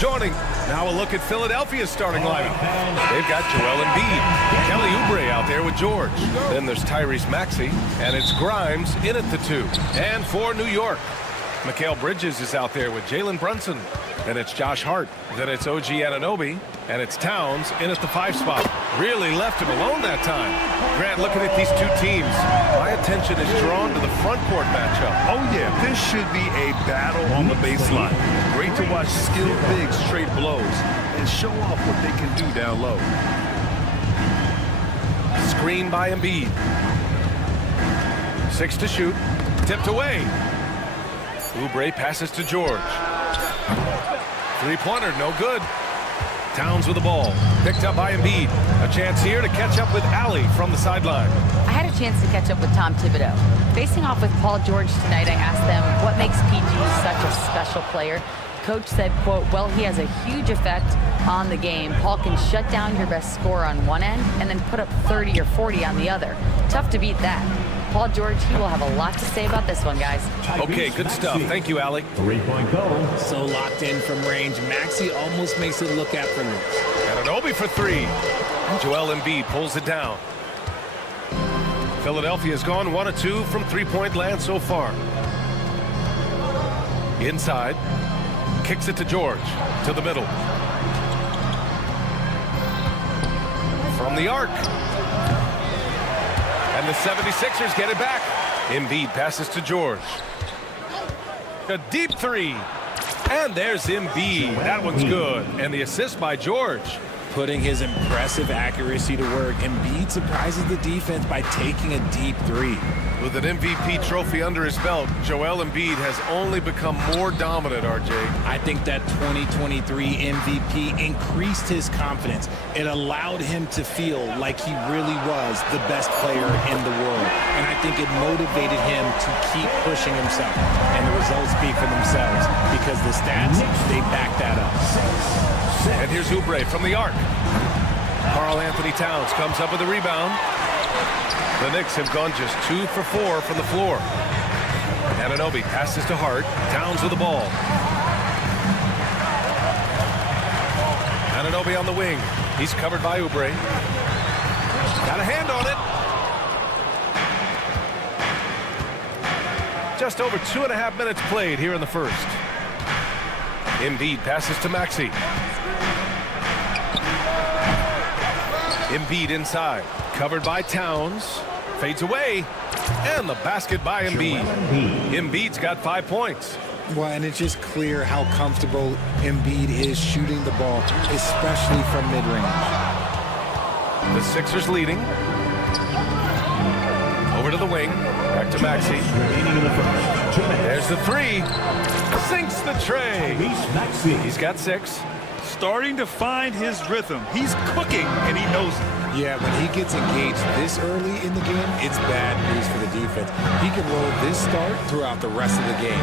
joining. Now a look at Philadelphia's starting lineup. They've got Joel Embiid, Kelly Oubre out there with George. Then there's Tyrese Maxey, and it's Grimes in at the 2. And for New York, Mikal Bridges is out there with Jalen Brunson. Then it's Josh Hart. Then it's OG Anunoby. And it's Towns in at the 5 spot. Really left him alone that time. Grant, looking at these two teams, my attention is drawn to the front court matchup. Oh, yeah, this should be a battle on the baseline. Great to watch skilled bigs trade blows and show off what they can do down low. Screen by Embiid. 6 to shoot. Tipped away. Oubre passes to George. Three-pointer, no good. Towns with the ball. Picked up by Embiid. A chance here to catch up with Allie from the sideline. I had a chance to catch up with Tom Thibodeau. Facing off with Paul George tonight, I asked them what makes PG such a special player. Coach said, quote, well, he has a huge effect on the game. Paul can shut down your best scorer on one end and then put up 30 or 40 on the other. Tough to beat that. Paul George, he will have a lot to say about this one, guys. Okay, good stuff. Thank you, Allie. 3-point goal. So locked in from range. Maxey almost makes it look effortless. Anunoby for 3. Joel Embiid pulls it down. Philadelphia's gone 1 of 2 from three-point land so far. Inside. Kicks it to George. To the middle. From the arc. And the 76ers get it back. Embiid passes to George. A deep 3. And there's Embiid. That one's good. And the assist by George. Putting his impressive accuracy to work. Embiid surprises the defense by taking a deep 3. With an MVP trophy under his belt, Joel Embiid has only become more dominant, RJ. I think that 2023 MVP increased his confidence. It allowed him to feel like he really was the best player in the world. And I think it motivated him to keep pushing himself. And the results speak for themselves because the stats, they back that up. And here's Oubre from the arc. Karl Anthony Towns comes up with a rebound. The Knicks have gone just 2 for 4 from the floor. Anunoby passes to Hart. Towns with the ball. Anunoby on the wing. He's covered by Oubre. Got a hand on it. Just over 2.5 minutes played here in the first. Embiid passes to Maxey. Embiid inside. Covered by Towns. Fades away. And the basket by Embiid. Embiid's got 5 points. Well, and it's just clear how comfortable Embiid is shooting the ball, especially from mid-range. The Sixers leading. Over to the wing. Back to Maxey. There's the 3. Sinks the tray. He's got 6. Starting to find his rhythm. He's cooking, and he knows it. Yeah, when he gets engaged this early in the game, it's bad news for the defense. He can roll this start throughout the rest of the game.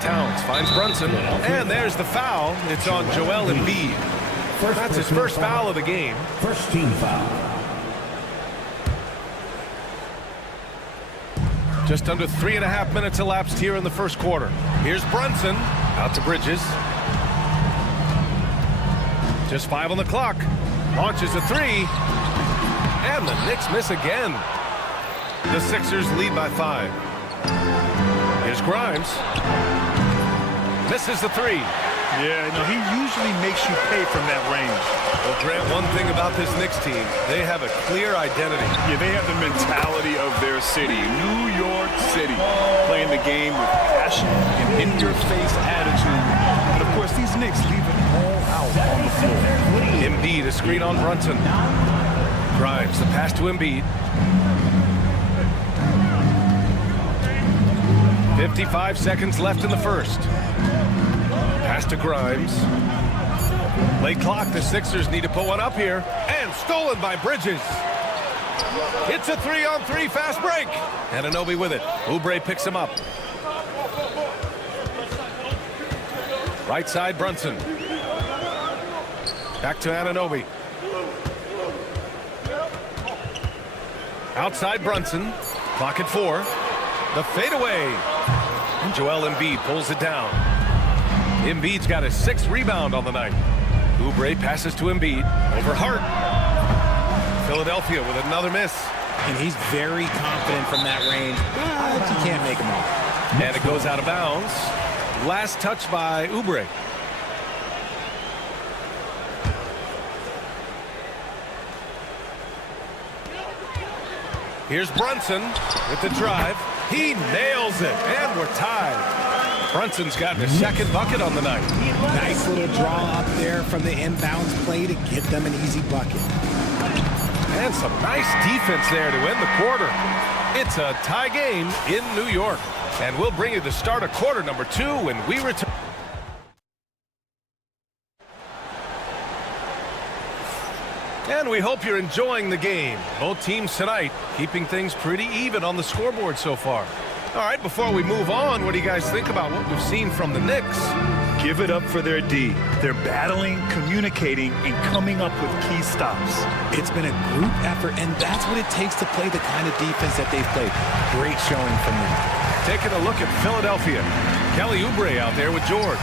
Towns finds Brunson, and there's the foul. It's on Joel Embiid. That's his first foul of the game. First team foul. Just under 3.5 minutes elapsed here in the first quarter. Here's Brunson, out to Bridges. Just 5 on the clock. Launches a 3. And the Knicks miss again. The Sixers lead by 5. Here's Grimes. Misses the 3. Yeah, no, he usually makes you pay from that range. Well, Grant, one thing about this Knicks team, they have a clear identity. Yeah, they have the mentality of their city, New York City, playing the game with passion and in-your-face attitude. And, of course, these Knicks leave it all out on the floor. Embiid, a screen on Brunson. Grimes, the pass to Embiid. 55 seconds left in the first. Pass to Grimes. Late clock, the Sixers need to put one up here. And stolen by Bridges. It's a 3-on-3 fast break. Anunoby with it. Oubre picks him up. Right side, Brunson. Back to Anunoby. Outside Brunson. Clock at 4. The fadeaway. And Joel Embiid pulls it down. Embiid's got his 6th rebound on the night. Oubre passes to Embiid over Hart. Philadelphia with another miss. And he's very confident from that range, but you can't make him all. And it goes out of bounds. Last touch by Oubre. Here's Brunson with the drive. He nails it, and we're tied. Brunson's gotten his 2nd bucket on the night. Nice little draw up there from the inbounds play to get them an easy bucket. And some nice defense there to end the quarter. It's a tie game in New York. And we'll bring you the start of quarter number 2 when we return. And we hope you're enjoying the game. Both teams tonight keeping things pretty even on the scoreboard so far. All right, before we move on, what do you guys think about what we've seen from the Knicks? Give it up for their D. They're battling, communicating, and coming up with key stops. It's been a group effort, and that's what it takes to play the kind of defense that they've played. Great showing from them. Taking a look at Philadelphia. Kelly Oubre out there with George.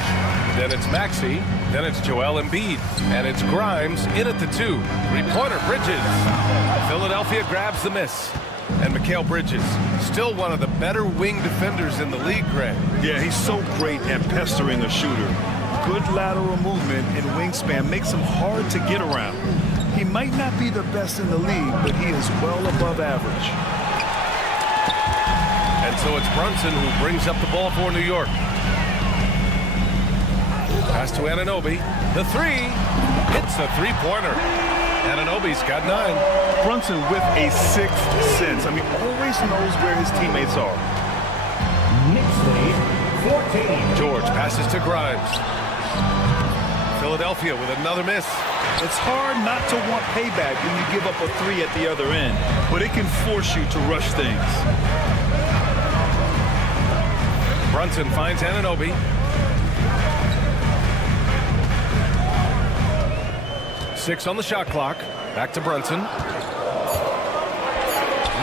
Then it's Maxey. Then it's Joel Embiid. And it's Grimes in at the 2. Three-pointer Bridges. Philadelphia grabs the miss. And Mikal Bridges, still one of the better wing defenders in the league, Greg. Yeah, he's so great at pestering a shooter. Good lateral movement and wingspan makes him hard to get around. He might not be the best in the league, but he is well above average. And so it's Brunson who brings up the ball for New York. Pass to Anunoby. The 3. Hits a three-pointer. Anunoby's got 9. Brunson with a 6th sense. I mean, always knows where his teammates are. Knicks lead 14. George passes to Grimes. Philadelphia with another miss. It's hard not to want payback when you give up a 3 at the other end, but it can force you to rush things. Brunson finds Anunoby. 6 on the shot clock. Back to Brunson.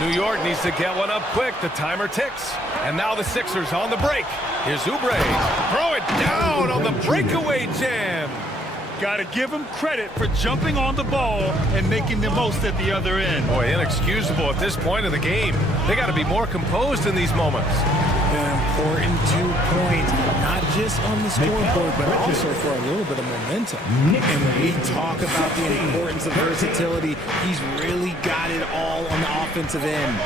New York needs to get one up quick. The timer ticks. And now the Sixers on the break. Here's Oubre. Throw it down on the breakaway jam. Got to give him credit for jumping on the ball and making the most at the other end. Boy, inexcusable at this point in the game. They got to be more composed in these moments. An important 2 points, not just on the scoreboard, but also for a little bit of momentum. And when we talk about the importance of versatility, he's really got it all on the offensive end.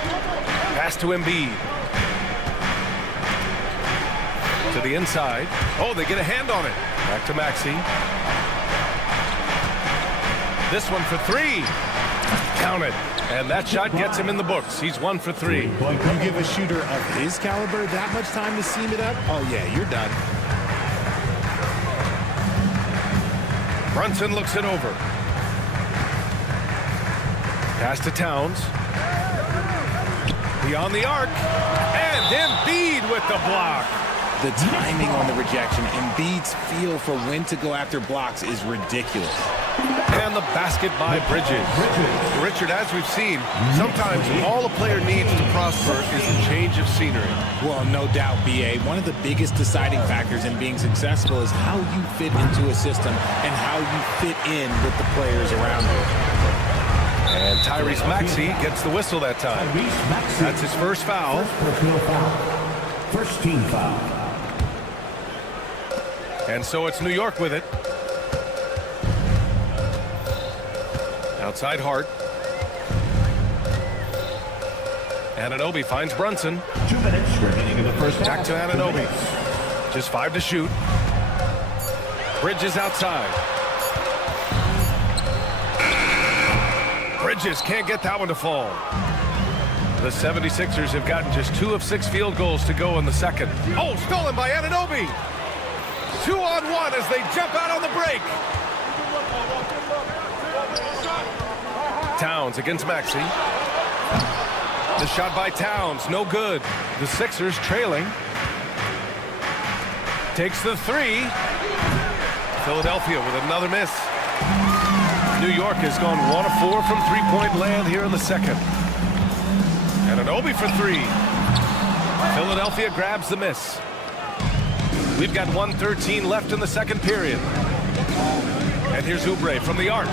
Pass to Embiid. To the inside. Oh, they get a hand on it. Back to Maxey. This one for 3. Count it. And that shot gets him in the books. He's 1 for 3. You give a shooter of his caliber that much time to seam it up, oh yeah, you're done. Brunson looks it over. Pass to Towns. Beyond the arc. And Embiid with the block. The timing on the rejection, Embiid's feel for when to go after blocks is ridiculous. And the basket by Bridges. Richard, as we've seen, sometimes all a player needs to prosper is a change of scenery. Well, no doubt, B.A. One of the biggest deciding factors in being successful is how you fit into a system and how you fit in with the players around you. And Tyrese Maxey gets the whistle that time. That's his first foul. First team foul. And so it's New York with it. Outside Hart. Anunoby finds Brunson. 2 minutes remaining in the first half. Back to Anunoby. Just 5 to shoot. Bridges outside. Bridges can't get that one to fall. The 76ers have gotten just 2 of 6 field goals to go in the second. Oh, stolen by Anunoby. 2-on-1 as they jump out on the break. Towns against Maxey. The shot by Towns, no good. The Sixers trailing. Takes the 3. Philadelphia with another miss. New York has gone 1 of 4 from three-point land here in the second. Anunoby for 3. Philadelphia grabs the miss. We've got 1:13 left in the second period. And here's Oubre from the arc.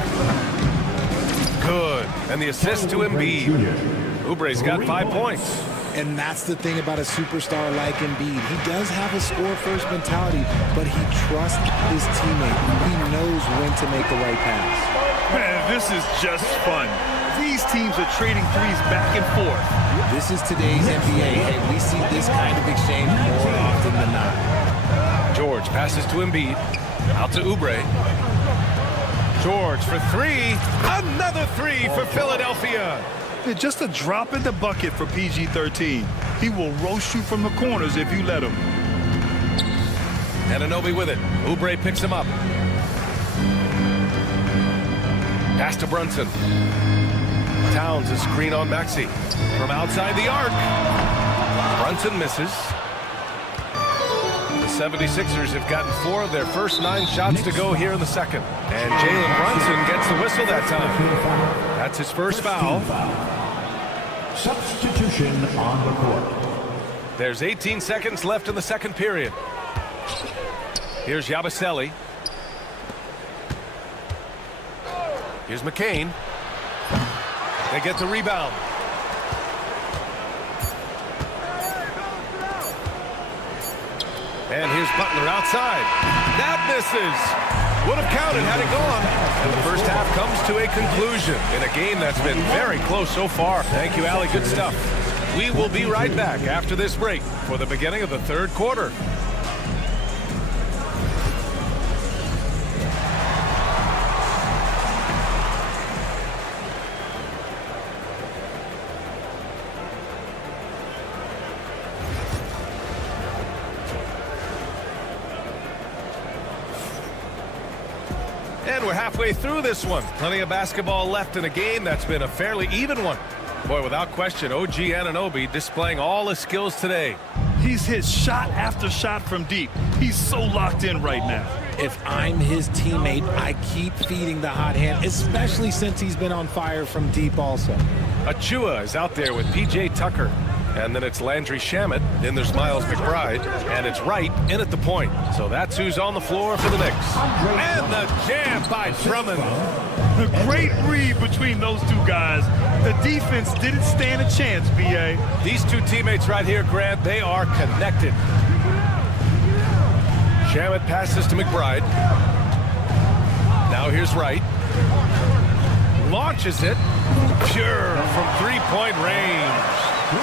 Good. And the assist to Embiid. Oubre's got 5 points. And that's the thing about a superstar like Embiid. He does have a score-first mentality, but he trusts his teammate. He knows when to make the right pass. Man, this is just fun. These teams are trading threes back and forth. This is today's NBA. Hey, we see this kind of exchange more often than not. George passes to Embiid. Out to Oubre. George for three. Another three for Philadelphia. Just a drop in the bucket for PG-13. He will roast you from the corners if you let him. Anunoby with it. Oubre picks him up. Pass to Brunson. Towns is screen on Maxey. From outside the arc. Brunson misses. The 76ers have gotten 4 of their first 9 shots to go here in the second. And Jalen Brunson gets the whistle that time. That's his first foul. Substitution on the court. There's 18 seconds left in the second period. Here's Yabusele. Here's McCain. They get the rebound. And here's Butler outside. That misses. Would have counted had it gone. And the first half comes to a conclusion in a game that's been very close so far. Thank you, Allie. Good stuff. We will be right back after this break for the beginning of the third quarter. And we're halfway through this one. Plenty of basketball left in a game that's been a fairly even one. Boy, without question, OG Anunoby displaying all his skills today. He's hit shot after shot from deep. He's so locked in right now. If I'm his teammate, I keep feeding the hot hand, especially since he's been on fire from deep also. Achua is out there with P.J. Tucker. And then it's Landry Shamet. Then there's Miles McBride. And it's Wright in at the point. So that's who's on the floor for the Knicks. And the jam by Drummond. The great read between those two guys. The defense didn't stand a chance, B.A. These two teammates right here, Grant, they are connected. Shamet passes to McBride. Now here's Wright. Launches it. Pure from three-point range.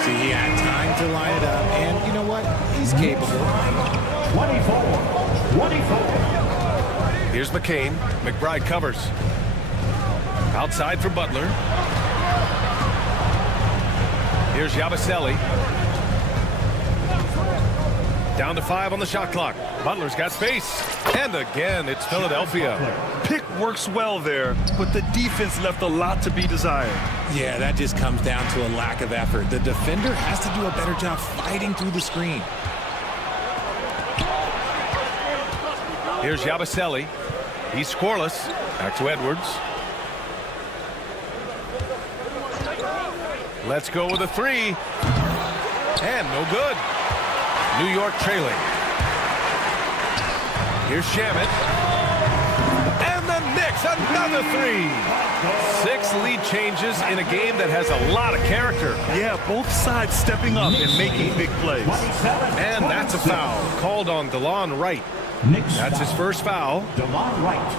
See, he had time to line it up, and you know what? He's capable. 24. Here's McCain. McBride covers. Outside for Butler. Here's Yabusele. Down to 5 on the shot clock. Butler's got space. And again, it's Philadelphia. Pick works well there, but the defense left a lot to be desired. Yeah, that just comes down to a lack of effort. The defender has to do a better job fighting through the screen. Here's Yabusele. He's scoreless. Back to Edwards. Let's go with a three. And no good. New York trailing. Here's Shamet. And the Knicks, another three. 6 lead changes in a game that has a lot of character. Yeah, both sides stepping up and making big plays. And that's a foul called on DeLon Wright. That's his first foul. DeLon Wright.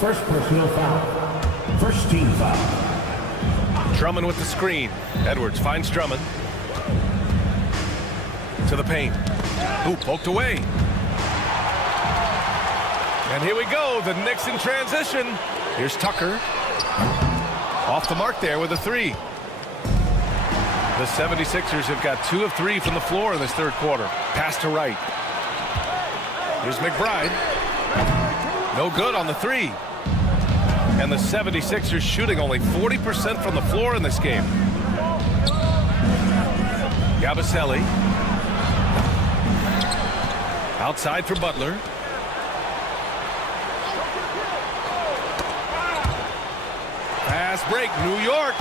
First personal foul. First team foul. Drummond with the screen. Edwards finds Drummond. To the paint. Ooh, poked away. And here we go. The Knicks in transition. Here's Tucker. Off the mark there with a three. The 76ers have got 2 of 3 from the floor in this third quarter. Pass to Wright. Here's McBride. No good on the three. And the 76ers shooting only 40% from the floor in this game. Yabusele. Outside for Butler. Fast break, New York.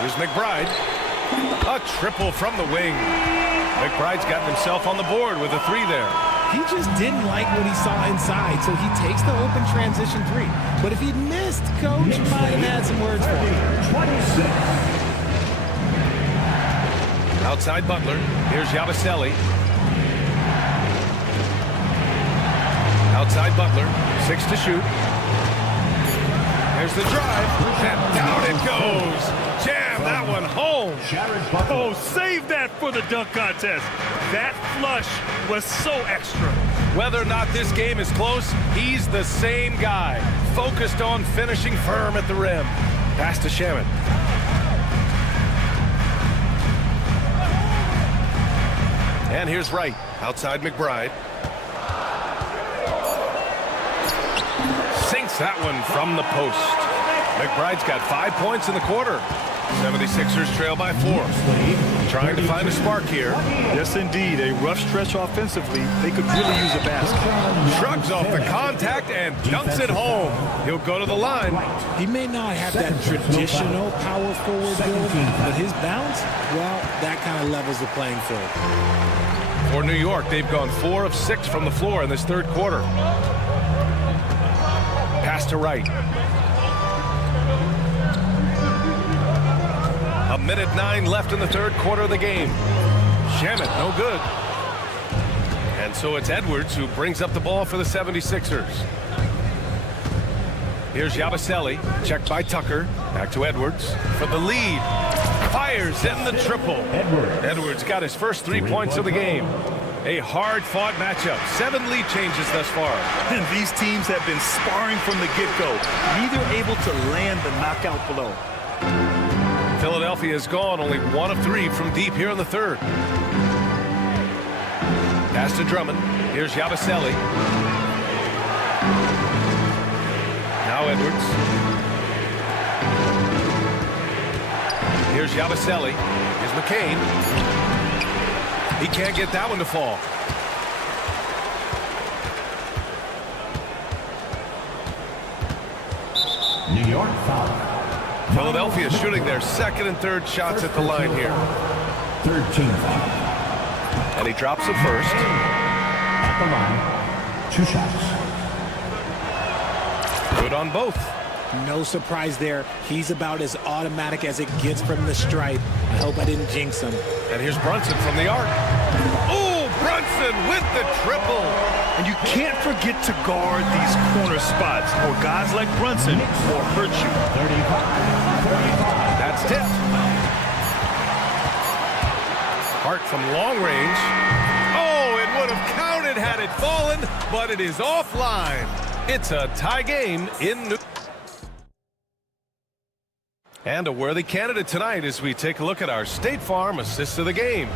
Here's McBride. A triple from the wing. McBride's gotten himself on the board with a three there. He just didn't like what he saw inside, so he takes the open transition three. But if he'd missed, Coach might have had some words for him. 26. Outside Butler. Here's Yabusele. Outside Butler. 6 to shoot. There's the drive. And down it goes. Jam that one home. Oh, save that for the dunk contest. That flush was so extra. Whether or not this game is close, he's the same guy. Focused on finishing firm at the rim. Pass to Shaman. And here's Wright. Outside McBride. Sinks that one from the post. McBride's got 5 points in the quarter. 76ers trail by 4. Trying to find a spark here. Yes, indeed. A rough stretch offensively. They could really use a basket. Shrugs off the contact and dunks it home. He'll go to the line. He may not have that traditional power forward build, but his bounce, well, that kind of levels the playing field. For New York, they've gone 4 of 6 from the floor in this third quarter. Pass to Wright. A minute 9 left in the third quarter of the game. Shaman, no good. And so it's Edwards who brings up the ball for the 76ers. Here's Yabusele, checked by Tucker. Back to Edwards for the lead. Fires in the triple. Edwards got his first 3 points of the game. A hard-fought matchup. 7 lead changes thus far. And these teams have been sparring from the get-go. Neither able to land the knockout blow. Philadelphia has gone only 1 of 3 from deep here in the third. Pass to Drummond. Here's Yabusele. Now Edwards. Here's Yabusele. Here's McCain. He can't get that one to fall. New York foul. Philadelphia shooting their second and third shots at the line here. Third team foul. And he drops it first. At the line. 2 shots. Good on both. No surprise there. He's about as automatic as it gets from the stripe. I hope I didn't jinx him. And here's Brunson from the arc. Oh, Brunson with the triple. And you can't forget to guard these corner spots, or guys like Brunson will hurt you. 35. That's tipped. Hart from long range. Oh, it would have counted had it fallen, but it is offline. It's a tie game in New. And a worthy candidate tonight as we take a look at our State Farm assist of the game.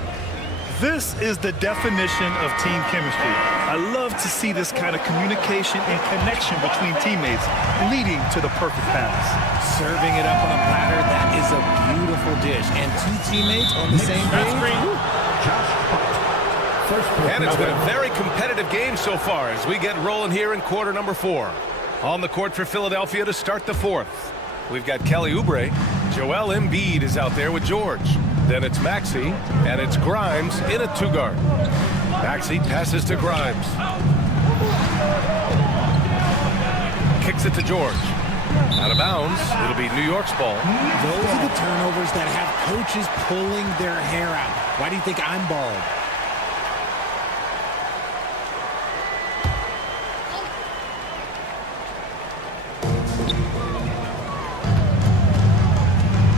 This is the definition of team chemistry. I love to see this kind of communication and connection between teammates leading to the perfect pass. Serving it up on a platter, that is a beautiful dish. And 2 teammates on the same page. And it's been a very competitive game so far as we get rolling here in quarter number 4. On the court for Philadelphia to start the 4th. We've got Kelly Oubre. Joel Embiid is out there with George. Then it's Maxey, and it's Grimes in a 2-guard. Maxey passes to Grimes. Kicks it to George. Out of bounds. It'll be New York's ball. Those are the turnovers that have coaches pulling their hair out. Why do you think I'm bald?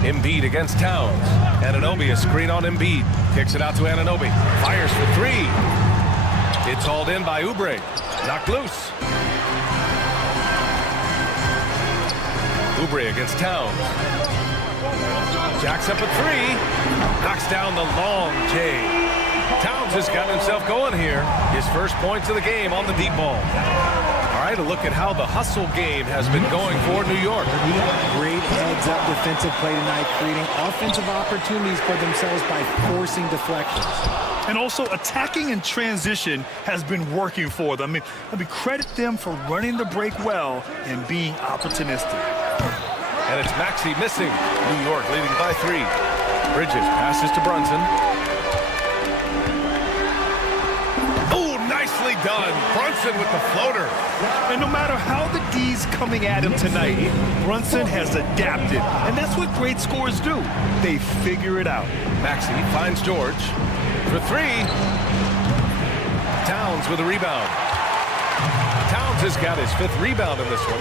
Embiid against Towns. Anunoby, a screen on Embiid. Kicks it out to Anunoby. Fires for 3. It's hauled in by Oubre. Knocked loose. Oubre against Towns. Jacks up a 3. Knocks down the long J. Towns has gotten himself going here. His first points of the game on the deep ball. All right, a look at how the hustle game has been going for New York. Great heads-up defensive play tonight, creating offensive opportunities for themselves by forcing deflections. And also attacking in transition has been working for them. I mean, credit them for running the break well and being opportunistic. And it's Maxey missing. New York leading by 3. Bridges passes to Brunson. Oh, nicely Nicely done. Brunson with the floater. And no matter how the D's coming at him tonight, Brunson has adapted. And that's what great scorers do. They figure it out. Maxey finds George for three. Towns with a rebound. Towns has got his 5th rebound in this one.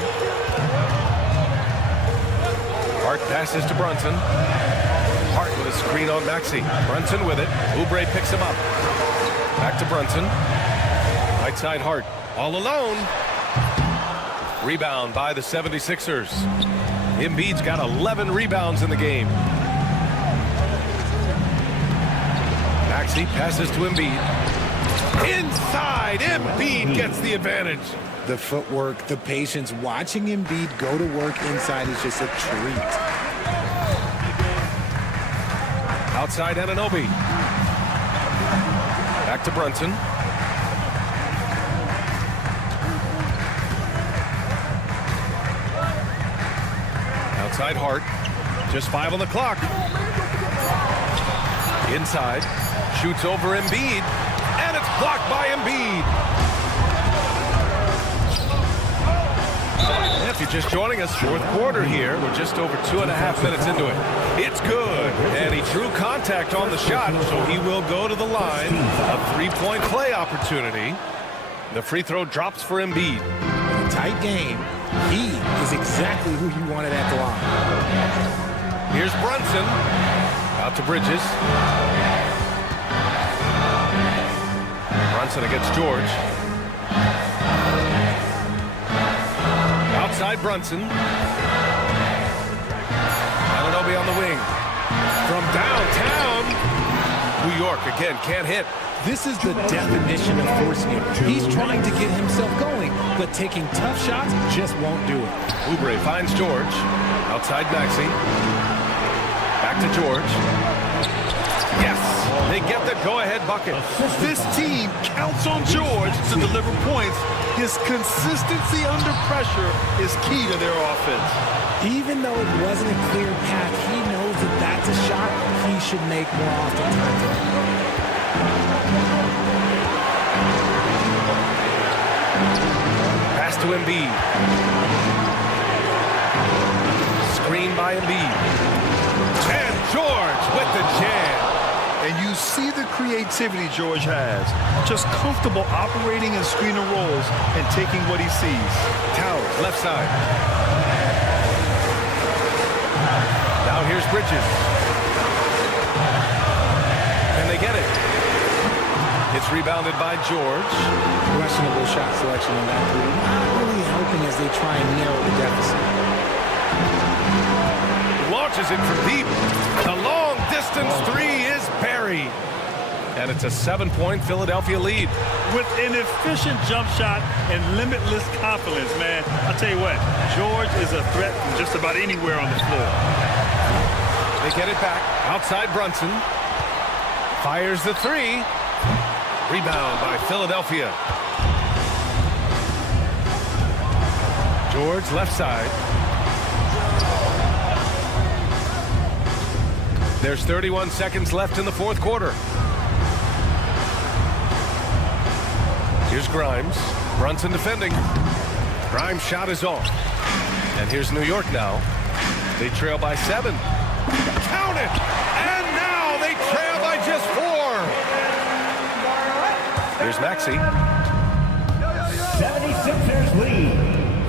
Hart passes to Brunson. Hart with a screen on Maxey. Brunson with it. Oubre picks him up. Back to Brunson. Right side Hart. All alone. Rebound by the 76ers. Embiid's got 11 rebounds in the game. Maxey passes to Embiid. Inside, Embiid gets the advantage. The footwork, the patience, watching Embiid go to work inside is just a treat. Outside Anunoby. Back to Brunson. Outside Hart. Just 5 on the clock. Inside. Shoots over Embiid. And it's blocked by Embiid. If you're just joining us, 4th quarter here. We're just over 2.5 minutes into it. It's good. And he drew contact on the shot, so he will go to the line. A 3-point play opportunity. The free throw drops for Embiid. In a tight game, he is exactly who you wanted at the line. Here's Brunson. Out to Bridges. Brunson against George. Outside Brunson. Anunoby on the wing. From downtown. New York again can't hit. This is the definition of forcing it. He's trying to get himself going, but taking tough shots just won't do it. Oubre finds George. Outside Maxey. Back to George. Yes, they get the go-ahead bucket. This team counts on George to deliver points. His consistency under pressure is key to their offense. Even though it wasn't a clear path, he knows that that's a shot he should make more often. Pass to Embiid. Screen by Embiid. And George with the jam. And you see the creativity George has. Just comfortable operating in screen and rolls and taking what he sees. Towers, left side. Now here's Bridges. And they get it. It's rebounded by George. Questionable shot selection on that three. Not really helping as they try and narrow the deficit. Launches it from deep. The long distance three is buried. And it's a 7-point Philadelphia lead. With an efficient jump shot and limitless confidence, man. I'll tell you what, George is a threat from just about anywhere on the floor. They get it back. Outside Brunson. Fires the three. Rebound by Philadelphia. George left side. There's 31 seconds left in the 4th quarter. Here's Grimes. Brunson defending. Grimes' shot is off. And here's New York now. They trail by 7. Count it! And now they trail by just 4. Here's Maxey. 76ers lead.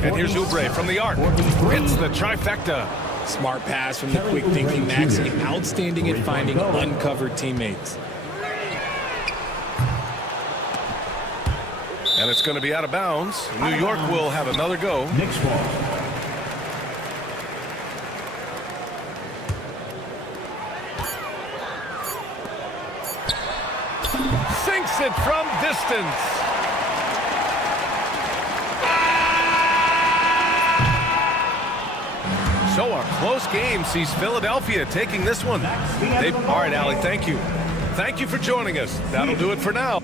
And here's Oubre from the arc. It's the trifecta. Smart pass from the quick-thinking Maxey. Outstanding at finding uncovered teammates. And it's going to be out of bounds. New York will have another go. Knicks ball. Sinks it from distance. So a close game sees Philadelphia taking this one. All right, Allie, thank you. Thank you for joining us. That'll do it for now.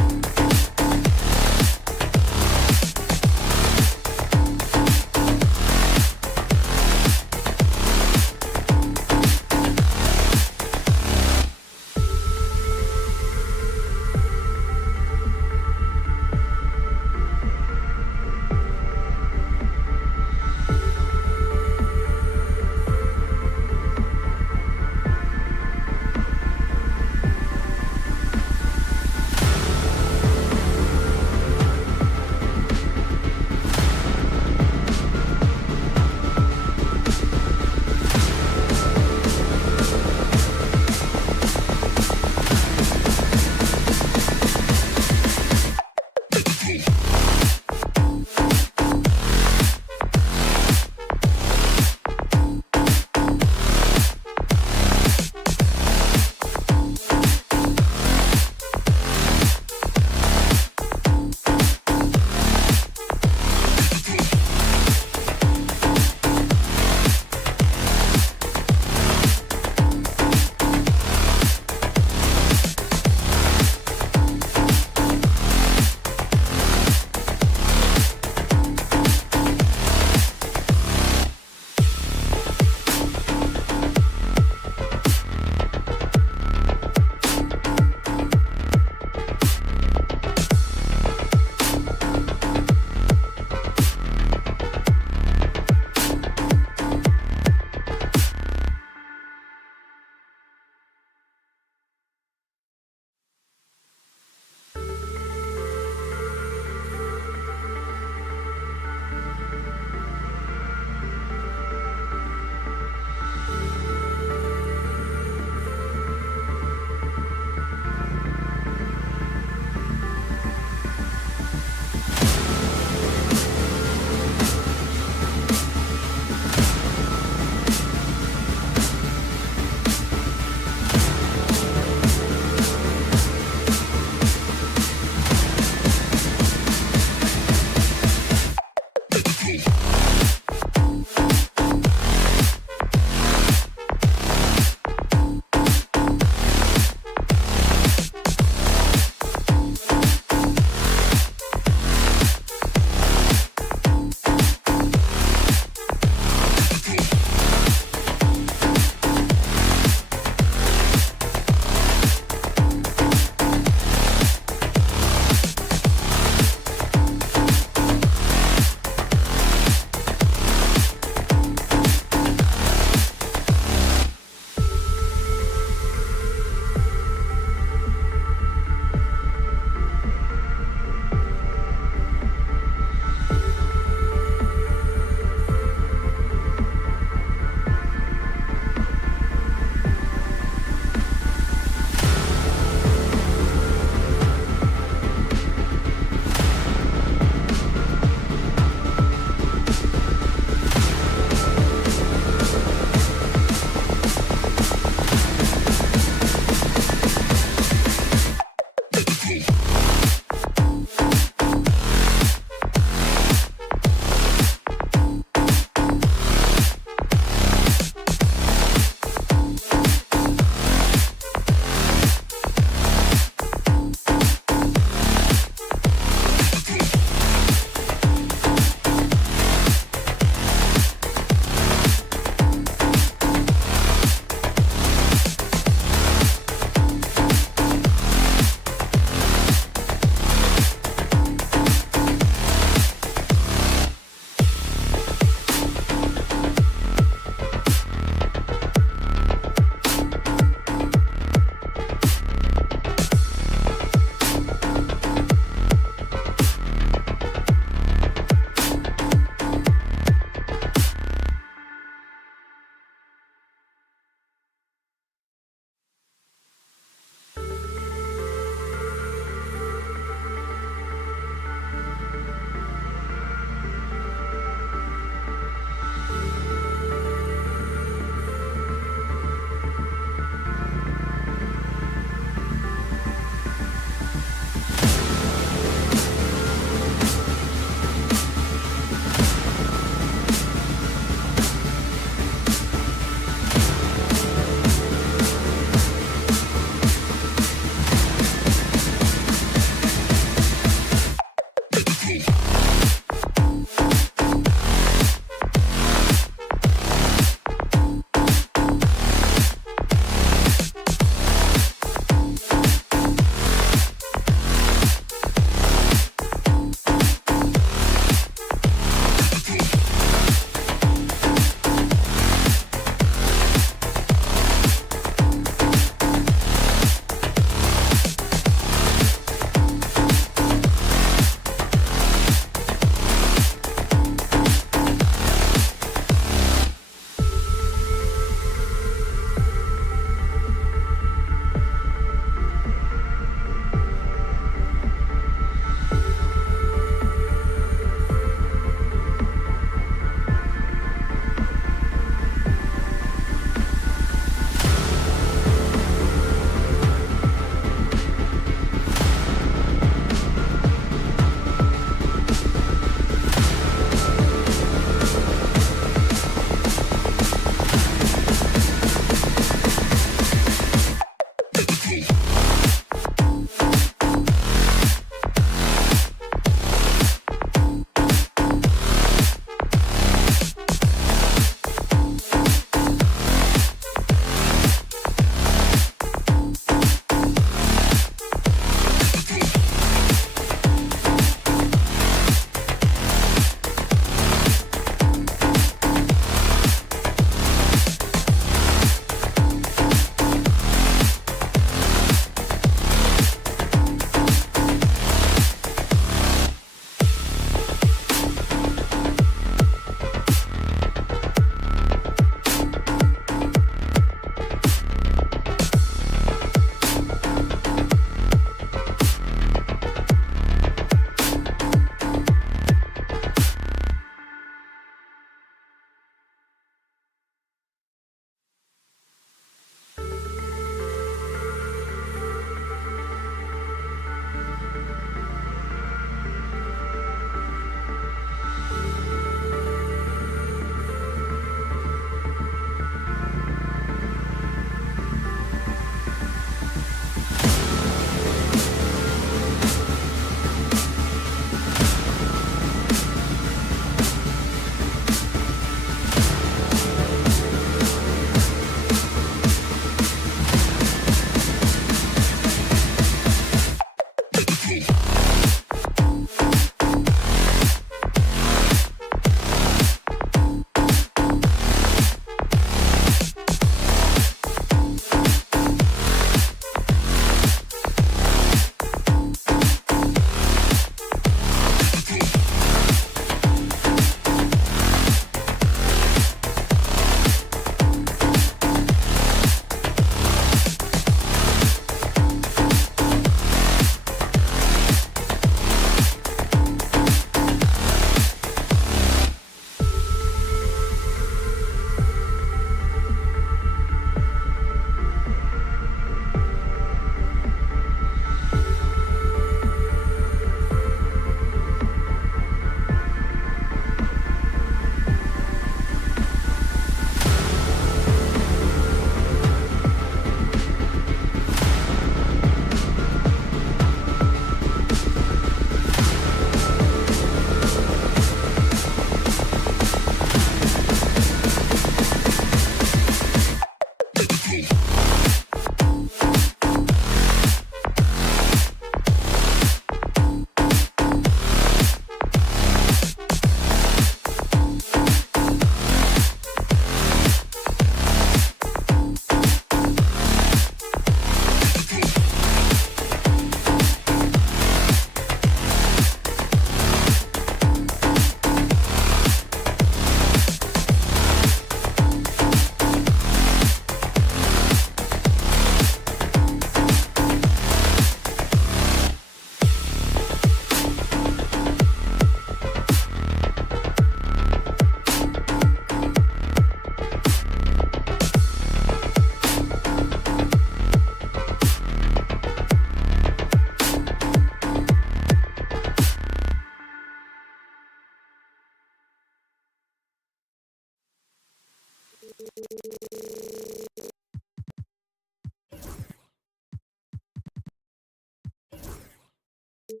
And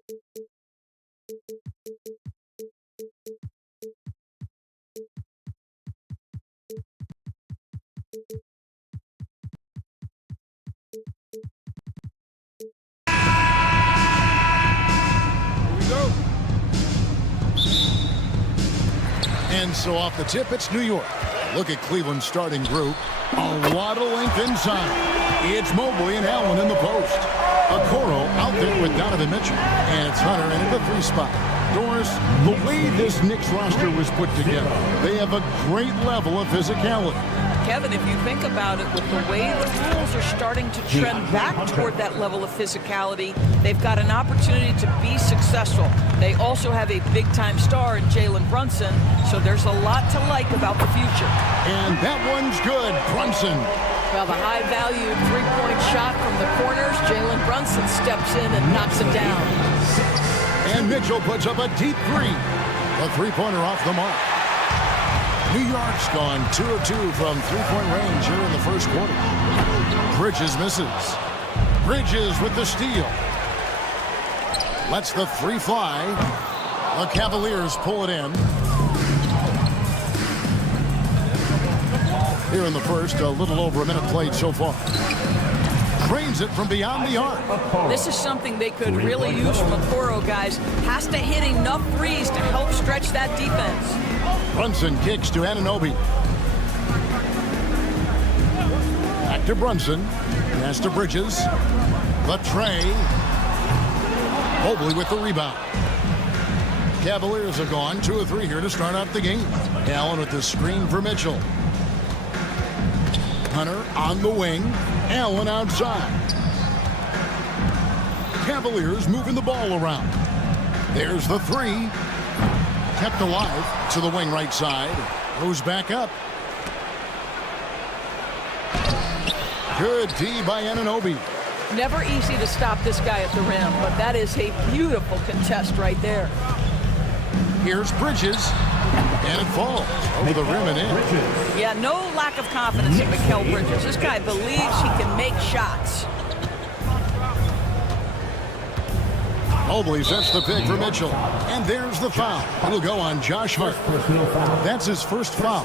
so off the tip, it's New York. Look at Cleveland's starting group. A lot of length inside. It's Mobley and Allen in the post. Okoro out there with Donovan Mitchell. And it's Hunter in the 3 spot. Doris, the way this Knicks roster was put together, they have a great level of physicality. Kevin, if you think about it, with the way the rules are starting to trend back toward that level of physicality, they've got an opportunity to be successful. They also have a big-time star in Jalen Brunson, so there's a lot to like about the future. And that one's good. Brunson. Well, the high-value three-point shot from the corners, Jalen Brunson steps in and knocks it down. And Mitchell puts up a deep 3. A three-pointer off the mark. New York's gone 2 of 2 from three-point range here in the first quarter. Bridges misses. Bridges with the steal. Lets the 3 fly. The Cavaliers pull it in. Here in the first, a little over a minute played so far. Drains it from beyond the arc. This is something they could really use from Okoro, guys. Has to hit enough threes to help stretch that defense. Brunson kicks to Anunoby. Back to Brunson. Pass to Bridges. The tray. Mobley with the rebound. Cavaliers are gone 2 of 3 here to start out the game. Allen with the screen for Mitchell. Hunter on the wing. Allen outside. Cavaliers moving the ball around. There's the 3. Kept alive to the wing right side. Goes back up. Good D by Anunoby. Never easy to stop this guy at the rim, but that is a beautiful contest right there. Here's Bridges. And it falls over the rim and in. Yeah, no lack of confidence in Mikal Bridges. This guy believes he can make shots. Mobley sets the pick for Mitchell. And there's the foul. It'll go on Josh Hart. That's his first foul.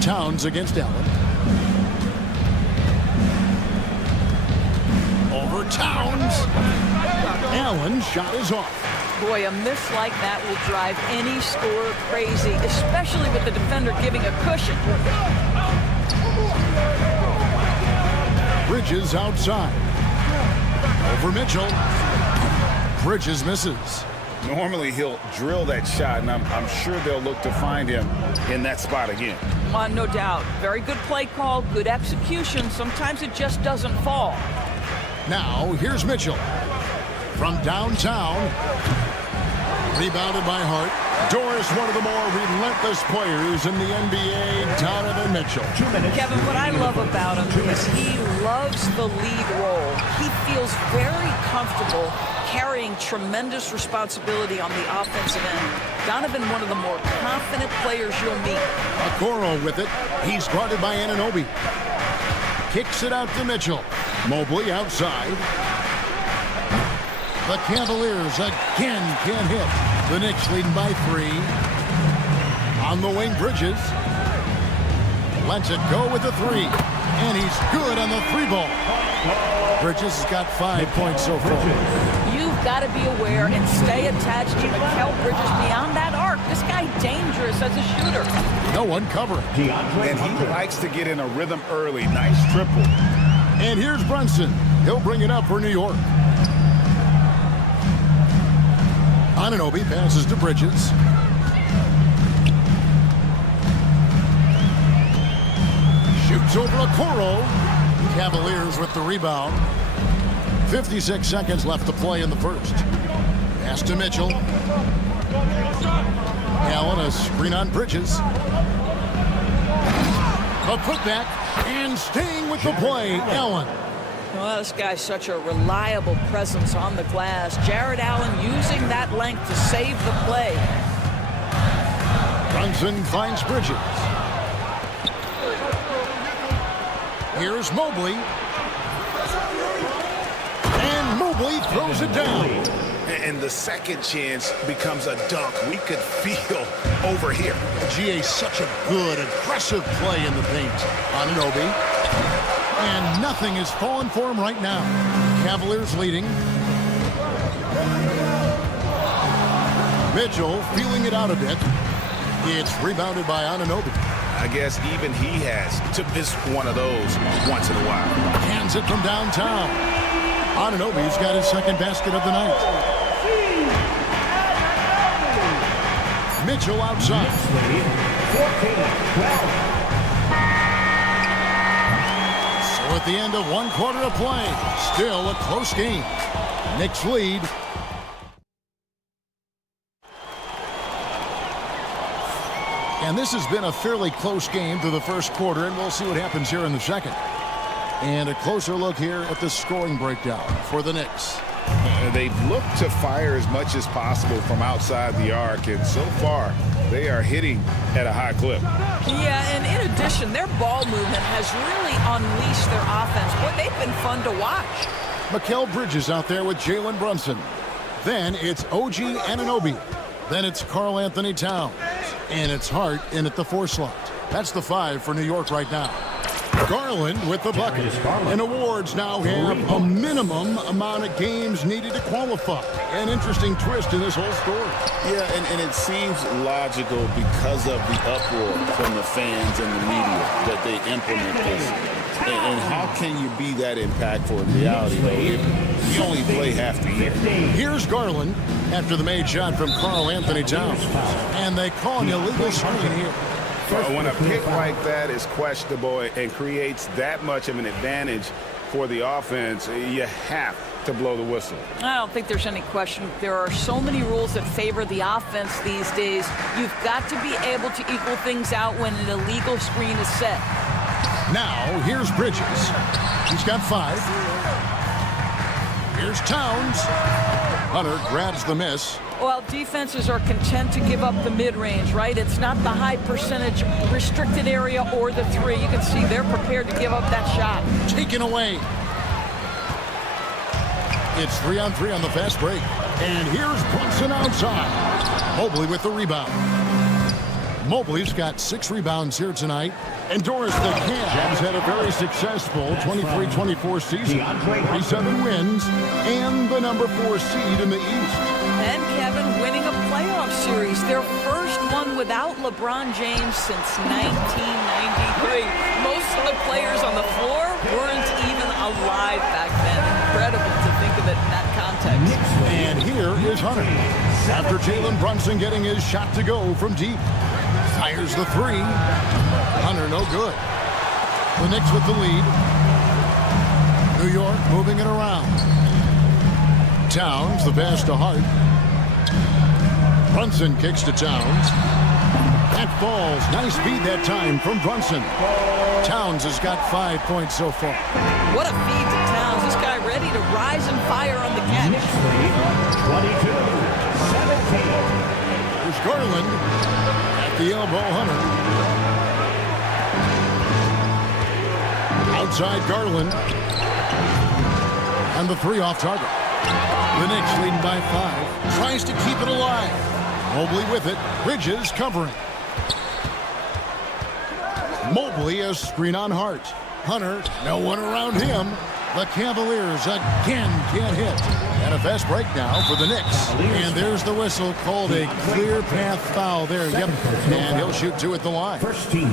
Towns against Allen. Over Towns. Allen's shot is off. Boy, a miss like that will drive any scorer crazy, especially with the defender giving a cushion. Bridges outside. Over Mitchell. Bridges misses. Normally he'll drill that shot, and I'm sure they'll look to find him in that spot again. No doubt. Very good play call, good execution. Sometimes it just doesn't fall. Now, here's Mitchell. From downtown. Rebounded by Hart. Doris, one of the more relentless players in the NBA, Donovan Mitchell. Kevin, what I love about him is he loves the lead role. He feels very comfortable carrying tremendous responsibility on the offensive end. Donovan, one of the more confident players you'll meet. Okoro with it. He's guarded by Anunoby. Kicks it out to Mitchell. Mobley outside. The Cavaliers again can't hit. The Knicks leading by 3. On the wing, Bridges. Lets it go with the 3. And he's good on the 3 ball. Bridges has got 5 points so far. You've got to be aware and stay attached to Mikal Bridges beyond that arc. This guy dangerous as a shooter. No one covering. And he likes to get in a rhythm early. Nice triple. And here's Brunson. He'll bring it up for New York. Anunoby passes to Bridges. Shoots over Okoro. Cavaliers with the rebound. 56 seconds left to play in the first. Pass to Mitchell. Allen, a screen on Bridges. A putback, and staying with the play, Allen. Well, this guy's such a reliable presence on the glass. Jared Allen using that length to save the play. Brunson finds Bridges. Here's Mobley. And Mobley throws it down. And the second chance becomes a dunk. We could feel over here. GA, such a good, aggressive play in the paint. Anunoby. And nothing is falling for him right now. Cavaliers leading. Mitchell feeling it out a bit. It's rebounded by Anunoby. I guess even he has to miss one of those once in a while. Hands it from downtown. Anunoby's got his second basket of the night. Mitchell outside. So at the end of one quarter of play, still a close game. Knicks lead. And this has been a fairly close game through the first quarter, and we'll see what happens here in the second. And a closer look here at the scoring breakdown for the Knicks. They've looked to fire as much as possible from outside the arc, and so far they are hitting at a high clip. Yeah, and in addition, their ball movement has really unleashed their offense. Boy, they've been fun to watch. Mikal Bridges out there with Jalen Brunson. Then it's OG Anunoby. Then it's Karl Anthony Towns. And it's Hart in at the 4 slot. That's the 5 for New York right now. Garland with the bucket. And awards now have a minimum amount of games needed to qualify. An interesting twist in this whole story. Yeah, and it seems logical because of the uproar from the fans and the media that they implement this. And how can you be that impactful in reality, though, if you only play half the year? Here's Garland after the made shot from Karl Anthony Towns. And they call an illegal screen here. When a pick like that is questionable and creates that much of an advantage for the offense, you have to blow the whistle. I don't think there's any question. There are so many rules that favor the offense these days. You've got to be able to equal things out when an illegal screen is set. Now, here's Bridges. He's got 5. Here's Towns. Hunter grabs the miss. Well, defenses are content to give up the mid-range, right? It's not the high percentage restricted area or the 3. You can see they're prepared to give up that shot. Taken away. It's 3-on-3 on the fast break. And here's Brunson outside. Mobley with the rebound. Mobley's got 6 rebounds here tonight. And Doris, the Cavs had a very successful 23-24 season. 37 wins and the number 4 seed in the East. And Kevin winning a playoff series, their first one without LeBron James since 1993. Most of the players on the floor weren't even alive back then. Incredible to think of it in that context. And here is Hunter. After Jalen Brunson getting his shot to go from deep. Fires the 3. Hunter no good. The Knicks with the lead. New York moving it around. Towns, the pass to Hart. Brunson kicks to Towns. That falls. Nice feed that time from Brunson. Towns has got 5 points so far. What a feed to Towns. This guy ready to rise and fire on the catch. 22-17. Here's Garland. The elbow, Hunter. Outside Garland. And the 3 off target. The Knicks leading by 5. Tries to keep it alive. Mobley with it. Bridges covering. Mobley a screen on Hart. Hunter, no one around him. The Cavaliers again can't hit. And a fast break now for the Knicks. And there's the whistle called a clear path foul there. Yep. And he'll shoot 2 at the line.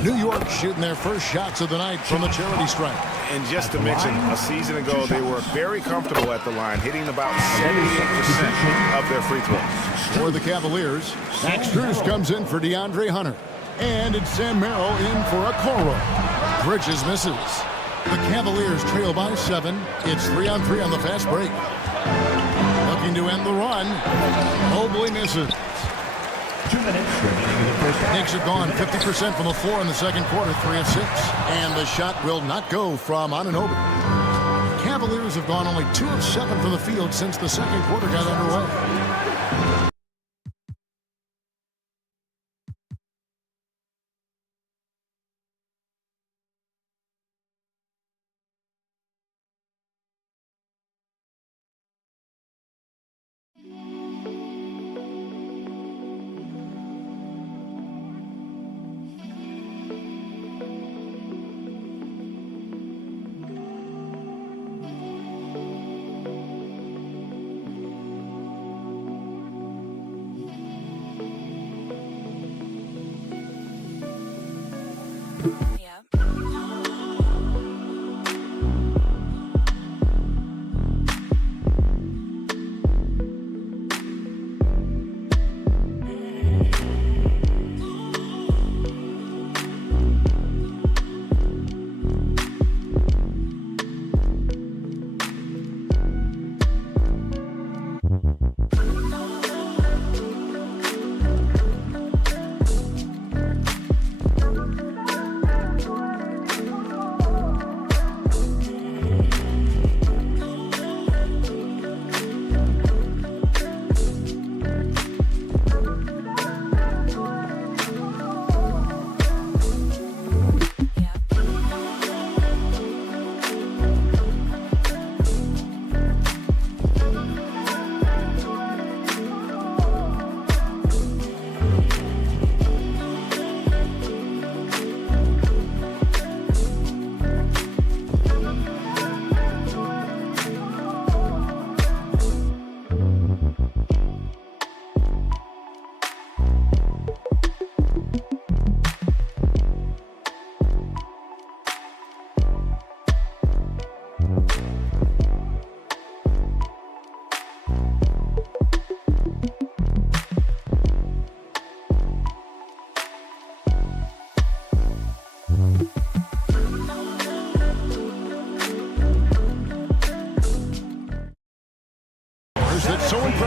New York shooting their first shots of the night from a charity strike. And just to mention, a season ago, they were very comfortable at the line, hitting about 78% of their free throws. For the Cavaliers, Max Strus comes in for DeAndre Hunter. And it's Sam Merrill in for a Okoro. Bridges misses. The Cavaliers trail by 7. It's 3-on-3 on the fast break. Looking to end the run. Mobley misses. 2 minutes remaining in the first half. Knicks have gone 50% from the floor in the second quarter, 3 of 6. And the shot will not go from Anunoby. Cavaliers have gone only 2 of 7 from the field since the second quarter got underway.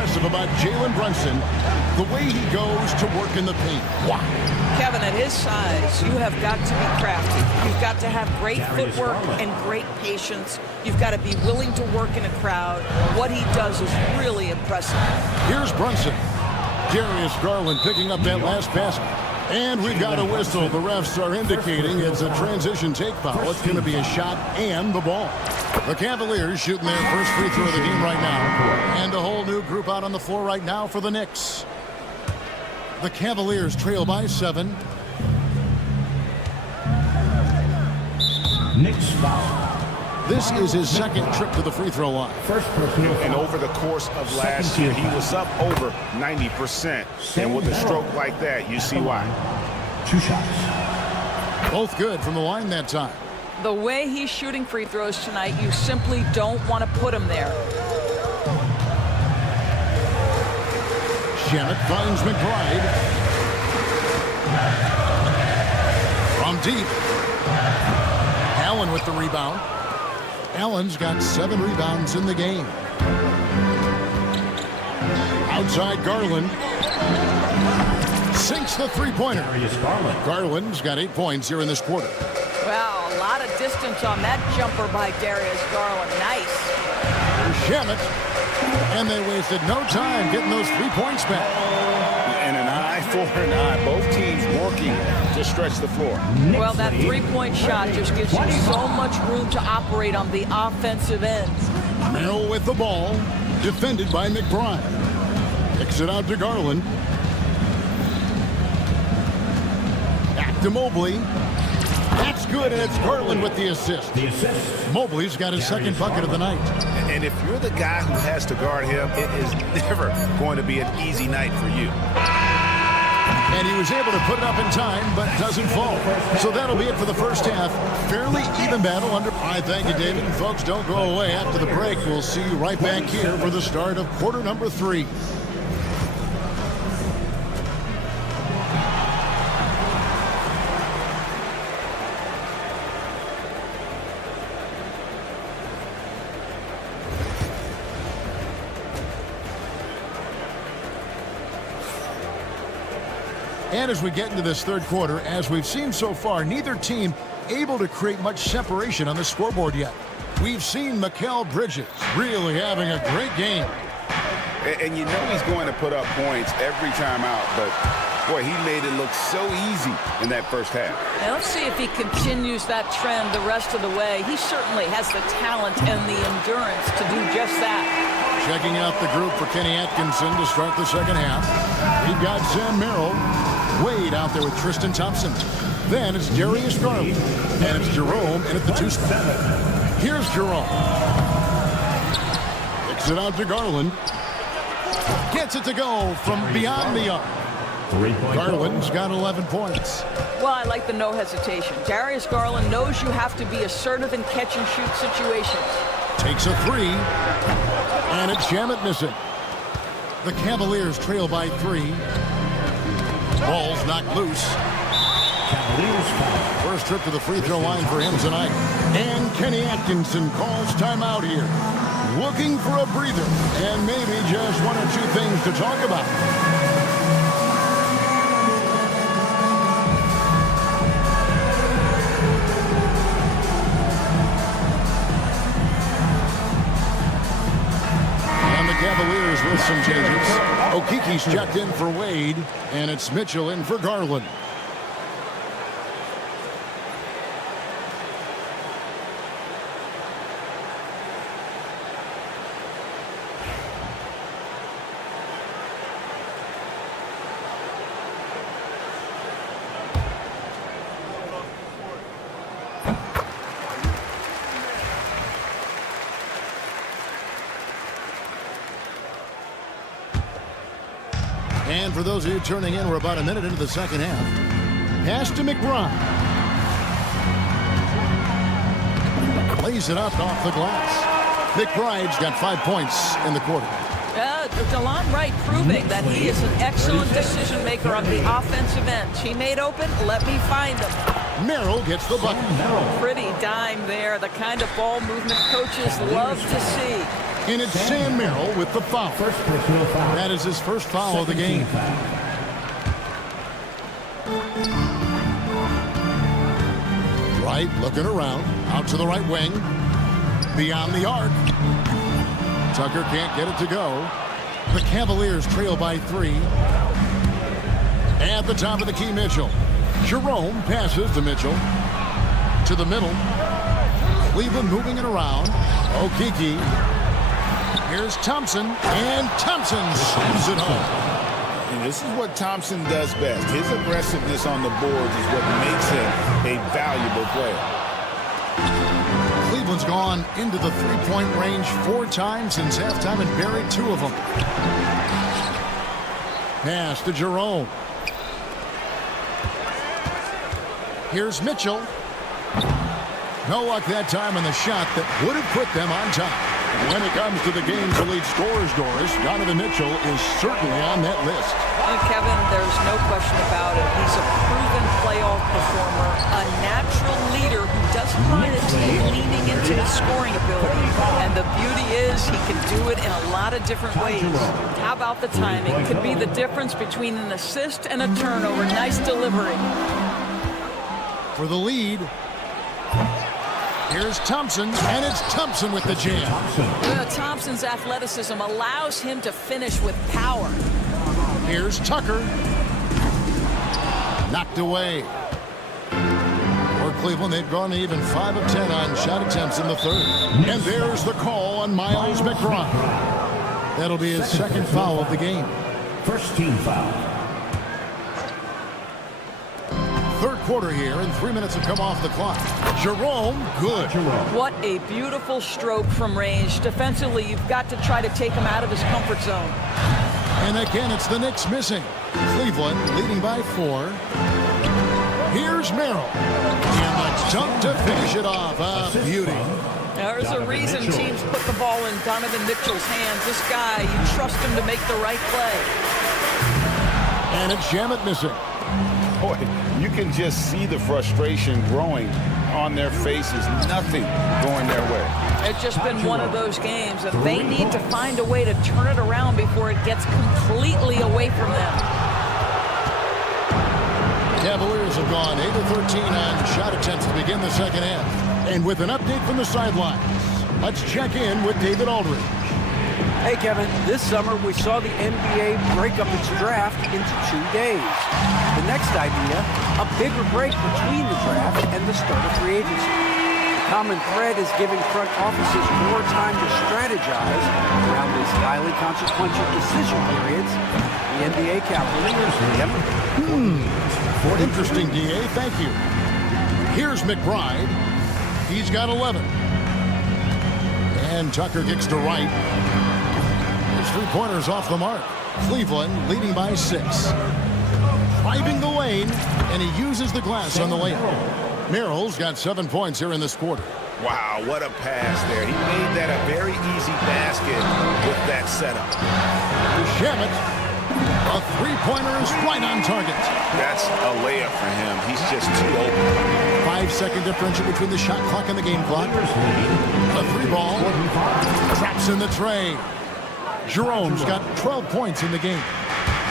impressive about Jalen Brunson, the way he goes to work in the paint. Wow. Kevin, at his size, you have got to be crafty. You've got to have great footwork and great patience. You've got to be willing to work in a crowd. What he does is really impressive. Here's Brunson. Darius Garland picking up that last basket. And we've got a whistle. The refs are indicating it's a transition take foul. It's going to be a shot and the ball. The Cavaliers shooting their first free throw of the game right now. And a whole new group out on the floor right now for the Knicks. The Cavaliers trail by 7. Knicks foul. This is his second trip to the free throw line. First personal And foul. over the course of last year, he was up over 90%. And with a stroke like that, you see why. 2 shots. Both good from the line that time. The way he's shooting free throws tonight, you simply don't want to put him there. Shamet finds McBride. From deep. Allen with the rebound. Allen's got 7 rebounds in the game. Outside Garland. Sinks the three-pointer. Garland's got 8 points here in this quarter. Wow, a lot of distance on that jumper by Darius Garland. Nice. Shamet. And they wasted no time getting those 3 points back. And an eye for an eye. Both teams working to stretch the floor. Well, that three-point shot just gives you so much room to operate on the offensive end. Merrill with the ball. Defended by McBride. Kicks it out to Garland. Back to Mobley. That's good, and it's Garland with the assist. Mobley's got his second bucket of the night. And if you're the guy who has to guard him, it is never going to be an easy night for you. And he was able to put it up in time, but doesn't fall. So that'll be it for the first half. Fairly even battle under. All right, thank you, David. And folks, don't go away. After the break, we'll see you right back here for the start of quarter number 3. And as we get into this third quarter, as we've seen so far, neither team able to create much separation on the scoreboard yet. We've seen Mikal Bridges really having a great game. And you know he's going to put up points every time out, but boy, he made it look so easy in that first half. Now let's see if he continues that trend the rest of the way. He certainly has the talent and the endurance to do just that. Checking out the group for Kenny Atkinson to start the second half. We've got Sam Merrill. Wade out there with Tristan Thompson. Then it's Darius Garland. And it's Jerome in at the 2 spot. Here's Jerome. Kicks it out to Garland. Gets it to go from beyond the arc. Garland's got 11 points. Well, I like the no hesitation. Darius Garland knows you have to be assertive in catch-and-shoot situations. Takes a 3. And it's Shamet missing. The Cavaliers trail by 3. Ball's knocked loose. First trip to the free throw line for him tonight. And Kenny Atkinson calls timeout here. Looking for a breather and maybe just 1 or 2 things to talk about. And the Cavaliers with some changes. Okiki's checked in for Wade, and it's Mitchell in for Garland. And for those of you turning in, we're about a minute into the second half. Pass to McBride. Lays it up off the glass. McBride's got 5 points in the quarter. DeLon Wright proving that he is an excellent decision maker on the offensive end. Teammate open, let me find him. Merrill gets the bucket. Pretty dime there, the kind of ball movement coaches love to see. And it's Sam Merrill with the foul. First personal foul. That is his first foul of the game. Right, looking around. Out to the right wing. Beyond the arc. Tucker can't get it to go. The Cavaliers trail by 3. At the top of the key, Mitchell. Jerome passes to Mitchell. To the middle. Cleveland moving it around. Okeke. Here's Thompson. And Thompson slams it home. And this is what Thompson does best. His aggressiveness on the boards is what makes him a valuable player. Cleveland's gone into the three-point range 4 times since halftime and buried 2 of them. Pass to Jerome. Here's Mitchell. No luck that time on the shot that would have put them on top. When it comes to the game's elite scorers, Doris, Donovan Mitchell is certainly on that list. And Kevin, there's no question about it. He's a proven playoff performer, a natural leader who doesn't mind a team leaning into his scoring ability. And the beauty is he can do it in a lot of different ways. How about the timing? Could be the difference between an assist and a turnover. Nice delivery. For the lead, here's Thompson, and it's Thompson with the jam. Thompson's athleticism allows him to finish with power. Here's Tucker. Knocked away. For Cleveland, they've gone even 5 of 10 on shot attempts in the third. And there's the call on Miles McBride. That'll be his second foul of the game. First team foul. Third quarter here, and 3 minutes have come off the clock. Jerome, good. What a beautiful stroke from range. Defensively, you've got to try to take him out of his comfort zone. And again, it's the Knicks missing. Cleveland leading by 4. Here's Merrill. And a dunk to finish it off. A beauty. There's a reason teams put the ball in Donovan Mitchell's hands. This guy, you trust him to make the right play. And it's Shamet missing. Boy, you can just see the frustration growing on their faces. Nothing going their way. It's just been one of those games that they need to find a way to turn it around before it gets completely away from them. Cavaliers have gone 8 of 13 on shot attempts to begin the second half. And with an update from the sidelines, let's check in with David Aldridge. Hey, Kevin, this summer we saw the NBA break up its draft into 2 days. The next idea, a bigger break between the draft and the start of free agency. The common thread is giving front offices more time to strategize around these highly consequential decision periods. The NBA Cavaliers, Interesting, DA. Thank you. Here's McBride. He's got 11. And Tucker kicks to right. His 3-pointers off the mark. Cleveland leading by 6. Driving the lane, and he uses the glass on the layup. Merrill's got 7 points here in this quarter. Wow, what a pass there. He made that a very easy basket with that setup. Shamet. A 3-pointer is right on target. That's a layup for him. He's just too open. 5-second differential between the shot clock and the game clock. A 3-ball. Traps in the tray. Jerome's got 12 points in the game.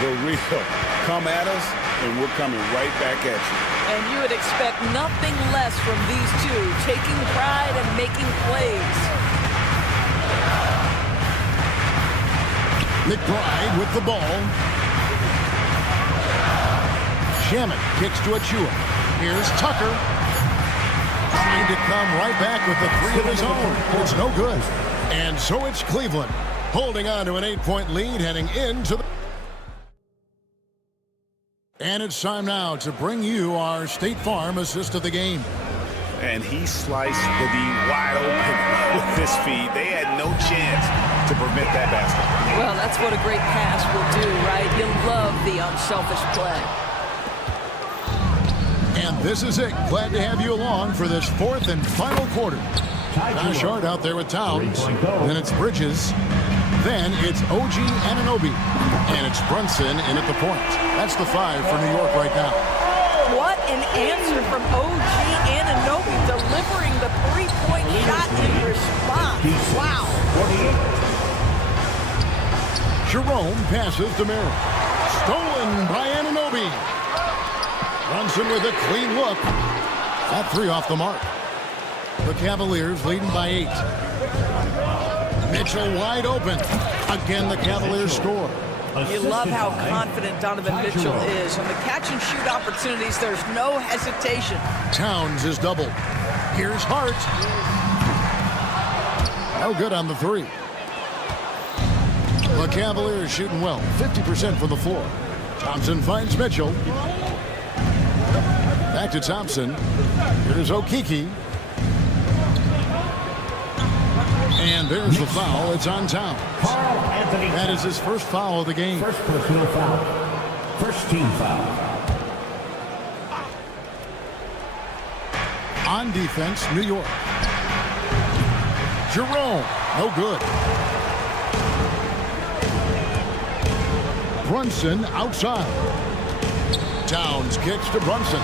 The real. Come at us, and we're coming right back at you. And you would expect nothing less from these two, taking pride and making plays. McBride with the ball. Shamet kicks to Achua. Here's Tucker. Trying to come right back with the 3 of his own. It's no good. And so it's Cleveland holding on to an 8-point lead heading into the... And it's time now to bring you our State Farm assist of the game. And he sliced the D wide open with his feet. They had no chance to prevent that basket. Well, that's what a great pass will do, right? You love the unselfish play. And this is it. Glad to have you along for this 4th and final quarter. Josh Hart out there with Towns. Then it's Bridges. Then it's OG Anunoby. And it's Brunson in at the point. That's the 5 for New York right now. What an answer from OG Anunoby, delivering the 3-point shot in response. Wow. Jerome passes to Merrill. Stolen by Anunoby. Brunson with a clean look. That three off the mark. The Cavaliers leading by 8. Mitchell wide open. Again, the Cavaliers score. You love how confident Donovan Mitchell is. On the catch-and-shoot opportunities, there's no hesitation. Towns is doubled. Here's Hart. No good on the three. The Cavaliers shooting well. 50% from the floor. Thompson finds Mitchell. Back to Thompson. Here's Okeke. And there's the foul. It's on Towns. That is his first foul of the game. First personal foul. First team foul. On defense, New York. Jerome. No good. Brunson outside. Towns kicks to Brunson.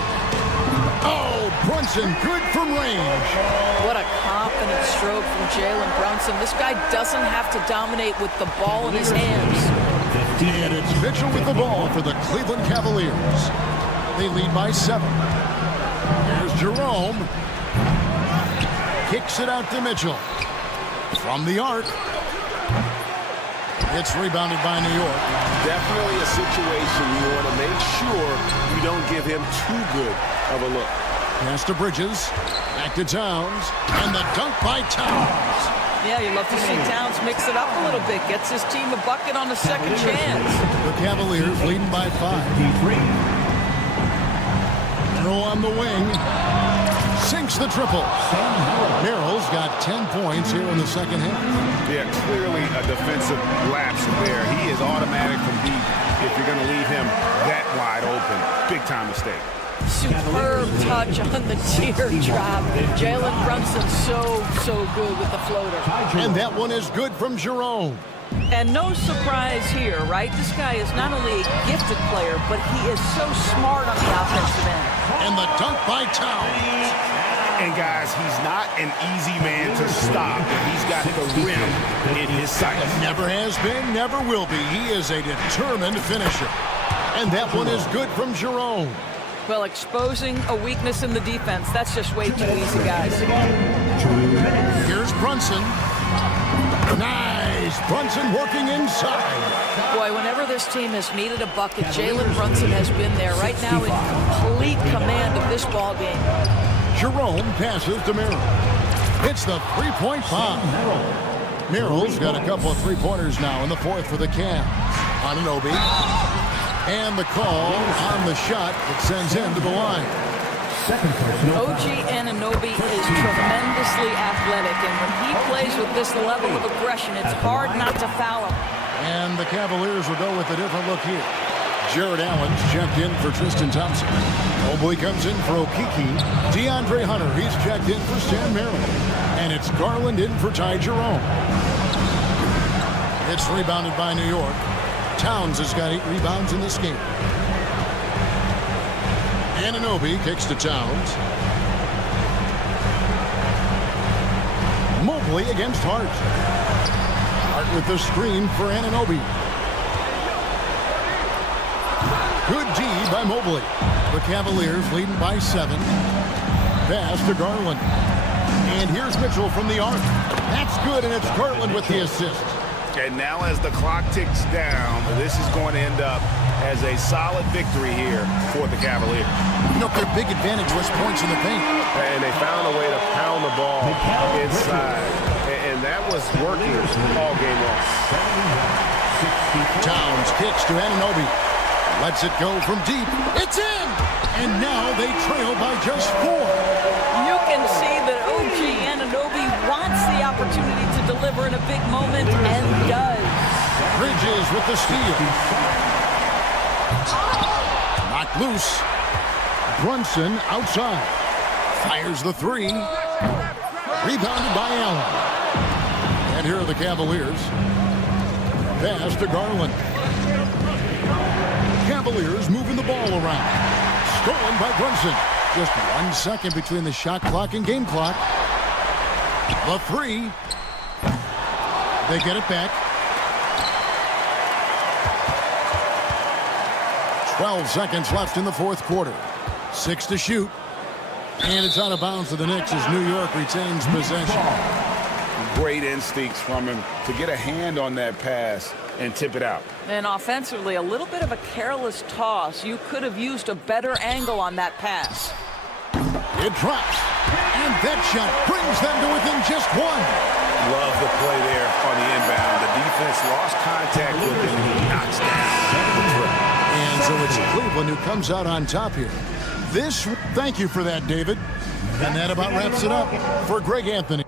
Oh, Brunson good from range. What a confident stroke from Jalen Brunson. This guy doesn't have to dominate with the ball in his hands. And it's Mitchell with the ball for the Cleveland Cavaliers. They lead by 7. Here's Jerome. Kicks it out to Mitchell. From the arc. It's rebounded by New York. Definitely a situation you want to make sure you don't give him too good of a look. Pass to Bridges. Back to Towns. And the dunk by Towns. Yeah, you love to see Towns mix it up a little bit. Gets his team a bucket on a second chance. The Cavaliers leading by 5. Merrill on the wing. Sinks the triple. Merrill's got 10 points here in the second half. Yeah, clearly a defensive lapse there. He is automatic from deep if you're going to leave him that wide open. Big time mistake. Superb touch on the teardrop. Jalen Brunson so good with the floater. And that one is good from Jerome. And no surprise here, right? This guy is not only a gifted player, but he is so smart on the offensive end. And the dunk by Towns. And guys, he's not an easy man to stop if he's got the rim in his sights. Never has been, never will be. He is a determined finisher. And that one is good from Jerome. Well, exposing a weakness in the defense, that's just way too easy, guys. Here's Brunson. Nice. Brunson working inside. Boy, whenever this team has needed a bucket, Jalen Brunson has been there right now in complete command of this ball game. Jerome passes to Merrill. It's the three-point bomb. Merrill's got a couple of three-pointers now in the fourth for the Cavs. Anunoby. And the call on the shot that sends him to the line. OG Anunoby is tremendously athletic, and when he plays with this level of aggression, it's hard not to foul him. And the Cavaliers will go with a different look here. Jared Allen's checked in for Tristan Thompson. Mobley comes in for Okeke. DeAndre Hunter, he's checked in for Sam Merrill. And it's Garland in for Ty Jerome. It's rebounded by New York. Towns has got 8 rebounds in this game. Anunoby kicks to Towns. Mobley against Hart. Hart with the screen for Anunoby. Good D by Mobley. The Cavaliers leading by 7. Pass to Garland. And here's Mitchell from the arc. That's good, and it's Garland with the assist. And now as the clock ticks down, this is going to end up as a solid victory here for the Cavaliers. You know, their big advantage was points in the paint. And they found a way to pound the ball inside. And that was working all game long. Towns kicks to Anunoby. Lets it go from deep. It's in! And now they trail by just 4. You can see that OG Anunoby wants the opportunity to deliver in a big moment, and does. Bridges with the steal. Knocked loose. Brunson outside. Fires the 3. Rebounded by Allen. And here are the Cavaliers. Pass to Garland. Cavaliers moving the ball around. Stolen by Brunson. Just 1 second between the shot clock and game clock. The 3. They get it back. 12 seconds left in the fourth quarter. 6 to shoot. And it's out of bounds to the Knicks as New York retains possession. Great instincts from him to get a hand on that pass and tip it out. And offensively, a little bit of a careless toss. You could have used a better angle on that pass. It drops. And that shot brings them to within just one. Love the play there on the inbound. The defense lost contact with him. He knocks down. And so it's Cleveland who comes out on top here. Thank you for that, David. And that about wraps it up for Greg Anthony.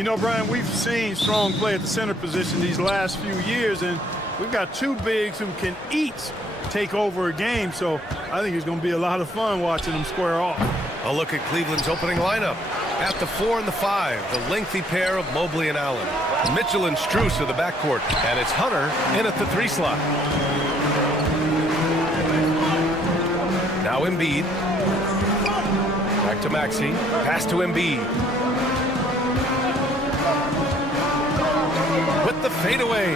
You know, Brian, we've seen strong play at the center position these last few years, and we've got two bigs who can each take over a game, so I think it's going to be a lot of fun watching them square off. A look at Cleveland's opening lineup. At the 4 and the 5, the lengthy pair of Mobley and Allen. Mitchell and Strus are the backcourt, and it's Hunter in at the 3 slot. Now Embiid. Back to Maxey. Pass to Embiid. With the fadeaway.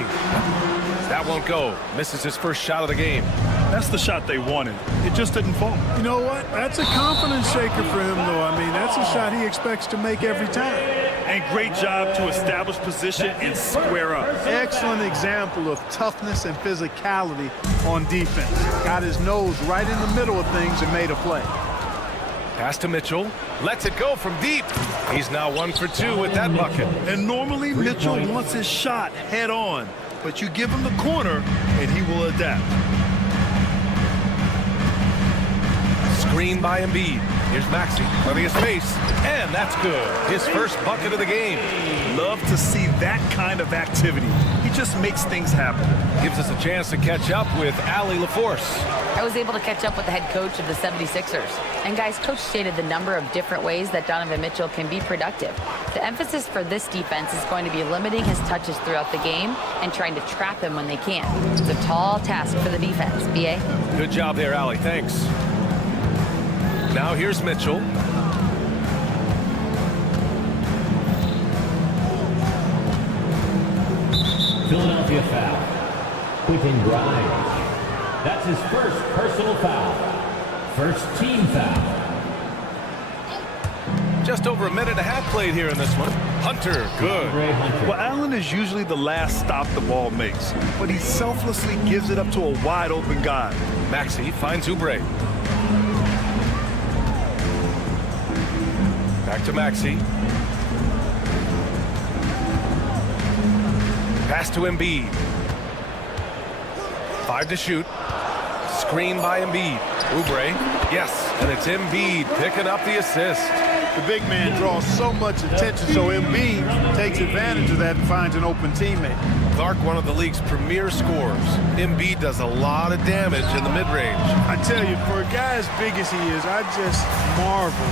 That won't go. Misses his first shot of the game. That's the shot they wanted. It just didn't fall. You know what? That's a confidence shaker for him, though. I mean, that's a shot he expects to make every time. And great job to establish position and square up. Excellent example of toughness and physicality on defense. Got his nose right in the middle of things and made a play. Pass to Mitchell. Lets it go from deep. He's now 1 for 2 with that bucket. And normally Mitchell wants his shot head on, but you give him the corner and he will adapt. Screen by Embiid. Here's Maxey, plenty of space, and that's good. His first bucket of the game. Love to see that kind of activity. He just makes things happen. Gives us a chance to catch up with Allie LaForce. I was able to catch up with the head coach of the 76ers. And guys, coach stated the number of different ways that Donovan Mitchell can be productive. The emphasis for this defense is going to be limiting his touches throughout the game and trying to trap him when they can. It's a tall task for the defense. B.A.? Good job there, Allie. Thanks. Now here's Mitchell. Philadelphia foul. Quentin Grimes. That's his first personal foul. First team foul. Just over a minute and a half played here in this one. Hunter, good. Well, Allen is usually the last stop the ball makes, but he selflessly gives it up to a wide open guy. Maxey finds Oubre. Back to Maxey. Pass to Embiid. 5 to shoot. Screen by Embiid. Oubre. Yes, and it's Embiid picking up the assist. The big man draws so much attention, so Embiid takes advantage of that and finds an open teammate. Clark, one of the league's premier scorers. Embiid does a lot of damage in the mid-range. I tell you, for a guy as big as he is, I just marvel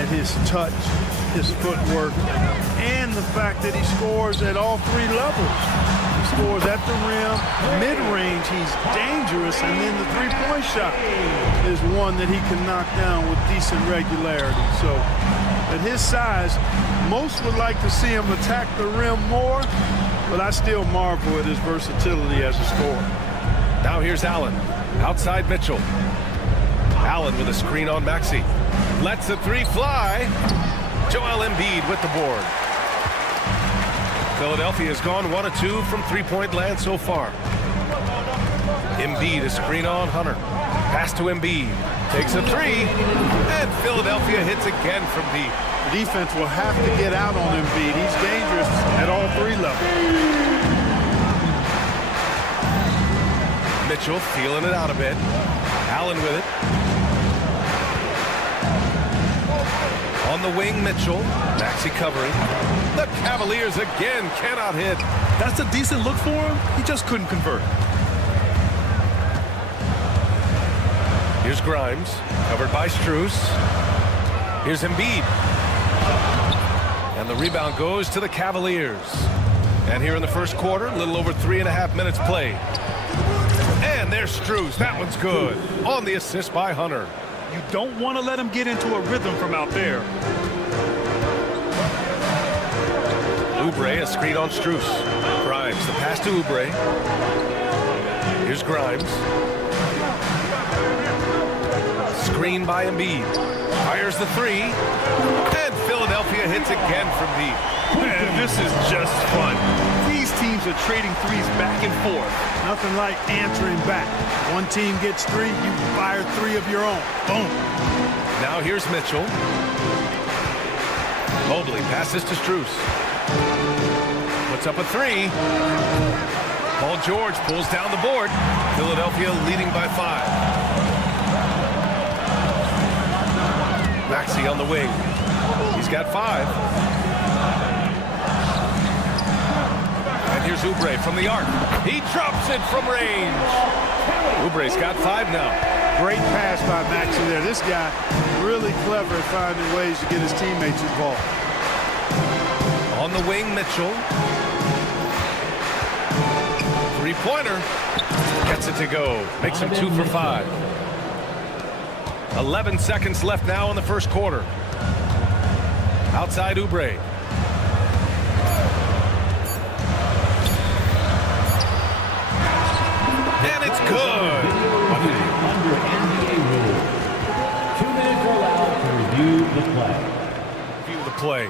at his touch, his footwork, and the fact that he scores at all 3 levels. He scores at the rim, mid-range, he's dangerous, and then the three-point shot is one that he can knock down with decent regularity. So at his size, most would like to see him attack the rim more, but I still marvel at his versatility as a scorer. Now here's Allen. Outside Mitchell. Allen with a screen on Maxey. Lets the 3 fly. Joel Embiid with the board. Philadelphia has gone 1 of 2 from three-point land so far. Embiid, a screen on Hunter. Pass to Embiid. Takes a 3. And Philadelphia hits again from deep. The defense will have to get out on Embiid. He's dangerous at all 3 levels. Mitchell feeling it out a bit. Allen with it. On the wing, Mitchell. Maxey covering. The Cavaliers again cannot hit. That's a decent look for him. He just couldn't convert. Here's Grimes, covered by Strus. Here's Embiid. And the rebound goes to the Cavaliers. And here in the first quarter, a little over 3.5 minutes played. And there's Strus. That one's good. On the assist by Hunter. You don't want to let him get into a rhythm from out there. Oubre, a screen on Strus. Grimes, the pass to Oubre. Here's Grimes. Screen by Embiid. Fires the 3. And Philadelphia hits again from deep. Man, this is just fun. These teams are trading threes back and forth. Nothing like answering back. One team gets 3, you fire 3 of your own. Boom. Now here's Mitchell. Mobley passes to Strus. Puts up a 3. Paul George pulls down the board. Philadelphia leading by 5. Maxey on the wing. He's got 5. here's Oubre from the arc. He drops it from range. Oubre's got 5 now. Great pass by Maxey there. This guy really clever at finding ways to get his teammates involved. On the wing, Mitchell. Three-pointer. Gets it to go. Makes him 2 for 5. 11 seconds left now in the first quarter. Outside Oubre. And it's good. Under NBA rules, 2 minutes are allowed to review the play. Review the play.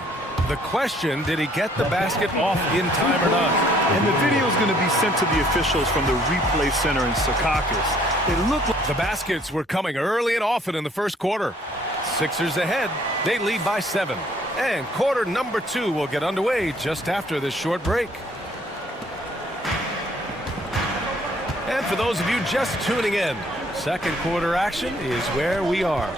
The question, did he get the basket off in time or not? And the video is going to be sent to the officials from the replay center in Secaucus. It looked like The baskets were coming early and often in the first quarter. Sixers ahead. They lead by 7. And quarter number 2 will get underway just after this short break. And for those of you just tuning in, second quarter action is where we are.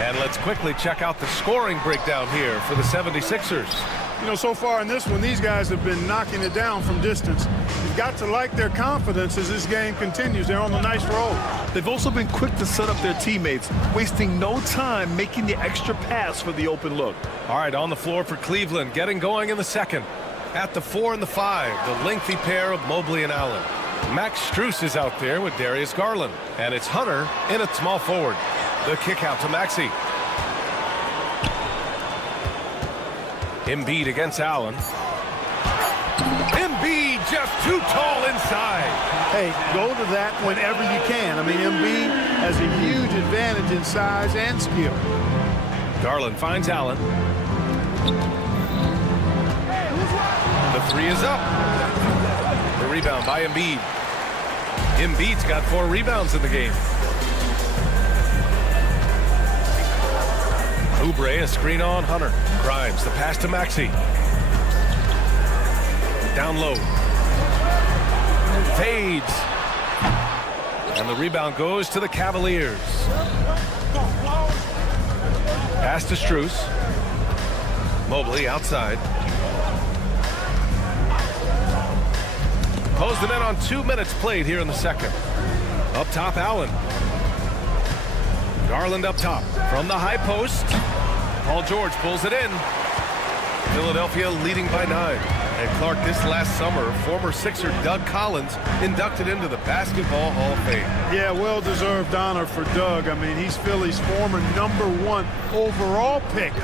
And let's quickly check out the scoring breakdown here for the 76ers. You know, so far in this one, these guys have been knocking it down from distance. You've got to like their confidence as this game continues. They're on a nice roll. they've also been quick to set up their teammates, wasting no time making the extra pass for the open look. All right, on the floor for Cleveland, getting going in the second. At the 4 and the 5, the lengthy pair of Mobley and Allen. Max Strus is out there with Darius Garland. And it's Hunter in at small forward. The kick out to Maxey. Embiid against Allen. Embiid just too tall inside. Hey, go to that whenever you can. I mean, Embiid has a huge advantage in size and skill. Garland finds Allen. The 3 is up. The rebound by Embiid. Embiid's got 4 rebounds in the game. Oubre, a screen on Hunter. Grimes, the pass to Maxey. Down low. Fades. And the rebound goes to the Cavaliers. Pass to Strus. Mobley outside. Closed them in on 2 minutes played here in the second. Up top, Allen. Garland up top from the high post. Paul George pulls it in. Philadelphia leading by 9. And Clark, this last summer, former Sixer Doug Collins inducted into the Basketball Hall of Fame. Yeah, well-deserved honor for Doug. I mean, he's Philly's former #1 overall pick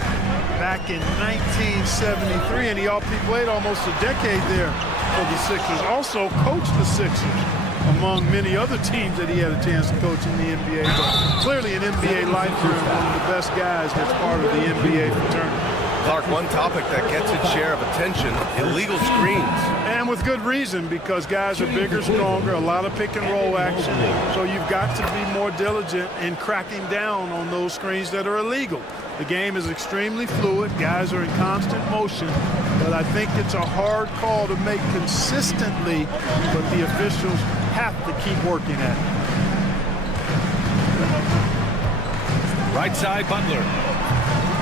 back in 1973, and he played almost a decade there for the Sixers. Also coached the Sixers, among many other teams that he had a chance to coach in the NBA. But clearly an NBA lifer and one of the best guys that's part of the NBA fraternity. Clark, one topic that gets its share of attention, illegal screens. And with good reason, because guys are bigger, stronger, a lot of pick-and-roll action. So you've got to be more diligent in cracking down on those screens that are illegal. The game is extremely fluid. Guys are in constant motion. But I think it's a hard call to make consistently, but the officials have to keep working at it. Right side, Butler.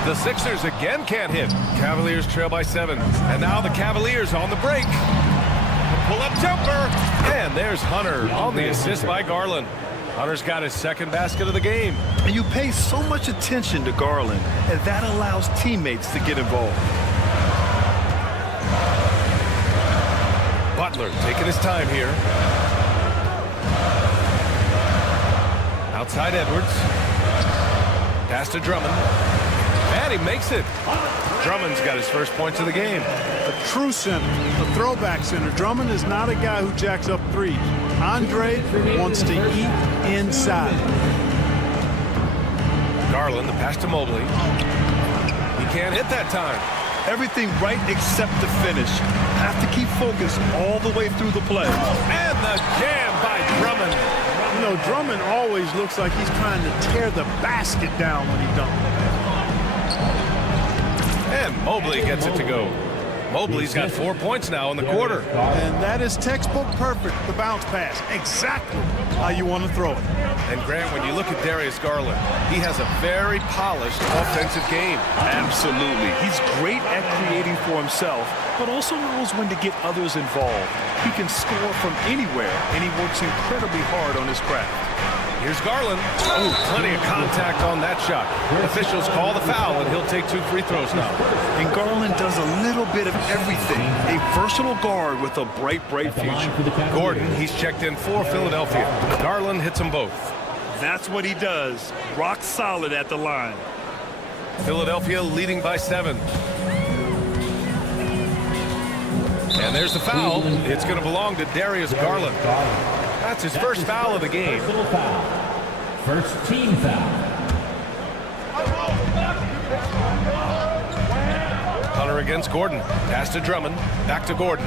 The Sixers again can't hit. Cavaliers trail by 7. And now the Cavaliers on the break. The pull-up jumper. And there's Hunter on the assist by Garland. Hunter's got his second basket of the game. And you pay so much attention to Garland, and that allows teammates to get involved. Butler taking his time here. Outside Edwards. Pass to Drummond. And he makes it. Drummond's got his first points of the game. A true center, a throwback center. Drummond is not a guy who jacks up threes. Andre wants to eat inside. Garland, the pass to Mobley. He can't hit that time. Everything right except the finish. Have to keep focused all the way through the play. And the jam by Drummond. You know, Drummond always looks like he's trying to tear the basket down when he dunks. And Mobley gets it to go. Mobley's got 4 points now in the quarter. And that is textbook perfect, the bounce pass. Exactly how you want to throw it. And Grant, when you look at Darius Garland, he has a very polished offensive game. Absolutely. He's great at creating for himself, but also knows when to get others involved. He can score from anywhere, and he works incredibly hard on his craft. Here's Garland. Oh, plenty of contact on that shot. Officials call the foul, and he'll take 2 free throws now. And Garland does a little bit of everything. A versatile guard with a bright, bright future. Gordon, he's checked in for Philadelphia. Garland hits them both. That's what he does. Rock solid at the line. Philadelphia leading by 7. And there's the foul. It's going to belong to Darius Garland. That's his first foul of the game. First team foul. Hunter against Gordon. Pass to Drummond. Back to Gordon.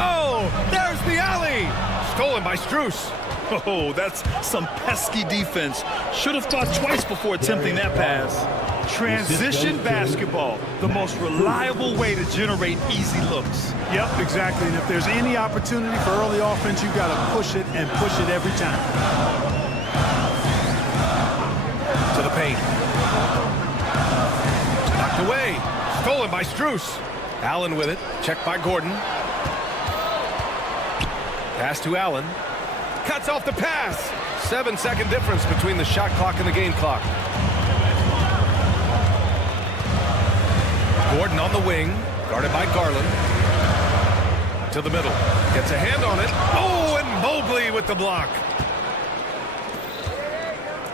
Oh, there's the alley. Stolen by Strus. Oh, that's some pesky defense. Should have thought twice before attempting that pass. Transition basketball, the most reliable way to generate easy looks. Yep, exactly. And if there's any opportunity for early offense, you've got to push it and push it every time. To the paint. Knocked away. Stolen by Strus. Allen with it. Checked by Gordon. Pass to Allen. Cuts off the pass. 7-second difference between the shot clock and the game clock. Gordon on the wing, guarded by Garland. To the middle. Gets a hand on it. Oh, and Mobley with the block.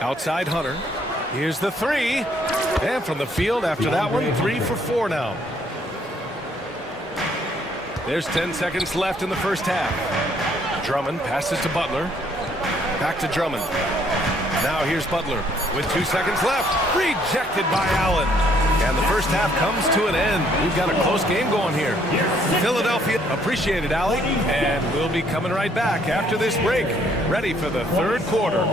Outside Hunter. Here's the 3. And from the field after that one, 3 for 4 now. There's 10 seconds left in the first half. Drummond passes to Butler. Back to Drummond. Now here's Butler with 2 seconds left. Rejected by Allen. And the first half comes to an end. We've got a close game going here. Philadelphia, appreciate it, Allie. And we'll be coming right back after this break. Ready for the third quarter.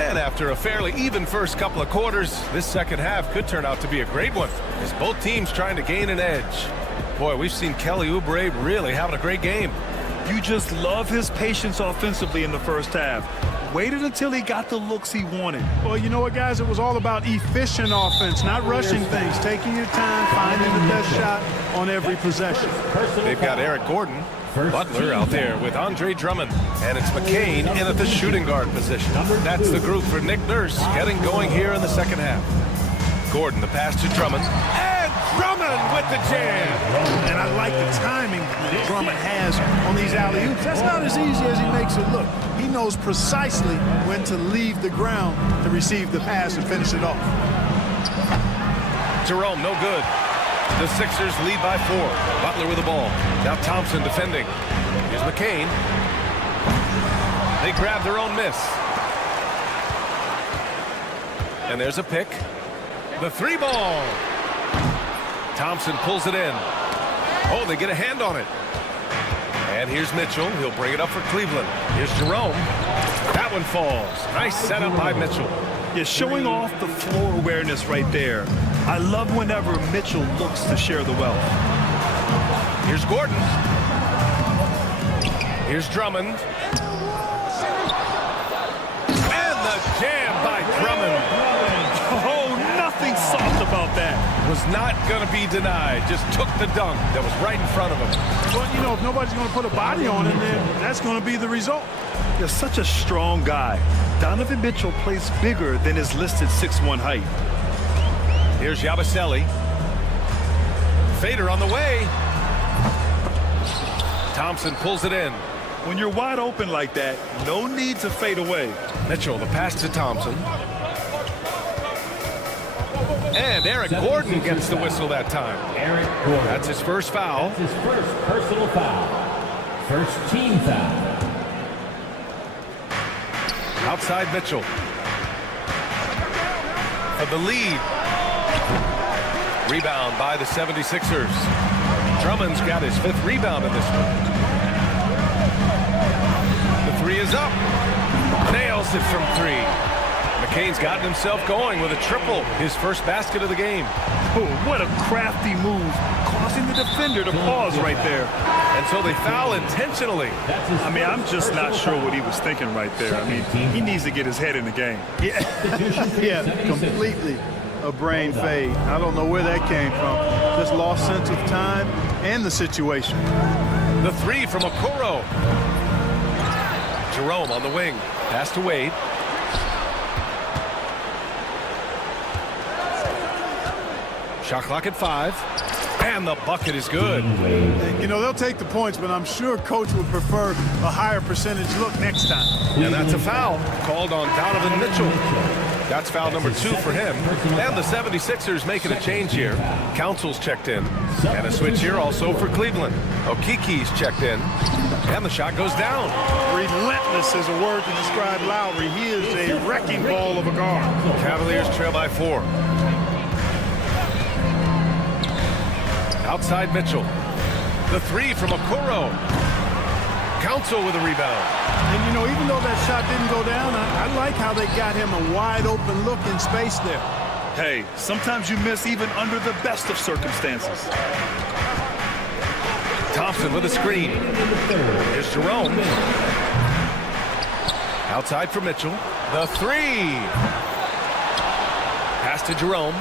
And after a fairly even first couple of quarters, this second half could turn out to be a great one, as both teams trying to gain an edge. Boy, we've seen Kelly Oubre really having a great game. You just love his patience offensively in the first half. Waited until he got the looks he wanted. Well, you know what, guys? It was all about efficient offense, not rushing things, taking your time, finding the best shot on every possession. They've got Eric Gordon. Butler out there with Andre Drummond. And it's McCain in at the shooting guard position. That's the group for Nick Nurse getting going here in the second half. Gordon, the pass to Drummond. And Drummond with the jam. And I like the timing that Drummond has on these alley-oops. That's not as easy as he makes it look. He knows precisely when to leave the ground to receive the pass and finish it off. Jerome, no good. The Sixers lead by 4. Butler with the ball. Now Thompson defending. Here's McCain. They grab their own miss. And there's a pick. The 3 ball. Thompson pulls it in. Oh, they get a hand on it. And here's Mitchell. He'll bring it up for Cleveland. Here's Jerome. That one falls. Nice setup by Mitchell. You're showing off the floor awareness right there. I love whenever Mitchell looks to share the wealth. Here's Gordon. Here's Drummond. And the jam by Drummond. Oh, nothing soft about that. Was not going to be denied. Just took the dunk that was right in front of him. Well, you know, if nobody's going to put a body on him, then that's going to be the result. You're such a strong guy. Donovan Mitchell plays bigger than his listed 6'1" height. Here's Yabusele. Fader on the way. Thompson pulls it in. When you're wide open like that, no need to fade away. Mitchell, the pass to Thompson. And Eric Gordon gets the whistle that time. Eric Gordon. That's his first foul. That's his first personal foul. First team foul. Outside Mitchell. For the lead. Rebound by the 76ers. Drummond's got his 5th rebound in this one. The three is up. Nails it from 3. McCain's gotten himself going with a triple, his first basket of the game. Oh, what a crafty move, causing the defender to pause right there. And so they foul intentionally. I mean, I'm just not sure what he was thinking right there. I mean, he needs to get his head in the game. Yeah, completely a brain fade. I don't know where that came from. Just lost sense of time and the situation. The three from Okoro. Jerome on the wing. Pass to Wade. Shot clock at 5. And the bucket is good. And, you know, they'll take the points, but I'm sure coach would prefer a higher percentage look next time. And that's a foul called on Donovan Mitchell. That's foul number 2 for him. And the 76ers making a change here. Council's checked in. And a switch here also for Cleveland. Okiki's checked in. And the shot goes down. Relentless is a word to describe Lowry. He is a wrecking ball of a guard. Cavaliers trail by 4. Outside Mitchell. The three from Okoro. Council with a rebound. And, you know, even though that shot didn't go down, I like how they got him a wide-open look in space there. Hey, sometimes you miss even under the best of circumstances. Thompson with a screen. Here's Jerome. Outside for Mitchell. The three. Pass to Jerome.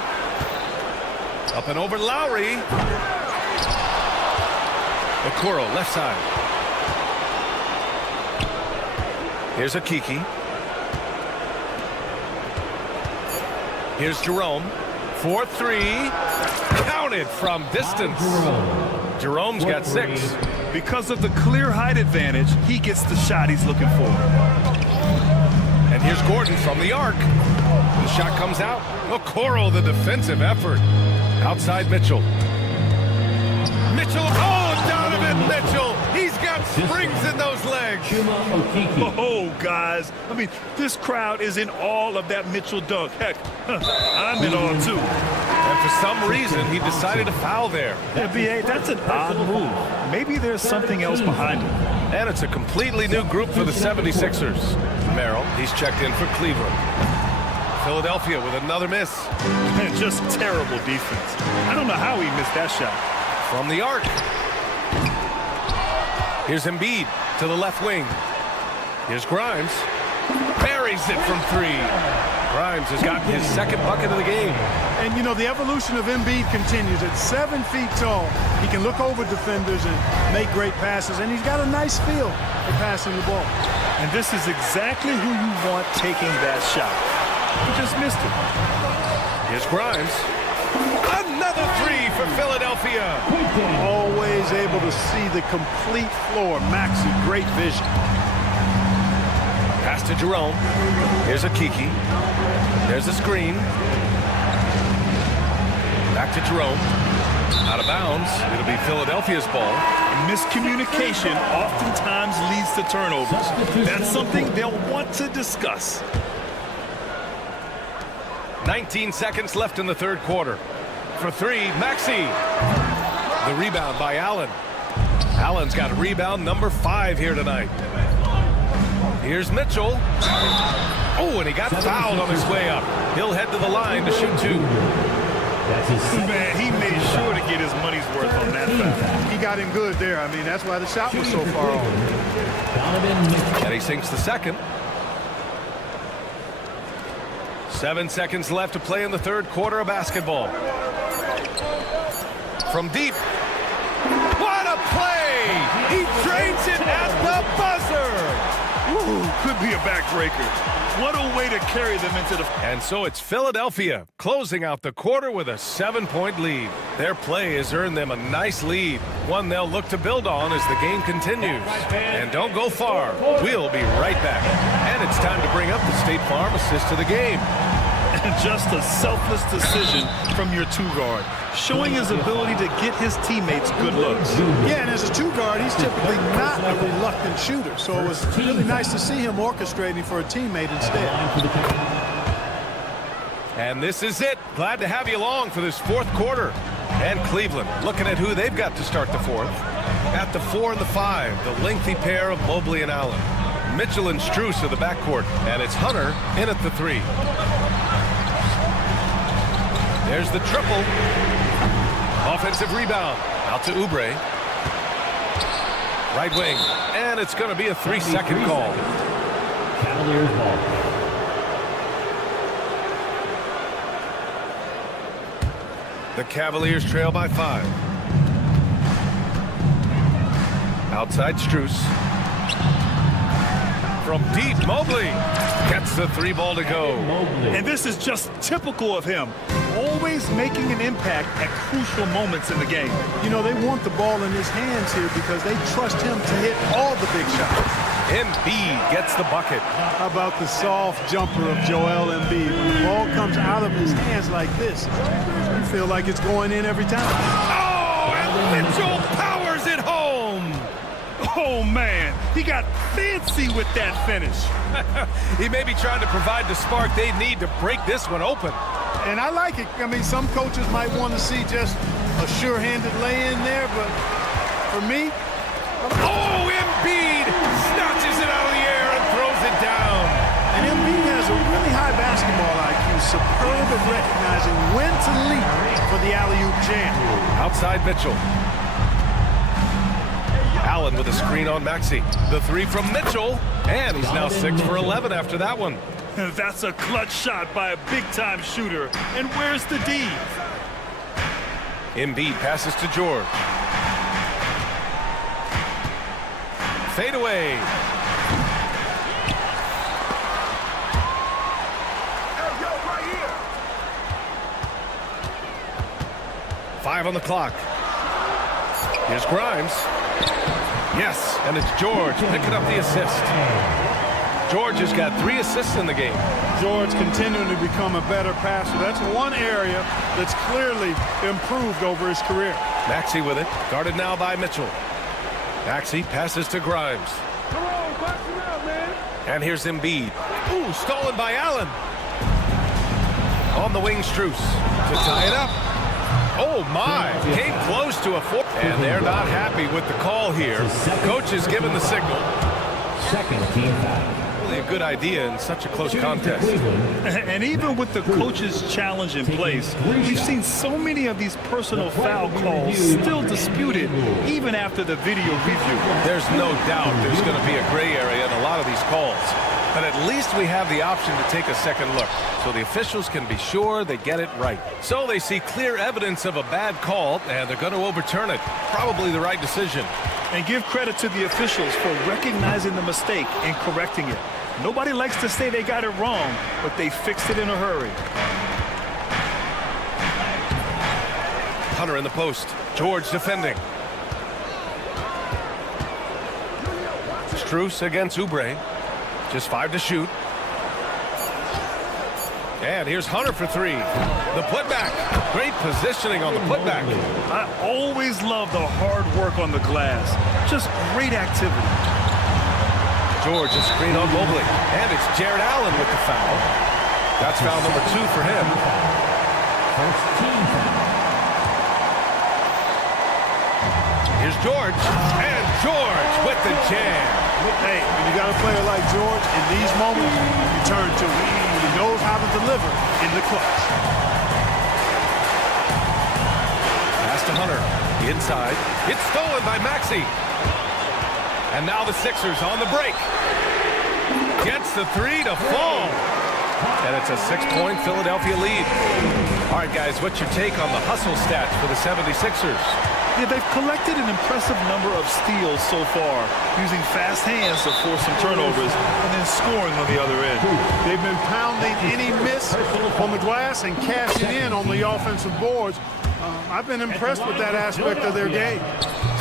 Up and over Lowry. Okoro, left side. Here's Okiki. Here's Jerome. 4-3. Counted from distance. Jerome's got 6. Because of the clear height advantage, he gets the shot he's looking for. And here's Gordon from the arc. The shot comes out. Okoro, the defensive effort. Outside Mitchell. Mitchell. Oh, Donovan Mitchell. He's got springs in those legs. Oh, guys. I mean, this crowd is in all of that Mitchell dunk. Heck, I'm in awe, too. And for some reason, he decided to foul there. Yeah, B.A., that's an odd move. Maybe there's something else behind it. And it's a completely new group for the 76ers. Merrill, he's checked in for Cleveland. Philadelphia with another miss. Just terrible defense. I don't know how he missed that shot. From the arc. Here's Embiid to the left wing. Here's Grimes. Buries it from 3. Grimes has gotten his 2nd bucket of the game. And, you know, the evolution of Embiid continues. At 7 feet tall, he can look over defenders and make great passes. And he's got a nice feel for passing the ball. And this is exactly who you want taking that shot. He just missed it. Here's Grimes. Another 3 for Philadelphia. Always able to see the complete floor. Maxey, great vision. Pass to Jerome. Here's Okiki. There's a screen. Back to Jerome. Out of bounds. It'll be Philadelphia's ball. Miscommunication oftentimes leads to turnovers. That's something they'll want to discuss. 19 seconds left in the 3rd quarter. For 3, Maxey. The rebound by Allen. Allen's got rebound number 5 here tonight. Here's Mitchell. Oh, and he got fouled on his way up. He'll head to the line to shoot 2. Man, he made sure to get his money's worth on that foul. He got him good there. I mean, that's why the shot was so far off. And he sinks the 2nd. 7 seconds left to play in the 3rd quarter of basketball. From deep. What a play! He drains it at the buzzer! Ooh, could be a backbreaker. What a way to carry them into the... And so it's Philadelphia closing out the quarter with a 7-point lead. Their play has earned them a nice lead, one they'll look to build on as the game continues. And don't go far. We'll be right back. And it's time to bring up the State Farm assist to the game. And just a selfless decision from your 2-guard, showing his ability to get his teammates good looks. Yeah, and as a 2-guard, he's typically not a reluctant shooter, so it was really nice to see him orchestrating for a teammate instead. And this is it. Glad to have you along for this fourth quarter. And Cleveland looking at who they've got to start the fourth. At the 4 and the 5, the lengthy pair of Mobley and Allen. Mitchell and Strus are the backcourt, and it's Hunter in at the 3. There's the triple. Offensive rebound. Out to Oubre. Right wing. And it's going to be a 3-second call. Cavaliers ball. The Cavaliers trail by 5. Outside Strus. From deep, Mobley gets the 3 ball to go. And this is just typical of him. Always making an impact at crucial moments in the game. You know, they want the ball in his hands here because they trust him to hit all the big shots. Embiid gets the bucket. How about the soft jumper of Joel Embiid? When the ball comes out of his hands like this, you feel like it's going in every time. Oh, and Mitchell powers it home. Oh, man, he got fancy with that finish. He may be trying to provide the spark they need to break this one open. And I like it. I mean, some coaches might want to see just a sure-handed lay-in there, but for me... Oh, Embiid snatches it out of the air and throws it down. And Embiid has a really high basketball IQ, superb at recognizing when to leap for the alley-oop jam. Outside Mitchell. Allen with a screen on Maxey. The 3 from Mitchell, and he's now 6 for 11 after that one. That's a clutch shot by a big-time shooter. And where's the D? Embiid passes to George. Fade away. Five on the clock. Here's Grimes. Yes, and it's George picking up the assist. George has got 3 assists in the game. George continuing to become a better passer. That's one area that's clearly improved over his career. Maxey with it, guarded now by Mitchell. Maxey passes to Grimes. Come on, pass it out, man. And here's Embiid. Ooh, stolen by Allen. On the wing, Strus to tie it up. Oh, my. Came close to a 4. And they're not happy with the call here. Coach has given the signal. Second team foul. Really a good idea in such a close contest. And even with the coach's challenge in place, we've seen so many of these personal foul calls still disputed even after the video review. There's no doubt there's going to be a gray area in a lot of these calls. But at least we have the option to take a second look, so the officials can be sure they get it right. So they see clear evidence of a bad call, and they're going to overturn it. Probably the right decision. And give credit to the officials for recognizing the mistake and correcting it. Nobody likes to say they got it wrong, but they fixed it in a hurry. Hunter in the post. George defending. Strus against Oubre. Just 5 to shoot. And here's Hunter for 3. The putback. Great positioning on the putback. I always love the hard work on the glass. Just great activity. George is screen on Mobley. And it's Jared Allen with the foul. That's foul number 2 for him. First team foul. Here's George. And George with the jam. Hey, when you got a player like George, in these moments, you turn to him. He knows how to deliver in the clutch. Pass to Hunter. Inside. It's stolen by Maxey. And now the Sixers on the break. Gets the 3 to fall. And it's a 6-point Philadelphia lead. All right, guys, what's your take on the hustle stats for the 76ers? Yeah, they've collected an impressive number of steals so far, using fast hands to force some turnovers and then scoring on the other end. They've been pounding any miss on the glass and cashing in on the offensive boards. I've been impressed with that aspect of their game.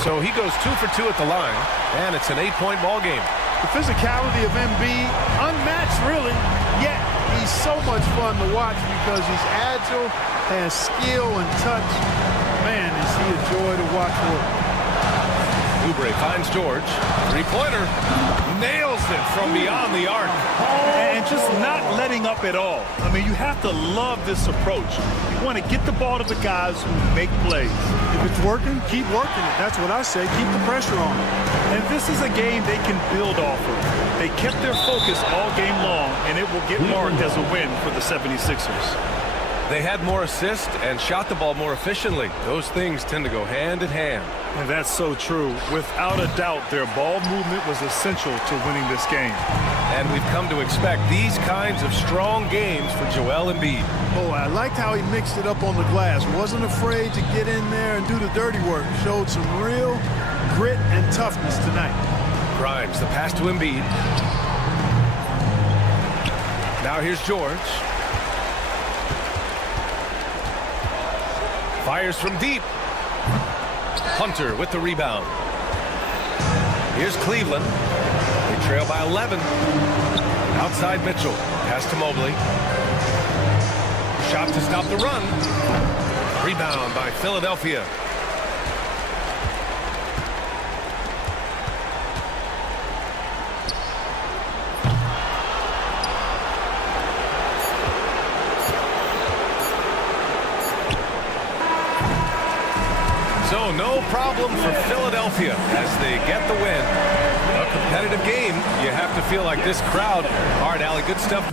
So he goes 2 for 2 at the line, and it's an 8-point ball game. The physicality of Embiid, unmatched really, yet he's so much fun to watch because he's agile, has skill and touch. Man, is he a joy to watch work. Oubre finds George. Three-pointer. Nails it from beyond the arc. And just not letting up at all. I mean, you have to love this approach. You want to get the ball to the guys who make plays. If it's working, keep working it. That's what I say. Keep the pressure on. And this is a game they can build off of. They kept their focus all game long, and it will get marked as a win for the 76ers. They had more assists and shot the ball more efficiently. Those things tend to go hand in hand. And that's so true. Without a doubt, their ball movement was essential to winning this game. And we've come to expect these kinds of strong games for Joel Embiid. Oh, I liked how he mixed it up on the glass. Wasn't afraid to get in there and do the dirty work. Showed some real grit and toughness tonight. Grimes, the pass to Embiid. Now here's George. Fires from deep. Hunter with the rebound. Here's Cleveland. They trail by 11. Outside Mitchell. Pass to Mobley. Shot to stop the run. Rebound by Philadelphia. So no problem for Philadelphia as they get the win. A competitive game. You have to feel like this crowd. All right, Allie, good stuff.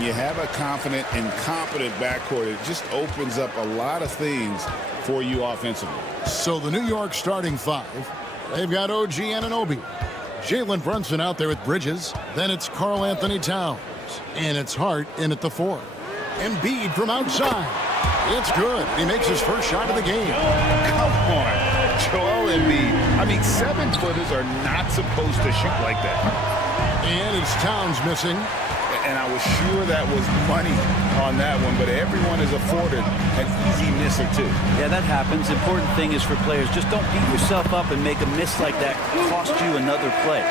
when you have a confident and competent backcourt, it just opens up a lot of things for you offensively. So the New York starting five, they've got OG Anunoby, Jalen Brunson out there with Bridges. Then it's Karl Anthony Towns. And it's Hart in at the 4. Embiid from outside. It's good. He makes his first shot of the game. Come on, Joel Embiid. I mean, 7-footers are not supposed to shoot like that. And it's Towns missing. And I was sure that was money on that one, but everyone is afforded an easy misser too. Yeah, that happens. Important thing is for players, just don't beat yourself up and make a miss like that cost you another play.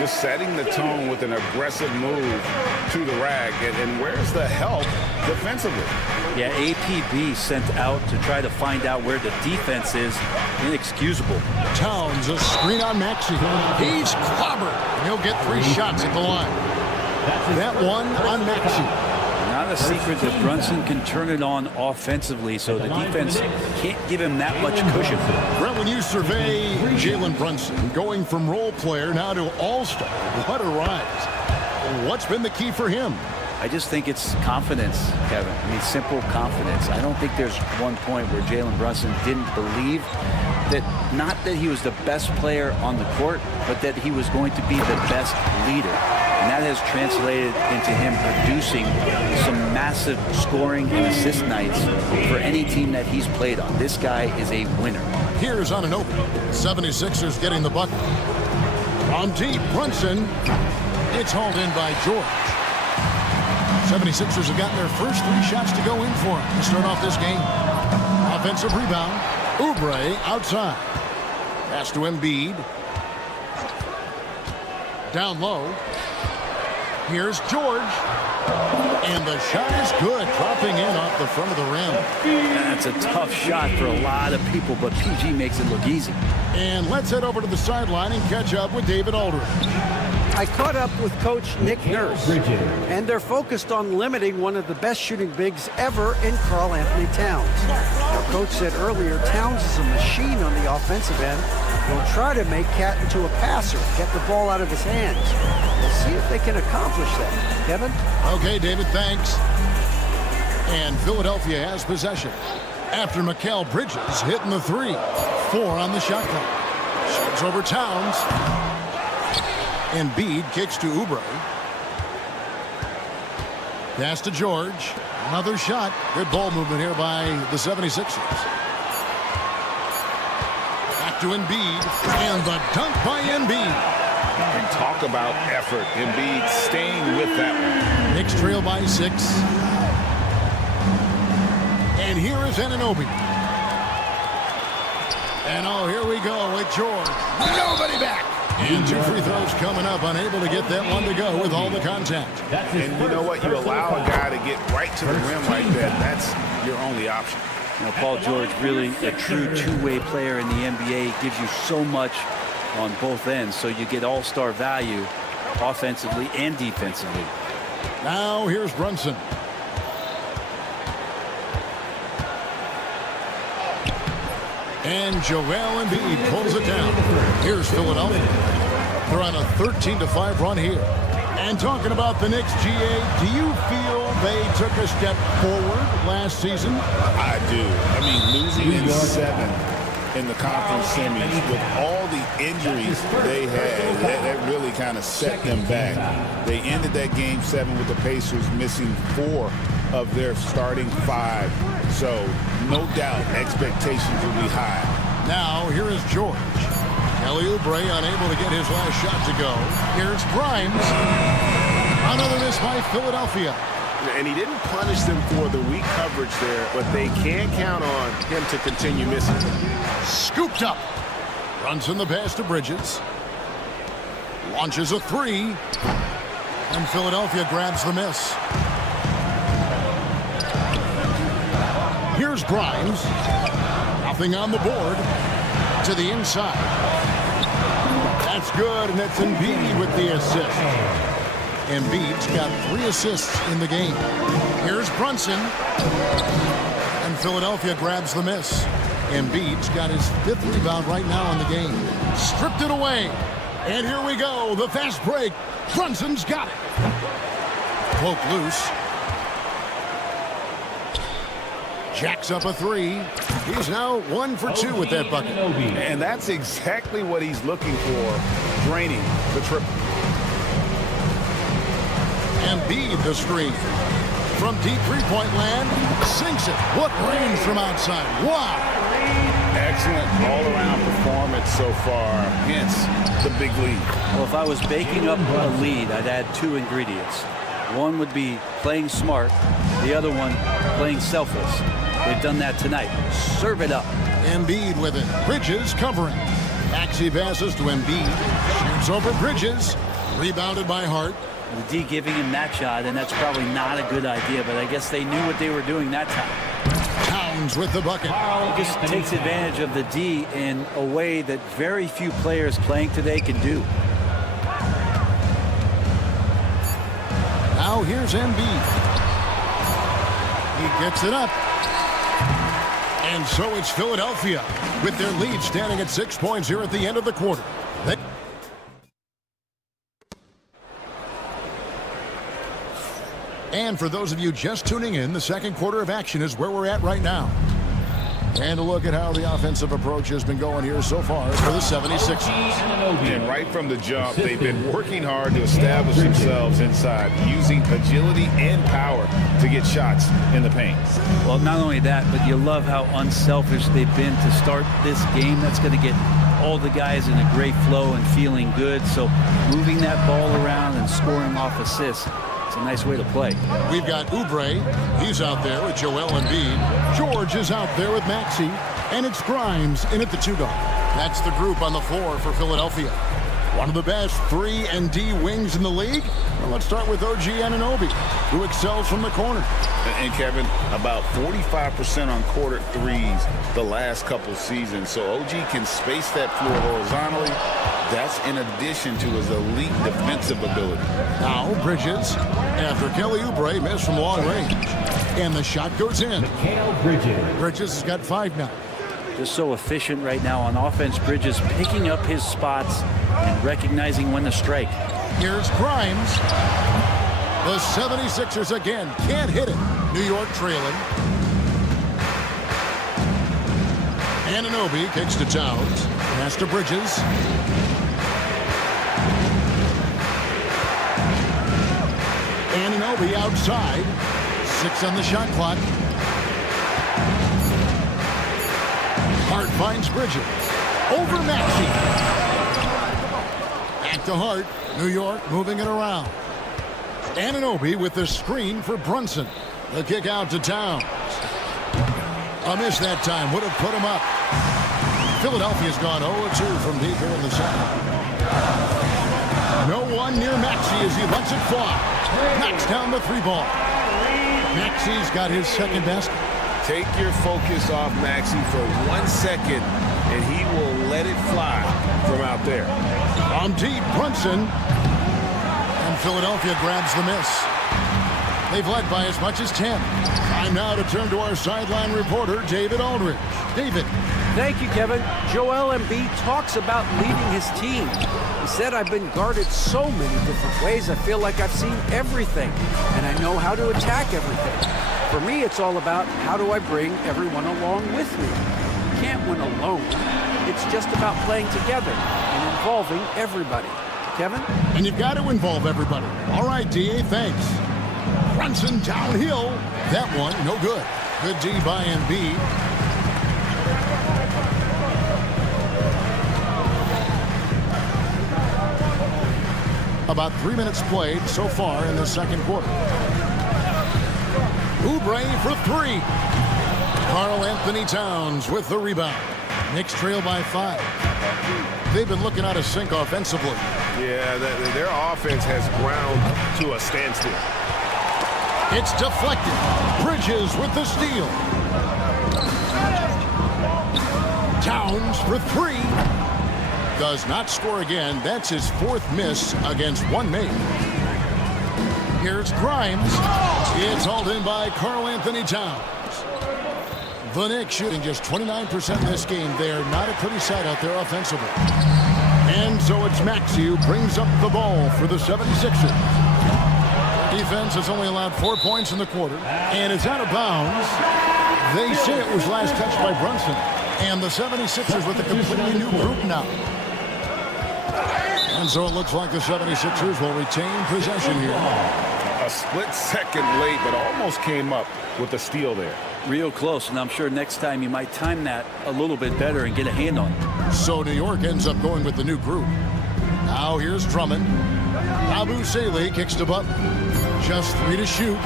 Just setting the tone with an aggressive move to the rack. And where's the help defensively? Yeah, APB sent out to try to find out where the defense is. Inexcusable. Towns, a screen on Maxey. He's clobbered. He'll get 3 shots at the line. That one on Maxey. Not a secret that Brunson can turn it on offensively, so the defense can't give him that much cushion. Brett, when you survey Jalen Brunson, going from role player now to all-star, what a rise. What's been the key for him? I just think it's confidence, Kevin. I mean, simple confidence. I don't think there's one point where Jalen Brunson didn't believe that, not that he was the best player on the court, but that he was going to be the best leader. And that has translated into him producing some massive scoring and assist nights for any team that he's played on. This guy is a winner. Here's Anunoby. 76ers getting the bucket. On deep, Brunson. It's hauled in by George. 76ers have gotten their first 3 shots to go in for him to start off this game. Offensive rebound. Oubre outside. Pass to Embiid. Down low. Here's George. And the shot is good, dropping in off the front of the rim. That's a tough shot for a lot of people, but PG makes it look easy. And let's head over to the sideline and catch up with David Aldridge. I caught up with Coach Nick Nurse, and they're focused on limiting one of the best shooting bigs ever in Karl Anthony Towns. Now, Coach said earlier, Towns is a machine on the offensive end. He'll try to make Cat into a passer, get the ball out of his hands. We'll see if they can accomplish that. Kevin? Okay, David, thanks. And Philadelphia has possession after Mikal Bridges hitting the 3. 4 on the shot clock. Shoves over Towns. Embiid kicks to Oubre. Pass to George. Another shot. Good ball movement here by the 76ers. Back to Embiid. And the dunk by Embiid. And talk about effort. Embiid staying with that one. Knicks trail by 6. And here is Anunoby. And oh, here we go with George. Nobody back. And 2 free throws coming up, unable to get that one to go with all the contact. And you know what? You allow a guy to get right to the rim like that. That's your only option. You know, Paul George, really a true 2-way player in the NBA, gives you so much on both ends, so you get all-star value offensively and defensively. Now here's Brunson. And Joel Embiid pulls it down. Here's Philadelphia. They're on a 13-5 run here. And talking about the Knicks, GA, do you feel they took a step forward last season? I do. I mean, losing in 7 in the conference semis with all the injuries they had, that really kind of set them back. They ended that game 7 with the Pacers missing 4 of their starting 5. So, no doubt, expectations will be high. Now, here is George. Kelly Oubre unable to get his last shot to go. Here's Grimes. Another miss by Philadelphia. And he didn't punish them for the weak coverage there, but they can count on him to continue missing. Scooped up. Runs in the pass to Bridges. Launches a 3. And Philadelphia grabs the miss. Here's Grimes. Nothing on the board. To the inside. That's good, and it's Embiid with the assist. Embiid's got 3 assists in the game. Here's Brunson. And Philadelphia grabs the miss. Embiid's got his 5th rebound right now in the game. Stripped it away. And here we go. The fast break. Brunson's got it. Poke loose. Jacks up a three. He's now 1 for 2 with that bucket. And that's exactly what he's looking for, draining the triple. Embiid the screen. From deep three-point land, sinks it. What range from outside. Wow. Excellent all-around performance so far against the big lead. Well, if I was baking up a lead, I'd add 2 ingredients. One would be playing smart. The other one, playing selfless. They've done that tonight. Serve it up. Embiid with it. Bridges covering. Maxey passes to Embiid. Shoots over Bridges. Rebounded by Hart. The D giving him that shot, and that's probably not a good idea, but I guess they knew what they were doing that time. Towns with the bucket. He just takes advantage of the D in a way that very few players playing today can do. Now here's Embiid. He gets it up. And so it's Philadelphia with their lead standing at 6 points here at the end of the quarter. And for those of you just tuning in, the second quarter of action is where we're at right now. And a look at how the offensive approach has been going here so far for the 76ers. And right from the jump, they've been working hard to establish themselves inside, using agility and power to get shots in the paint. Well, not only that, but you love how unselfish they've been to start this game. That's going to get all the guys in a great flow and feeling good. So moving that ball around and scoring off assists, it's a nice way to play. We've got Oubre. He's out there with Joel Embiid. George is out there with Maxey. And it's Grimes in at the 2 guard. That's the group on the floor for Philadelphia. One of the best 3 and D wings in the league. Well, let's start with OG Anunoby, who excels from the corner. And Kevin, about 45% on quarter threes the last couple seasons. So OG can space that floor horizontally. That's in addition to his elite defensive ability. Now Bridges, after Kelly Oubre missed from long range. And the shot goes in. Bridges has got 5 now. Just so efficient right now on offense. Bridges picking up his spots and recognizing when to strike. Here's Grimes. The 76ers again can't hit it. New York trailing. Anunoby kicks to Towns. Pass to Bridges. Anunoby outside. 6 on the shot clock. Hart finds Bridges. Over Maxey. Back to Hart. New York moving it around. Anunoby with the screen for Brunson. The kick out to Towns. A miss that time. Would have put him up. Philadelphia's gone 0-2 from deep here in the second. No one near Maxey as he lets it fly. Knocks down the 3 ball. Maxey's got his second basket. Take your focus off Maxey for 1 second, and he will let it fly from out there. From deep, Brunson. And Philadelphia grabs the miss. They've led by as much as 10. Time now to turn to our sideline reporter, David Aldridge. David. Thank you, Kevin. Joel Embiid talks about leading his team. He said, I've been guarded so many different ways. I feel like I've seen everything, and I know how to attack everything. For me, it's all about how do I bring everyone along with me. You can't win alone. It's just about playing together and involving everybody. Kevin? And you've got to involve everybody. All right, D.A., thanks. Brunson downhill. That one, no good. Good D by Embiid. About 3 minutes played so far in the second quarter. Oubre for 3. Karl Anthony Towns with the rebound. Knicks trail by 5. They've been looking out of sync offensively. Yeah, their offense has ground to a standstill. It's deflected. Bridges with the steal. Towns for 3. Does not score again. That's his 4th miss against 1 mate. Here's Grimes. It's hauled in by Karl Anthony Towns. The Knicks shooting just 29% in this game. They are not a pretty sight out there offensively. And so it's Maxey who brings up the ball for the 76ers. Defense has only allowed 4 points in the quarter, and it's out of bounds. They say it was last touched by Brunson, and the 76ers with a completely new group now. And so it looks like the 76ers will retain possession here. A split second late, but almost came up with a steal there. Real close, and I'm sure next time you might time that a little bit better and get a hand on it. So New York ends up going with the new group. Now here's Drummond. Abu Saleh kicks to Butler. Just 3 to shoot.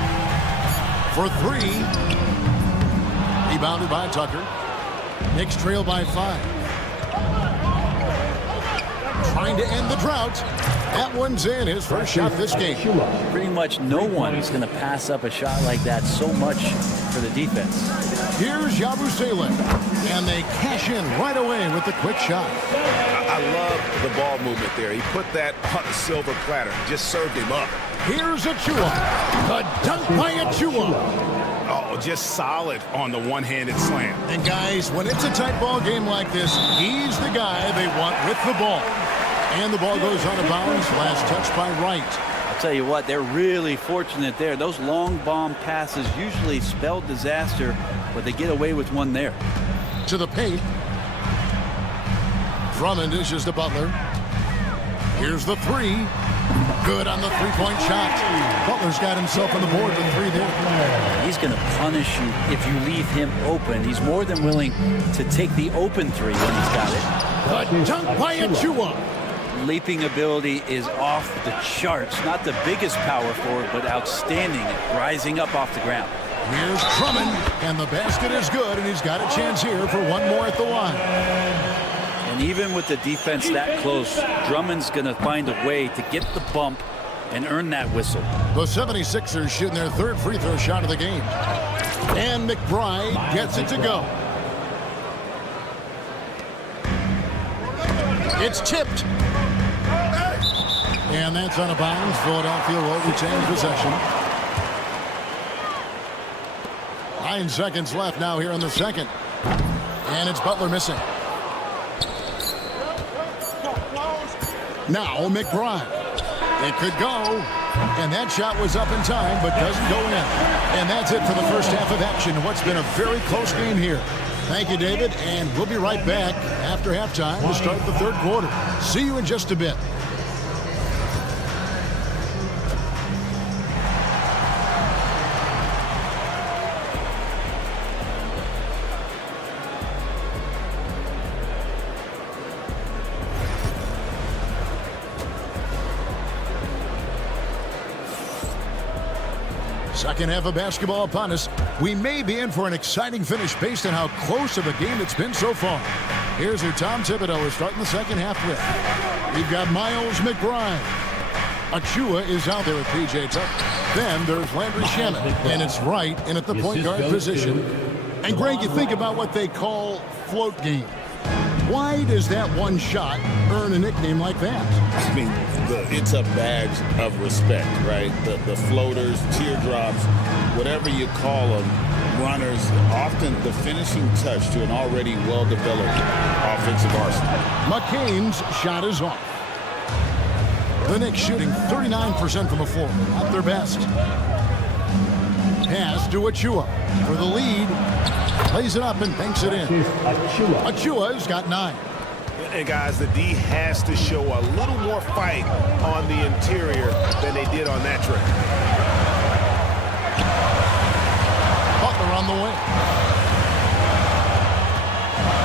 For 3. Rebounded by Tucker. Knicks trail by 5. Trying to end the drought. That one's in. His first shot this game. Pretty much no one is going to pass up a shot like that so much for the defense. Here's Yabusele. And they cash in right away with the quick shot. I love the ball movement there. He put that on the silver platter. Just served him up. Here's Achua. The dunk by Achua. Oh, just solid on the one-handed slam. And guys, when it's a tight ball game like this, he's the guy they want with the ball. And the ball goes out of bounds. Last touch by Wright. I'll tell you what, they're really fortunate there. Those long bomb passes usually spell disaster, but they get away with one there. To the paint. Drummond dishes to Butler. Here's the 3. Good on the three-point shot. Butler's got himself on the board with 3 there. He's going to punish you if you leave him open. He's more than willing to take the open 3 when he's got it. The dunk by Achua. Leaping ability is off the charts. Not the biggest power forward, but outstanding at rising up off the ground. Here's Drummond, and the basket is good, and he's got a chance here for one more at the line. And even with the defense that close, Drummond's going to find a way to get the bump and earn that whistle. The 76ers shooting their 3rd free throw shot of the game. And McBride gets it to go. It's tipped. And that's out of bounds. Philadelphia will retain possession. 9 seconds left now here in the second. And it's Butler missing. Now McBride. It could go. And that shot was up in time, but doesn't go in. And that's it for the first half of action. What's been a very close game here. Thank you, David. And we'll be right back after halftime to start the 3rd quarter. See you in just a bit. Second half of basketball upon us. We may be in for an exciting finish based on how close of a game it's been so far. Here's who Tom Thibodeau is starting the second half with. We've got Miles McBride. Achua is out there with P.J. Tucker. Then there's Landry Shamet, and it's Wright in at the point guard position. And Greg, you think about what they call float game. Why does that one shot earn a nickname like that? I mean, it's a badge of respect, right? The floaters, teardrops, whatever you call them, runners, often the finishing touch to an already well-developed offensive arsenal. McCain's shot is off. The Knicks shooting 39% from the floor, at their best. Pass to Achua for the lead. Plays it up and banks it in. Achua's got 9. And guys, the D has to show a little more fight on the interior than they did on that trip. Butler on the wing.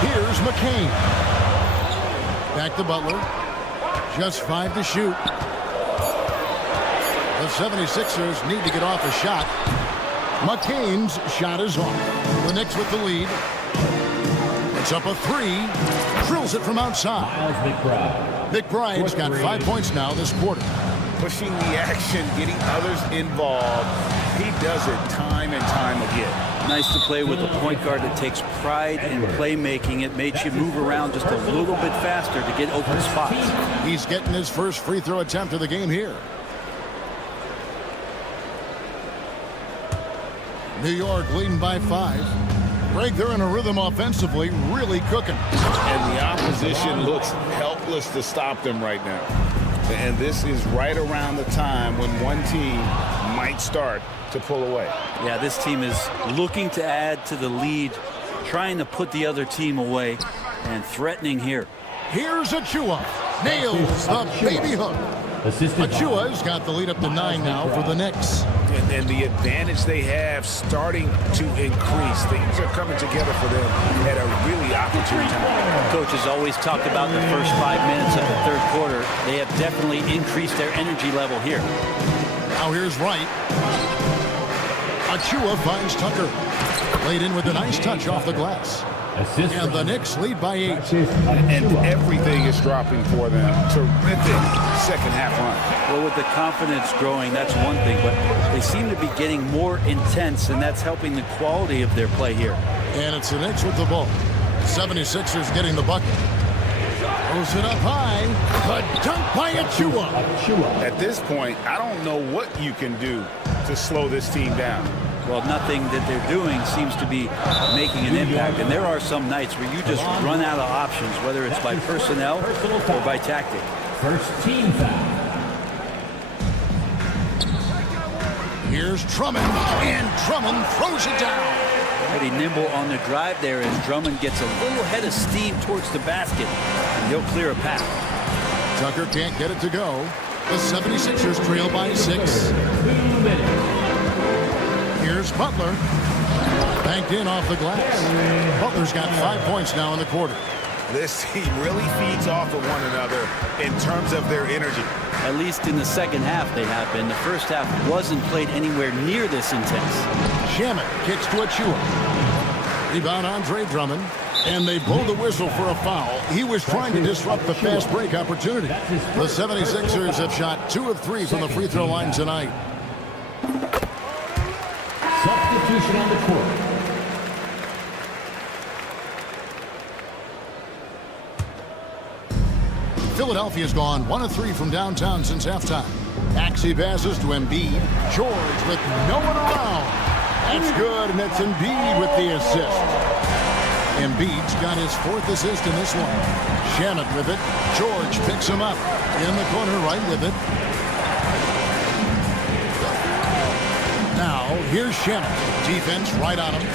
Here's McCain. Back to Butler. Just 5 to shoot. The 76ers need to get off a shot. McCain's shot is off. The Knicks with the lead. It's up a 3. Drills it from outside. McBride's got 5 points now this quarter. Pushing the action, getting others involved. He does it time and time again. Nice to play with a point guard that takes pride in playmaking. It makes you move around just a little bit faster to get open spots. He's getting his first free throw attempt of the game here. New York leading by 5. Greg, they're in a rhythm offensively, really cooking. And the opposition looks helpless to stop them right now. And this is right around the time when one team might start to pull away. Yeah, this team is looking to add to the lead, trying to put the other team away, and threatening here. Here's Achua. Nails the baby hook. Achua's got the lead up to 9 now for the Knicks. And the advantage they have starting to increase. Things are coming together for them at a really opportune time. Coach has always talked about the first 5 minutes of the third quarter. They have definitely increased their energy level here. Now here's Wright. Achua finds Tucker. Laid in with a nice touch off the glass. And the Knicks lead by 8. And everything is dropping for them. Terrific second half run. Well, with the confidence growing, that's one thing, but they seem to be getting more intense, and that's helping the quality of their play here. And it's the Knicks with the ball. 76ers getting the bucket. Throws it up high. The dunk by Achua. At this point, I don't know what you can do to slow this team down. Well, nothing that they're doing seems to be making an impact. And there are some nights where you just run out of options, whether it's by personnel or by tactic. First team foul. Here's Drummond, and Drummond throws it down. Pretty nimble on the drive there as Drummond gets a little head of steam towards the basket, and he'll clear a path. Tucker can't get it to go. The 76ers trail by 6. Here's Butler. Banked in off the glass. Butler's got 5 points now in the quarter. This team really feeds off of one another in terms of their energy. At least in the second half they have been. The first half wasn't played anywhere near this intense. Shamet kicks to Achua. Rebound Andre Drummond. And they blow the whistle for a foul. He was trying to disrupt the fast break opportunity. The 76ers have shot 2 of 3 from the free throw line tonight. Substitution on the court. Philadelphia's gone 1 of 3 from downtown since halftime. Maxey passes to Embiid. George with no one around. That's good, and it's Embiid with the assist. Embiid's got his 4th assist in this one. Shamet with it. George picks him up. In the corner, right with it. Now, here's Shamet. Defense right on him.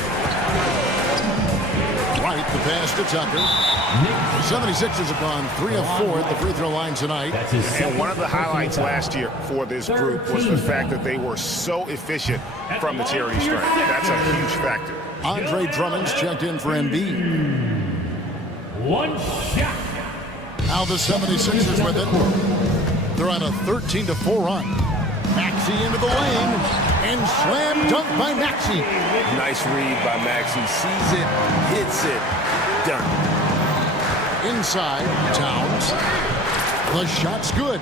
Right, the pass to Tucker. The 76ers have gone 3 of 4 at the free throw line tonight. And one of the highlights last year for this group was the fact that they were so efficient from the charity stripe. That's a huge factor. Andre Drummond's checked in for Embiid. One shot. Now the 76ers with it. They're on a 13-4 run. Maxey into the lane. And slam dunk by Maxey. Nice read by Maxey. Sees it, hits it, done. Inside, Towns. The shot's good.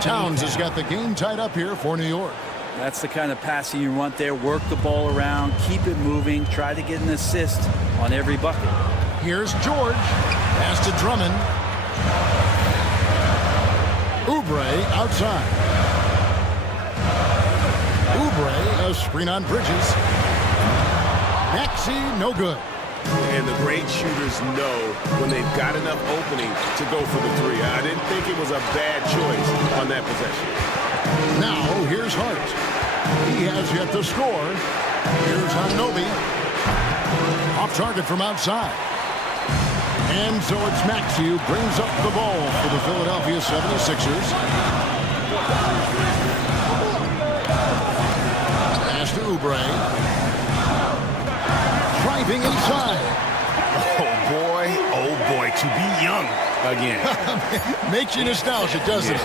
Towns has got the game tied up here for New York. That's the kind of passing you want there. Work the ball around, keep it moving, try to get an assist on every bucket. Here's George. Pass to Drummond. Oubre outside. Oubre, a screen on Bridges. Maxey, no good. And the great shooters know when they've got enough opening to go for the 3. I didn't think it was a bad choice on that possession. Now, here's Hart. He has yet to score. Here's Anunoby. Off target from outside. And so it's Maxey who brings up the ball for the Philadelphia 76ers. Pass to Oubre. Driving inside. Oh boy, to be young again. Makes you nostalgic, doesn't it?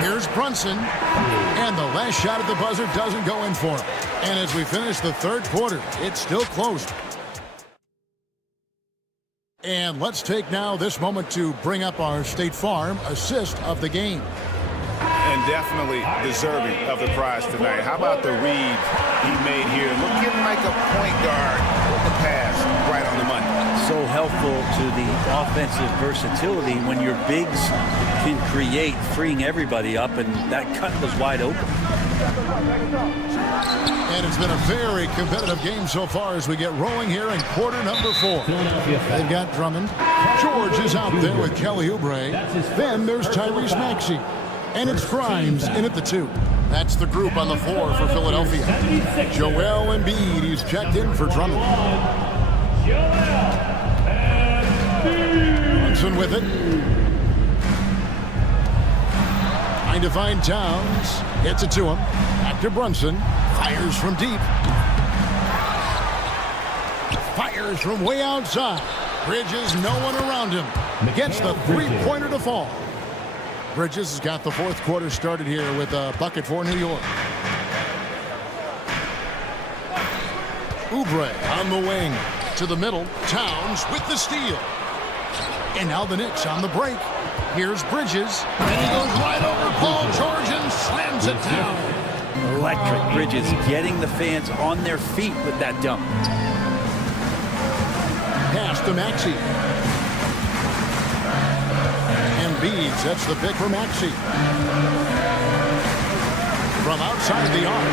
Here's Brunson. And the last shot at the buzzer doesn't go in for him. And as we finish the third quarter, it's still close. And let's take now this moment to bring up our State Farm assist of the game. And definitely deserving of the prize tonight. How about the read he made here? Looking like a point guard with the pass right on the money. So helpful to the offensive versatility when your bigs can create, freeing everybody up, and that cut was wide open. And it's been a very competitive game so far as we get rolling here in quarter number 4. They've got Drummond. George is out there with Kelly Oubre. Then there's Tyrese Maxey. And it's Grimes in at the 2. That's the group on the floor for Philadelphia. Joel Embiid, he's checked in for Drummond. Brunson with it. Trying to find Towns. Gets it to him. Back to Brunson. Fires from deep. Fires from way outside. Bridges, no one around him. Gets the three-pointer to fall. Bridges has got the fourth quarter started here with a bucket for New York. Oubre on the wing. To the middle. Towns with the steal. And now the Knicks on the break. Here's Bridges. And he goes right over Paul George and slams it down. Electric. Bridges getting the fans on their feet with that dunk. Pass to Maxey. Embiid sets the pick for Maxey. From outside the arc.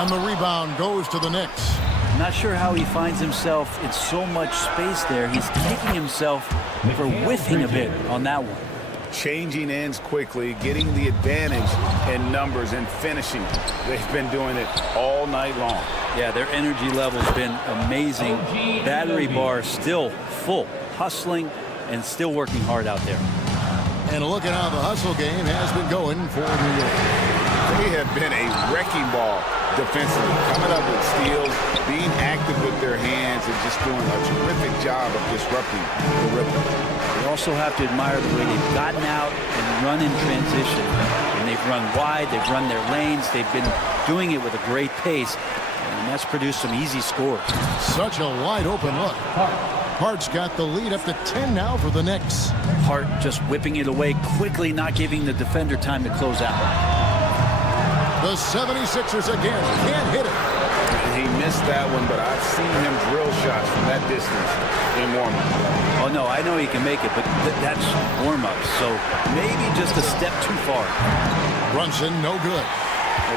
And the rebound goes to the Knicks. Not sure how he finds himself in so much space there. He's kicking himself for whiffing a bit on that one. Changing ends quickly, getting the advantage in numbers and finishing. They've been doing it all night long. Yeah, their energy level's been amazing. Battery bar still full, hustling and still working hard out there. And look at how the hustle game has been going for New York. They have been a wrecking ball defensively, coming up with steals, being active with their hands, and just doing a terrific job of disrupting the rhythm. You also have to admire the way they've gotten out and run in transition. And they've run wide, they've run their lanes, they've been doing it with a great pace, and that's produced some easy scores. Such a wide open look. Hart's got the lead up to 10 now for the Knicks. Hart just whipping it away quickly, not giving the defender time to close out. The 76ers again can't hit it. He missed that one, but I've seen him drill shots from that distance in warm-up. Oh, no, I know he can make it, but that's warm-up, so maybe just a step too far. Brunson, no good.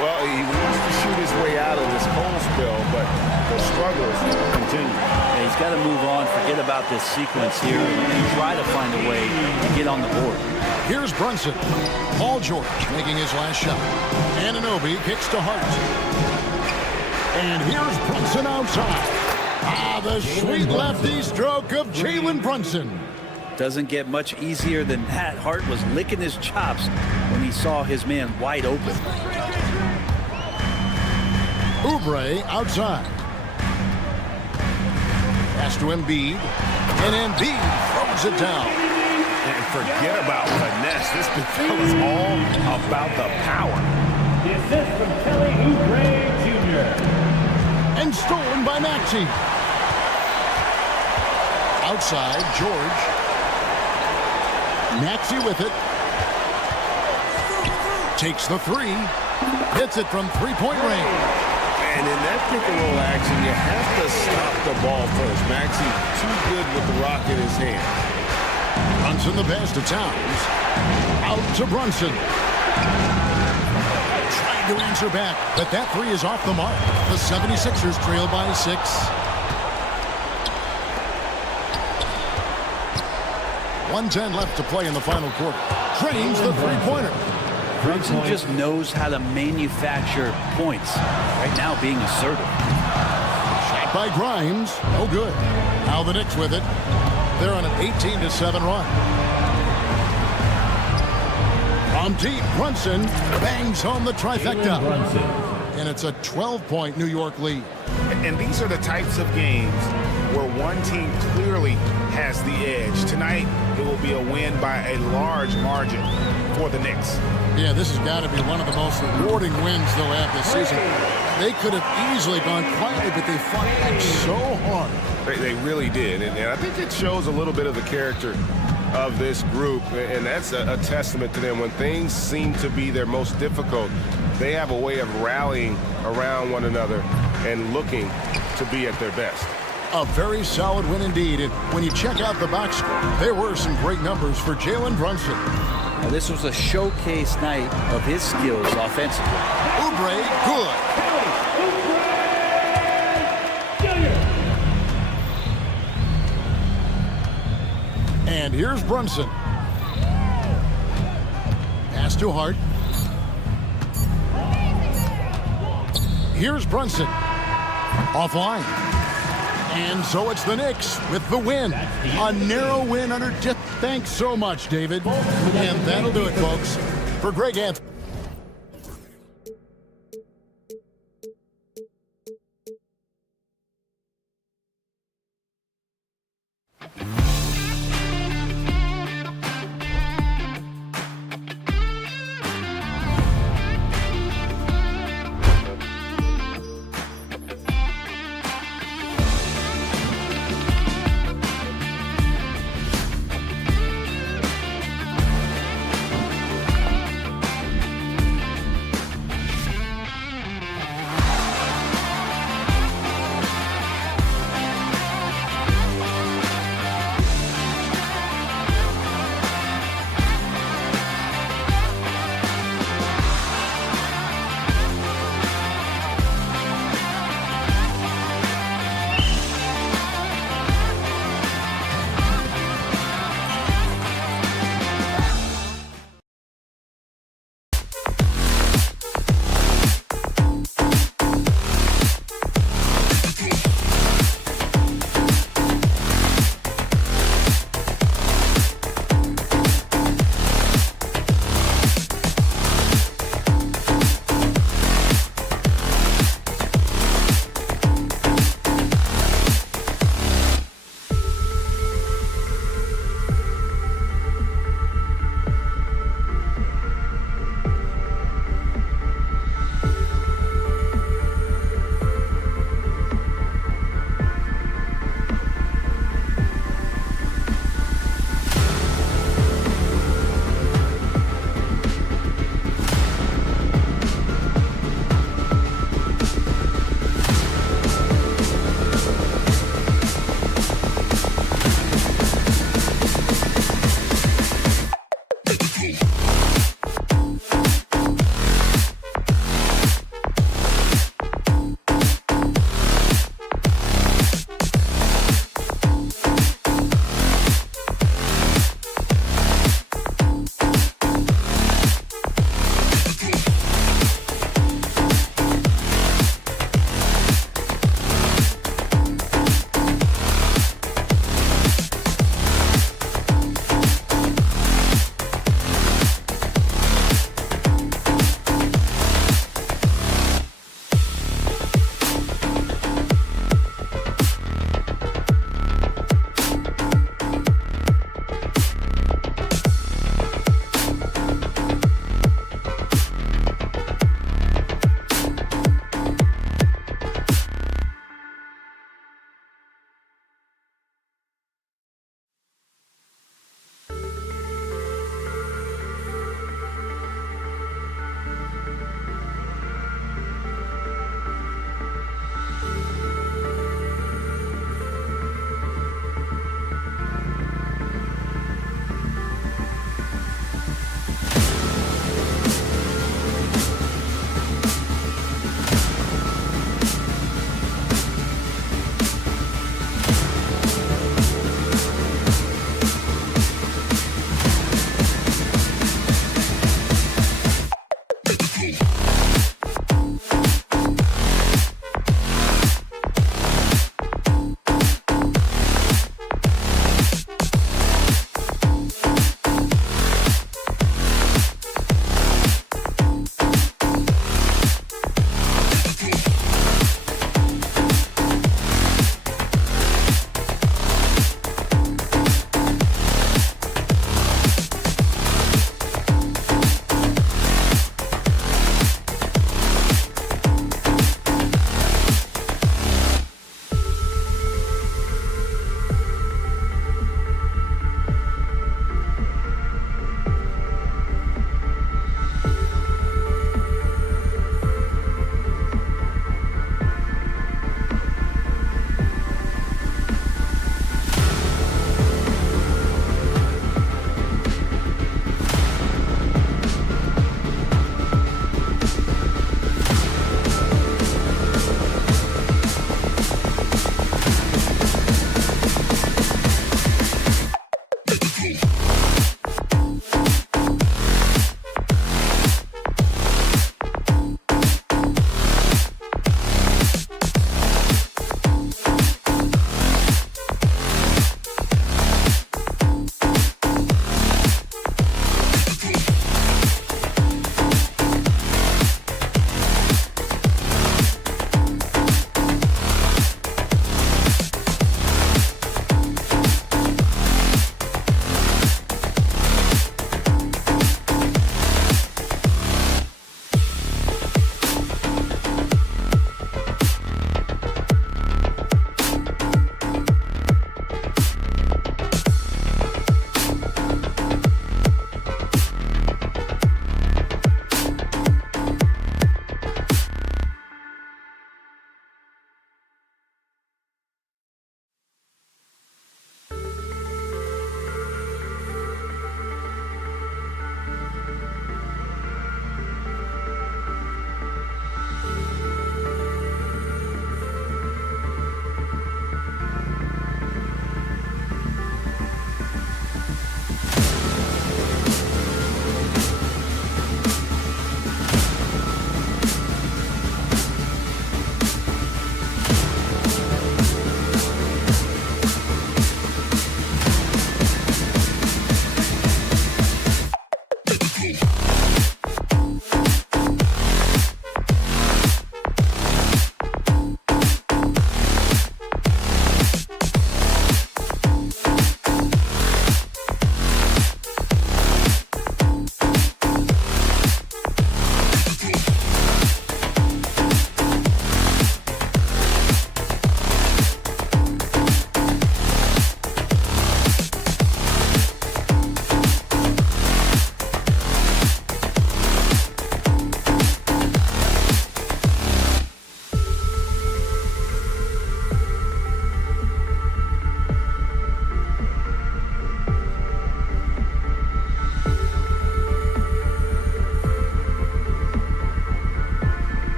Well, he wants to shoot his way out of this cold spell, but the struggles continue. Yeah, he's got to move on, forget about this sequence here, and try to find a way to get on the board. Here's Brunson. Paul George making his last shot. Anunoby kicks to Hart. And here's Brunson outside. The sweet lefty stroke of Jalen Brunson. Doesn't get much easier than that. Hart was licking his chops when he saw his man wide open. Oubre outside. Pass to Embiid. And Embiid throws it down. And forget about finesse. This is all about the power. The assist from Kelly Oubre Jr. And stolen by Maxey. Outside, George. Maxey with it. Takes the three. Hits it from three-point range. And in that pick-and-roll action, you have to stop the ball first. Maxey too good with the rock in his hand. Brunson the pass to Towns. Out to Brunson. Trying to answer back, but that three is off the mark. The 76ers trail by 6. .110 left to play in the final quarter. Drains the three-pointer. Brunson just knows how to manufacture points. Right now being assertive. Shot by Grimes. No good. Now the Knicks with it. They're on an 18-7 run. From deep, Brunson bangs home the trifecta. And it's a 12-point New York lead. And these are the types of games where one team clearly has the edge. Tonight, it will be a win by a large margin for the Knicks. Yeah, this has got to be one of the most rewarding wins they'll have this season. They could have easily gone quietly, but they fought back so hard. They really did, and I think it shows a little bit of the character of this group, and that's a testament to them. When things seem to be their most difficult, they have a way of rallying around one another and looking to be at their best. A very solid win indeed, and when you check out the box score, there were some great numbers for Jalen Brunson. Now, this was a showcase night of his skills offensively. Oubre, good. And here's Brunson. Pass to Hart. Here's Brunson. Offline. And so it's the Knicks with the win. A narrow win under Jet. Thanks so much, David. And that'll do it, folks. For Greg Anthony.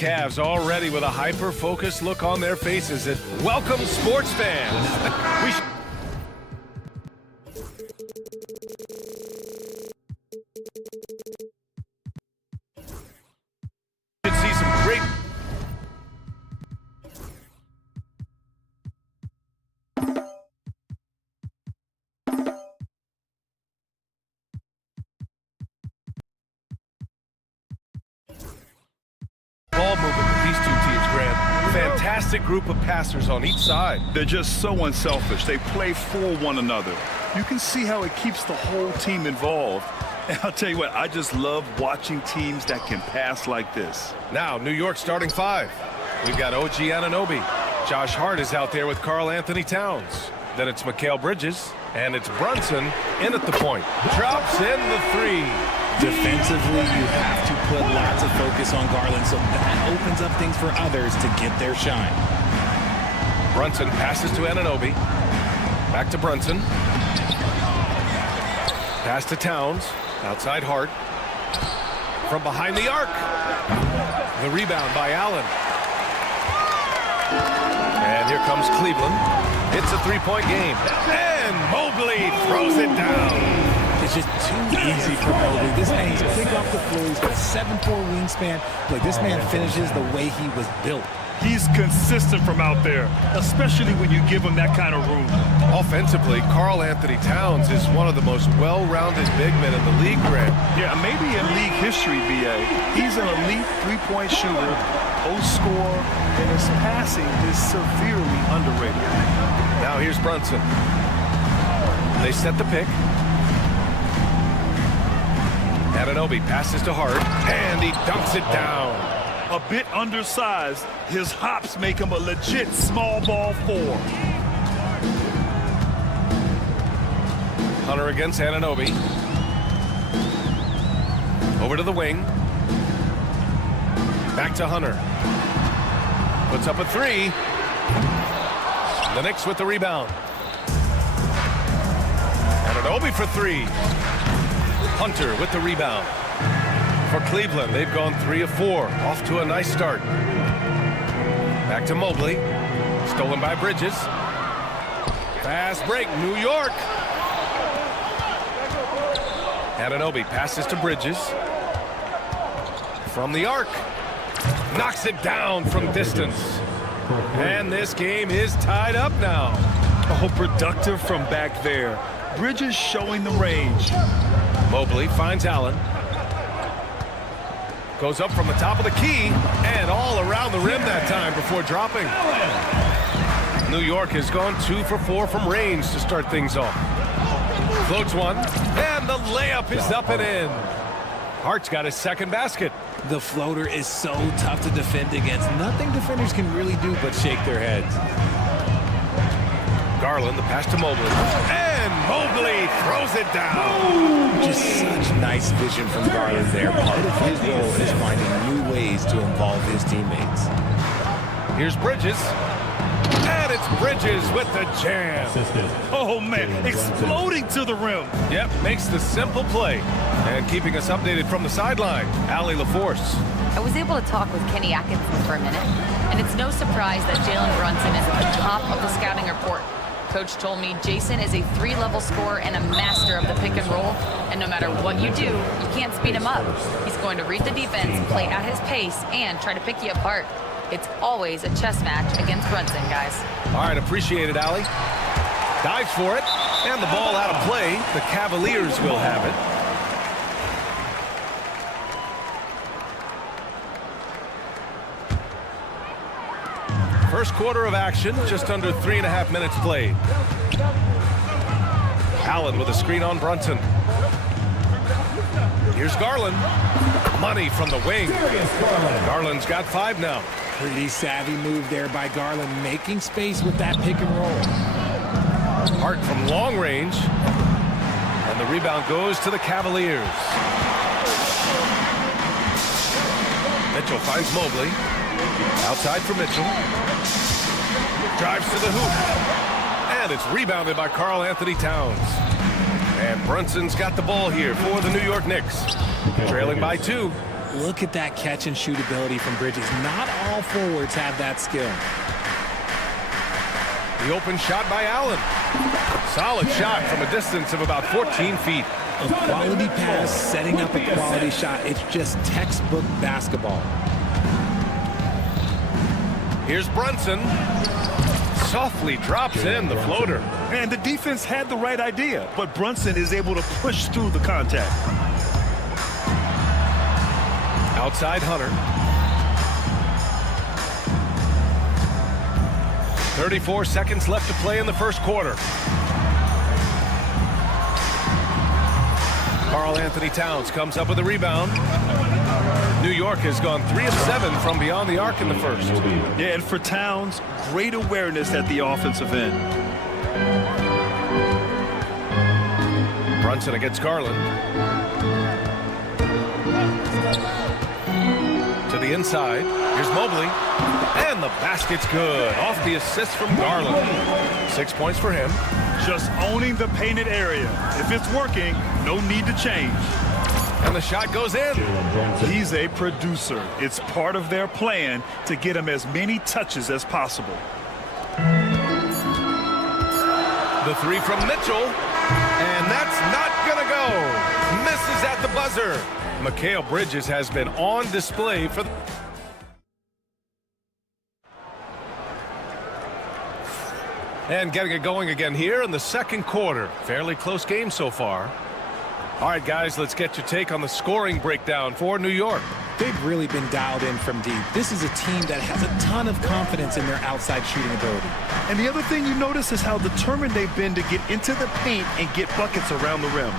Cavs already with a hyper-focused look on their faces. And welcome, sports fans. We should see some great... ball movement with these two teams, Grant. Fantastic group of passers on each side. They're just so unselfish. They play for one another. You can see how it keeps the whole team involved. And I'll tell you what, I just love watching teams that can pass like this. Now, New York starting five. We've got OG Anunoby. Josh Hart is out there with Karl Anthony Towns. Then it's Mikal Bridges, and it's Brunson in at the point. Drops in the three. Defensively, you have to put lots of focus on Garland, so that opens up things for others to get their shine. Brunson passes to Anunoby. Back to Brunson. Pass to Towns. Outside Hart. From behind the arc. The rebound by Allen. And here comes Cleveland. It's a three-point game. And Mobley throws it down. It's just too easy for Mobley. This man, he's quick off the floor. He's got a 7'4" wingspan. Look, this man finishes the way he was built. He's consistent from out there, especially when you give him that kind of room. Offensively, Karl Anthony Towns is one of the most well-rounded big men in the league, Grant. Yeah, maybe in league history, B.A. He's an elite three-point shooter, post scorer, and his passing is severely underrated. Now here's Brunson. They set the pick. Anunoby passes to Hart, and he dunks it down. A bit undersized, his hops make him a legit small ball four. Hunter against Anunoby. Over to the wing. Back to Hunter. Puts up a three. The Knicks with the rebound. Anunoby for three. Hunter with the rebound. For Cleveland, they've gone 3 of 4. Off to a nice start. Back to Mobley. Stolen by Bridges. Fast break, New York. Anunoby passes to Bridges. From the arc. Knocks it down from distance. And this game is tied up now. Oh, productive from back there. Bridges showing the range. Mobley finds Allen. Goes up from the top of the key and all around the rim that time before dropping. New York has gone 2 for 4 from range to start things off. Floats one, and the layup is up and in. Hart's got his second basket. The floater is so tough to defend against. Nothing defenders can really do but shake their heads. Garland, the pass to Mobley. And Mobley throws it down. Just such nice vision from Garland there. Part of his role is finding new ways to involve his teammates. Here's Bridges. And it's Bridges with the jam. Oh, man, exploding to the rim. Yep, makes the simple play. And keeping us updated from the sideline, Allie LaForce. I was able to talk with Kenny Atkinson for a minute, and it's no surprise that Jalen Brunson is at the top of the scouting report. Coach told me Jason is a 3-level scorer and a master of the pick and roll, and no matter what you do, you can't speed him up. He's going to read the defense, play at his pace, and try to pick you apart. It's always a chess match against Brunson, guys. All right, appreciate it, Allie. Dives for it, and the ball out of play. The Cavaliers will have it. First quarter of action, just under 3.5 minutes played. Allen with a screen on Brunson. Here's Garland. Money from the wing. Garland's got 5 now. Pretty savvy move there by Garland, making space with that pick and roll. Hart from long range. And the rebound goes to the Cavaliers. Mitchell finds Mobley. Outside for Mitchell. Drives to the hoop. And it's rebounded by Karl Anthony Towns. And Brunson's got the ball here for the New York Knicks. Trailing by 2. Look at that catch and shoot ability from Bridges. Not all forwards have that skill. The open shot by Allen. Solid shot from a distance of about 14 feet. A quality pass, setting up a quality shot. It's just textbook basketball. Here's Brunson. Softly drops in the floater. And the defense had the right idea, but Brunson is able to push through the contact. Outside Hunter. 34 seconds left to play in the first quarter. Karl Anthony Towns comes up with a rebound. New York has gone 3 of 7 from beyond the arc in the first. Yeah, and for Towns, great awareness at the offensive end. Brunson against Garland. To the inside. Here's Mobley. And the basket's good. Off the assist from Garland. 6 points for him. Just owning the painted area. If it's working, no need to change. And the shot goes in. He's a producer. It's part of their plan to get him as many touches as possible. The three from Mitchell. And that's not going to go. Misses at the buzzer. Mikal Bridges has been on display for the... And getting it going again here in the second quarter. Fairly close game so far. All right, guys, let's get your take on the scoring breakdown for New York. They've really been dialed in from deep. This is a team that has a ton of confidence in their outside shooting ability. And the other thing you notice is how determined they've been to get into the paint and get buckets around the rim.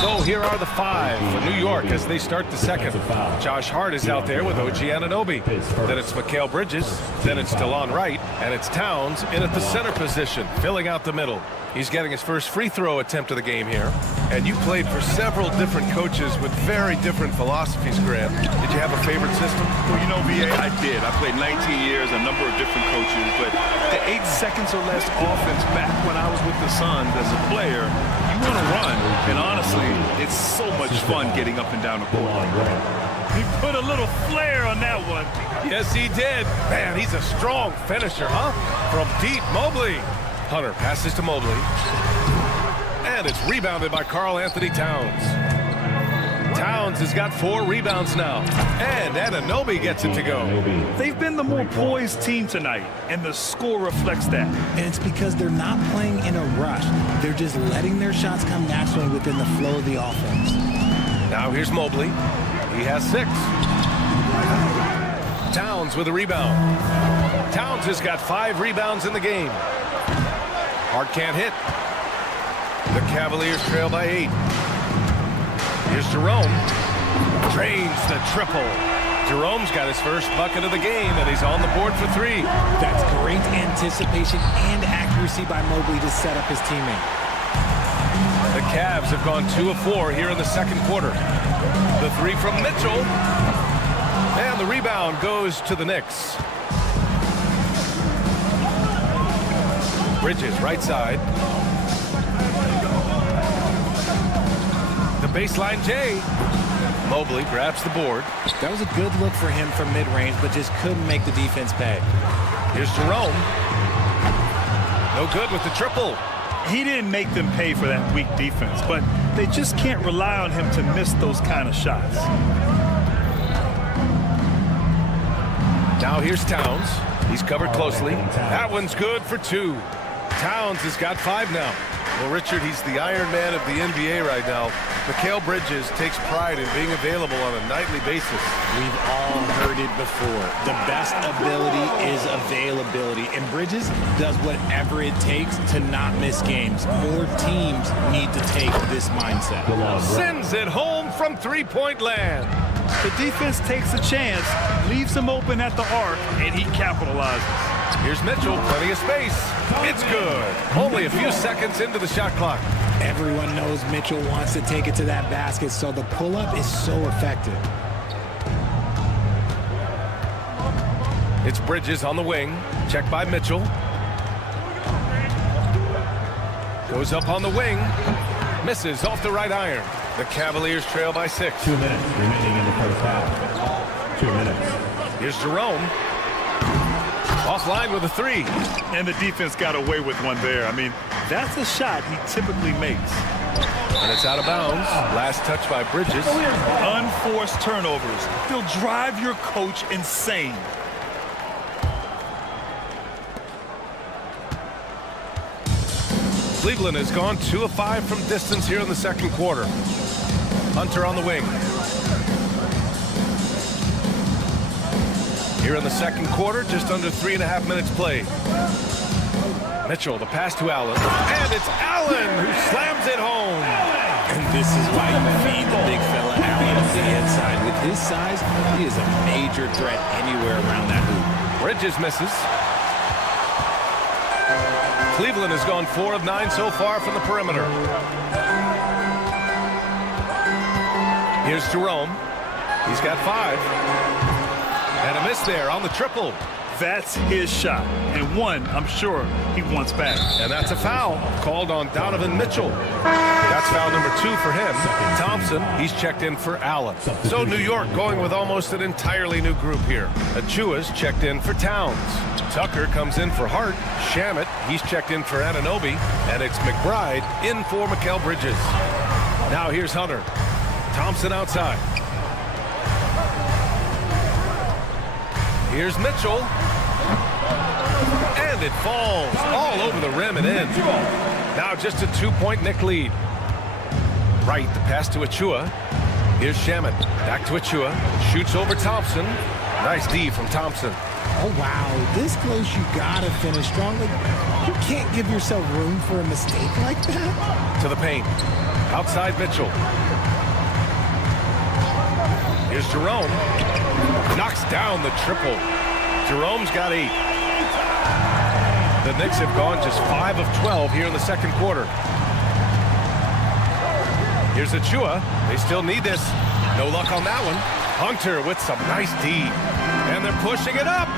So here are the 5 for New York as they start the second. Josh Hart is out there with OG Anunoby. Then it's Mikal Bridges. Then it's DeLon Wright. And it's Towns in at the center position, filling out the middle. He's getting his first free throw attempt of the game here. And you played for several different coaches with very different philosophies, Graham. Did you have a favorite system? Well, you know, B.A., I did. I played 19 years, a number of different coaches, but the 8 seconds or less offense back when I was with the Suns as a player, you want to run. And honestly, it's so much fun getting up and down the court. He put a little flair on that one. Yes, he did. Man, he's a strong finisher, huh? From deep, Mobley. Hunter passes to Mobley. And it's rebounded by Karl Anthony Towns. Towns has got 4 rebounds now. And Anunoby gets it to go. They've been the more poised team tonight, and the score reflects that. And it's because they're not playing in a rush. They're just letting their shots come naturally within the flow of the offense. Now here's Mobley. He has 6. Towns with a rebound. Towns has got 5 rebounds in the game. Hart can't hit. The Cavaliers trail by 8. Here's Jerome. Drains the triple. Jerome's got his first bucket of the game, and he's on the board for 3. That's great anticipation and accuracy by Mobley to set up his teammate. The Cavs have gone 2 of 4 here in the second quarter. The 3 from Mitchell. And the rebound goes to the Knicks. Bridges, right side. The baseline J. Mobley grabs the board. That was a good look for him from mid-range, but just couldn't make the defense pay. Here's Jerome. No good with the triple. He didn't make them pay for that weak defense, but they just can't rely on him to miss those kind of shots. Now here's Towns. He's covered closely. That one's good for 2. Towns has got 5 now. Well, Richard, he's the Iron Man of the NBA right now. Mikal Bridges takes pride in being available on a nightly basis. We've all heard it before. The best ability is availability, and Bridges does whatever it takes to not miss games. More teams need to take this mindset. Sends it home from three-point land. The defense takes a chance, leaves him open at the arc, and he capitalizes. Here's Mitchell, plenty of space. It's good. Only a few seconds into the shot clock. Everyone knows Mitchell wants to take it to that basket, so the pull-up is so effective. It's Bridges on the wing. Checked by Mitchell. Goes up on the wing. Misses off the right iron. The Cavaliers trail by 6. 2 minutes remaining in the first half. 2 minutes. Here's Jerome. Offline with a 3. And the defense got away with one there. I mean, that's a shot he typically makes. And it's out of bounds. Last touch by Bridges. Unforced turnovers. They'll drive your coach insane. Cleveland has gone 2 of 5 from distance here in the second quarter. Hunter on the wing. Here in the second quarter, just under 3.5 minutes played. Mitchell, the pass to Allen. And it's Allen who slams it home. And this is why you feed the big fella Allen on the inside. With his size, he is a major threat anywhere around that hoop. Bridges misses. Cleveland has gone 4 of 9 so far from the perimeter. Here's Jerome. He's got 5. And a miss there on the triple. That's his shot. And one, I'm sure, he wants back. And that's a foul called on Donovan Mitchell. That's foul number 2 for him. Thompson, he's checked in for Allen. So New York going with almost an entirely new group here. Achua's checked in for Towns. Tucker comes in for Hart. Shamet, he's checked in for Anunoby. And it's McBride in for Mikal Bridges. Now here's Hunter. Thompson outside. Here's Mitchell. And it falls all over the rim and in. Now just a 2-point Knick lead. Right, the pass to Achua. Here's Shamet. Back to Achua. Shoots over Thompson. Nice D from Thompson. Oh, wow. This close, you got to finish strongly. You can't give yourself room for a mistake like that. To the paint. Outside Mitchell. Here's Jerome. Knocks down the triple. Jerome's got 8. The Knicks have gone just 5 of 12 here in the second quarter. Here's Achua. They still need this. No luck on that one. Hunter with some nice D. And they're pushing it up.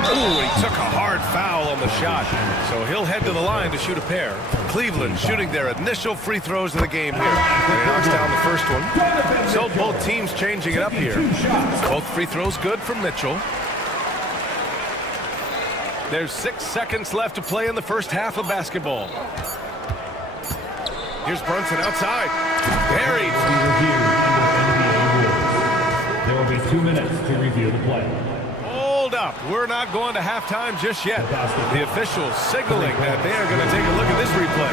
Ooh, he took a hard foul on the shot. So he'll head to the line to shoot a pair. Cleveland shooting their initial free throws of the game here. And he knocks down the first one. So both teams changing it up here. Both free throws good from Mitchell. There's 6 seconds left to play in the first half of basketball. Here's Brunson outside. Buried. There will be 2 minutes to review the play. Hold up. We're not going to halftime just yet. The officials signaling that they are going to take a look at this replay.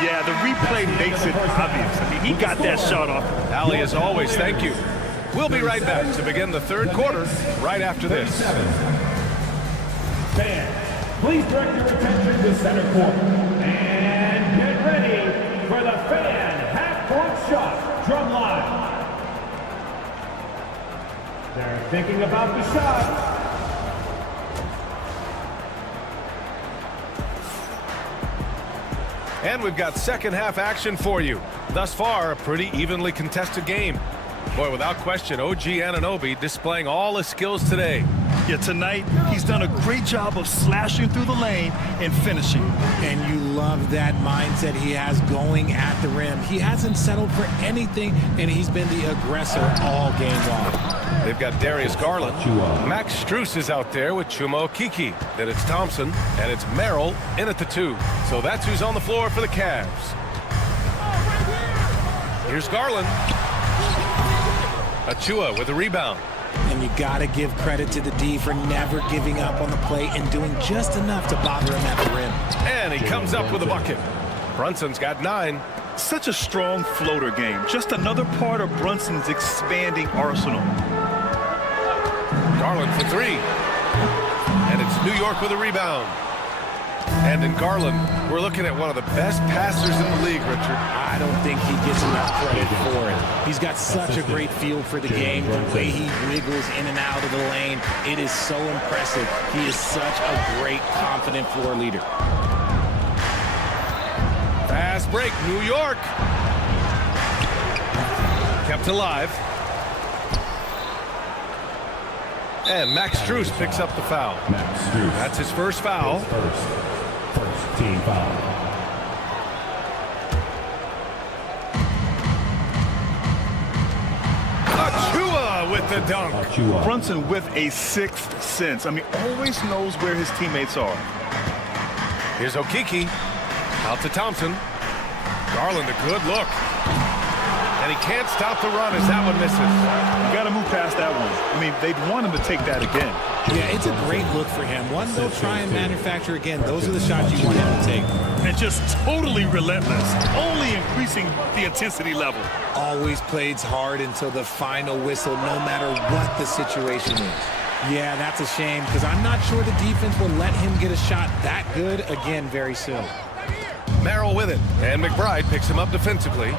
Yeah, the replay makes it obvious. I mean, he got that shot off. Ali, as always, thank you. We'll be right back to begin the third quarter right after this. Fans, please direct your attention to center court. And get ready for the fan half-court shot drum line. They're thinking about the shot. And we've got second half action for you. Thus far, a pretty evenly contested game. Boy, without question, OG Anunoby displaying all his skills today. Yeah, tonight, he's done a great job of slashing through the lane and finishing. And you love that mindset he has going at the rim. He hasn't settled for anything, and he's been the aggressor all game long. They've got Darius Garland. Max Strus is out there with Chuma Okeke. Then it's Thompson, and it's Merrill in at the 2. So that's who's on the floor for the Cavs. Here's Garland. Achua with a rebound. And you got to give credit to the D for never giving up on the play and doing just enough to bother him at the rim. And he comes up with a bucket. Brunson's got 9. Such a strong floater game. Just another part of Brunson's expanding arsenal. Garland for 3. And it's New York with a rebound. And in Garland, we're looking at one of the best passers in the league, Richard. I don't think he gets enough credit for it. He's got such a great feel for the game, the way he wiggles in and out of the lane. It is so impressive. He is such a great, confident floor leader. Fast break, New York. Kept alive. And Max Strus picks up the foul. That's his first foul. First team foul. the dunk. Brunson with a sixth sense. I mean, always knows where his teammates are. Here's Okeke. Out to Thompson. Garland, a good look. And he can't stop the run as that one misses. You got to move past that one. I mean, they'd want him to take that again. Yeah, it's a great look for him. One they'll try and manufacture again. Those are the shots you want him to take. And just totally relentless, only increasing the intensity level. Always plays hard until the final whistle, no matter what the situation is. Yeah, that's a shame because I'm not sure the defense will let him get a shot that good again very soon. Merrill with it, and McBride picks him up defensively.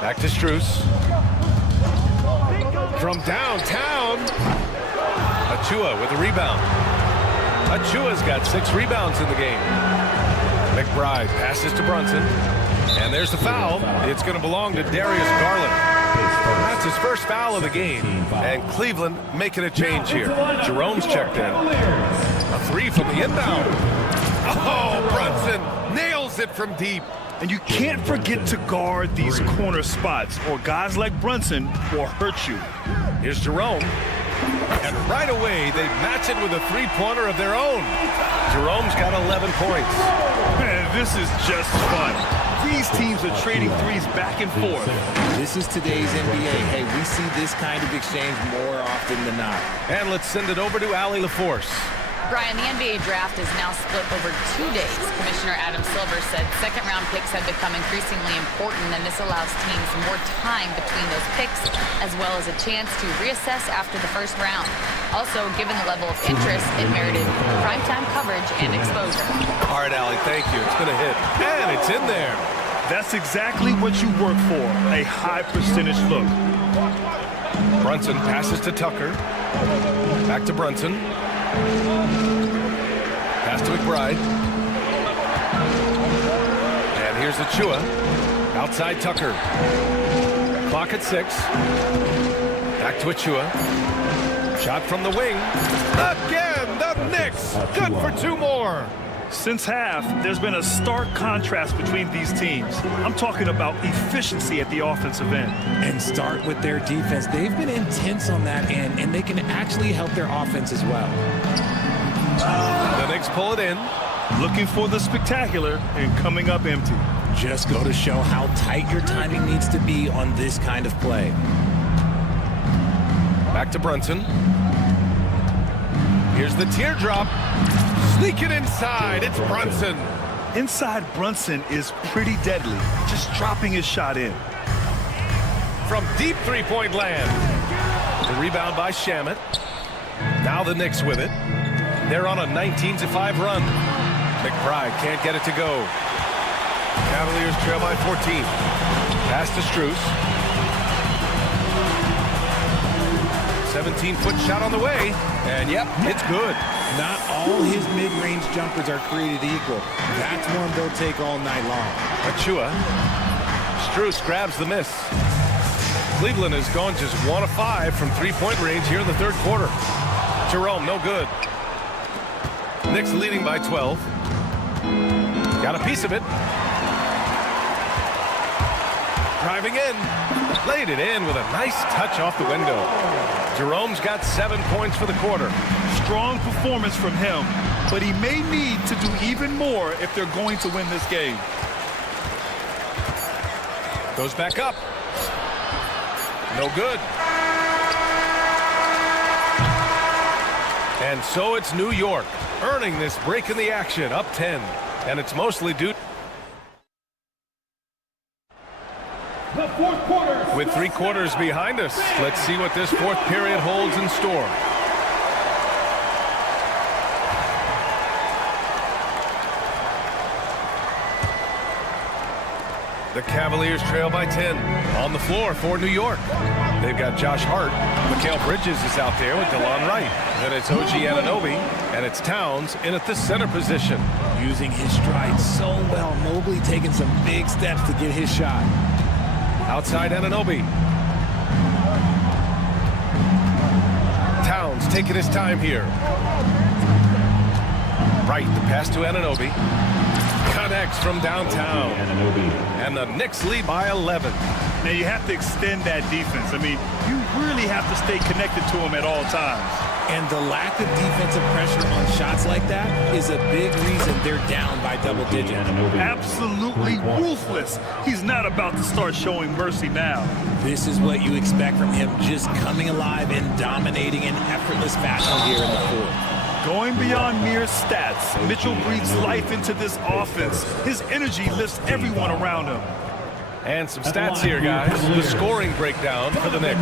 Back to Strus. From downtown, Achua with a rebound. Achua's got 6 rebounds in the game. McBride passes to Brunson, and there's the foul. It's going to belong to Darius Garland. That's his first foul of the game, and Cleveland making a change here. Jerome's checked in. A 3 from the inbound. Oh, Brunson nails it from deep. And you can't forget to guard these corner spots, or guys like Brunson will hurt you. Here's Jerome. And right away, they match it with a three-pointer of their own. Jerome's got 11 points. Man, this is just fun. These teams are trading threes back and forth. This is today's NBA. Hey, we see this kind of exchange more often than not. And let's send it over to Allie LaForce. Brian, the NBA draft is now split over 2 days. Commissioner Adam Silver said second-round picks have become increasingly important, and this allows teams more time between those picks, as well as a chance to reassess after the first round. Also, given the level of interest, it merited primetime coverage and exposure. All right, Allie, thank you. It's been a hit. And it's in there. That's exactly what you work for, a high-percentage look. Brunson passes to Tucker. Back to Brunson. Pass to McBride. And here's Achua. Outside Tucker. Clock at 6. Back to Achua. Shot from the wing. Again, the Knicks. Good for 2 more. Since half, there's been a stark contrast between these teams. I'm talking about efficiency at the offensive end. And start with their defense. They've been intense on that end, and they can actually help their offense as well. The Knicks pull it in. Looking for the spectacular and coming up empty. Just go to show how tight your timing needs to be on this kind of play. Back to Brunson. Here's the teardrop. Sneak it inside. It's Brunson. Inside Brunson is pretty deadly. Just dropping his shot in. From deep three-point land. The rebound by Shamet. Now the Knicks with it. They're on a 19-5 run. McBride can't get it to go. Cavaliers trail by 14. Pass to Strus. 17-foot shot on the way. And yep, it's good. Not all his mid-range jumpers are created equal. That's one they'll take all night long. Achua. Strus grabs the miss. Cleveland has gone just 1 of 5 from three-point range here in the third quarter. Jerome, no good. Knicks leading by 12. Got a piece of it. Driving in. Laid it in with a nice touch off the window. Jerome's got 7 points for the quarter. Strong performance from him, but he may need to do even more if they're going to win this game. Goes back up. No good. And so it's New York earning this break in the action, up 10. And it's mostly due. The fourth quarter. With 3 quarters behind us, let's see what this fourth period holds in store. The Cavaliers trail by 10. On the floor for New York. They've got Josh Hart. Mikal Bridges is out there with DeLon Wright. Then it's OG Anunoby. And it's Towns in at the center position. Using his stride so well. Mobley taking some big steps to get his shot. Outside Anunoby. Towns taking his time here. Right, the pass to Anunoby. Connects. Knicks from downtown. And the Knicks lead by 11. Now you have to extend that defense. I mean, you really have to stay connected to them at all times. And the lack of defensive pressure on shots like that is a big reason they're down by double digits. Absolutely ruthless. He's not about to start showing mercy now. This is what you expect from him, just coming alive and dominating in effortless fashion here in the fourth. Going beyond mere stats, Mitchell breathes life into this offense. His energy lifts everyone around him. And some stats here, guys. The scoring breakdown for the Knicks.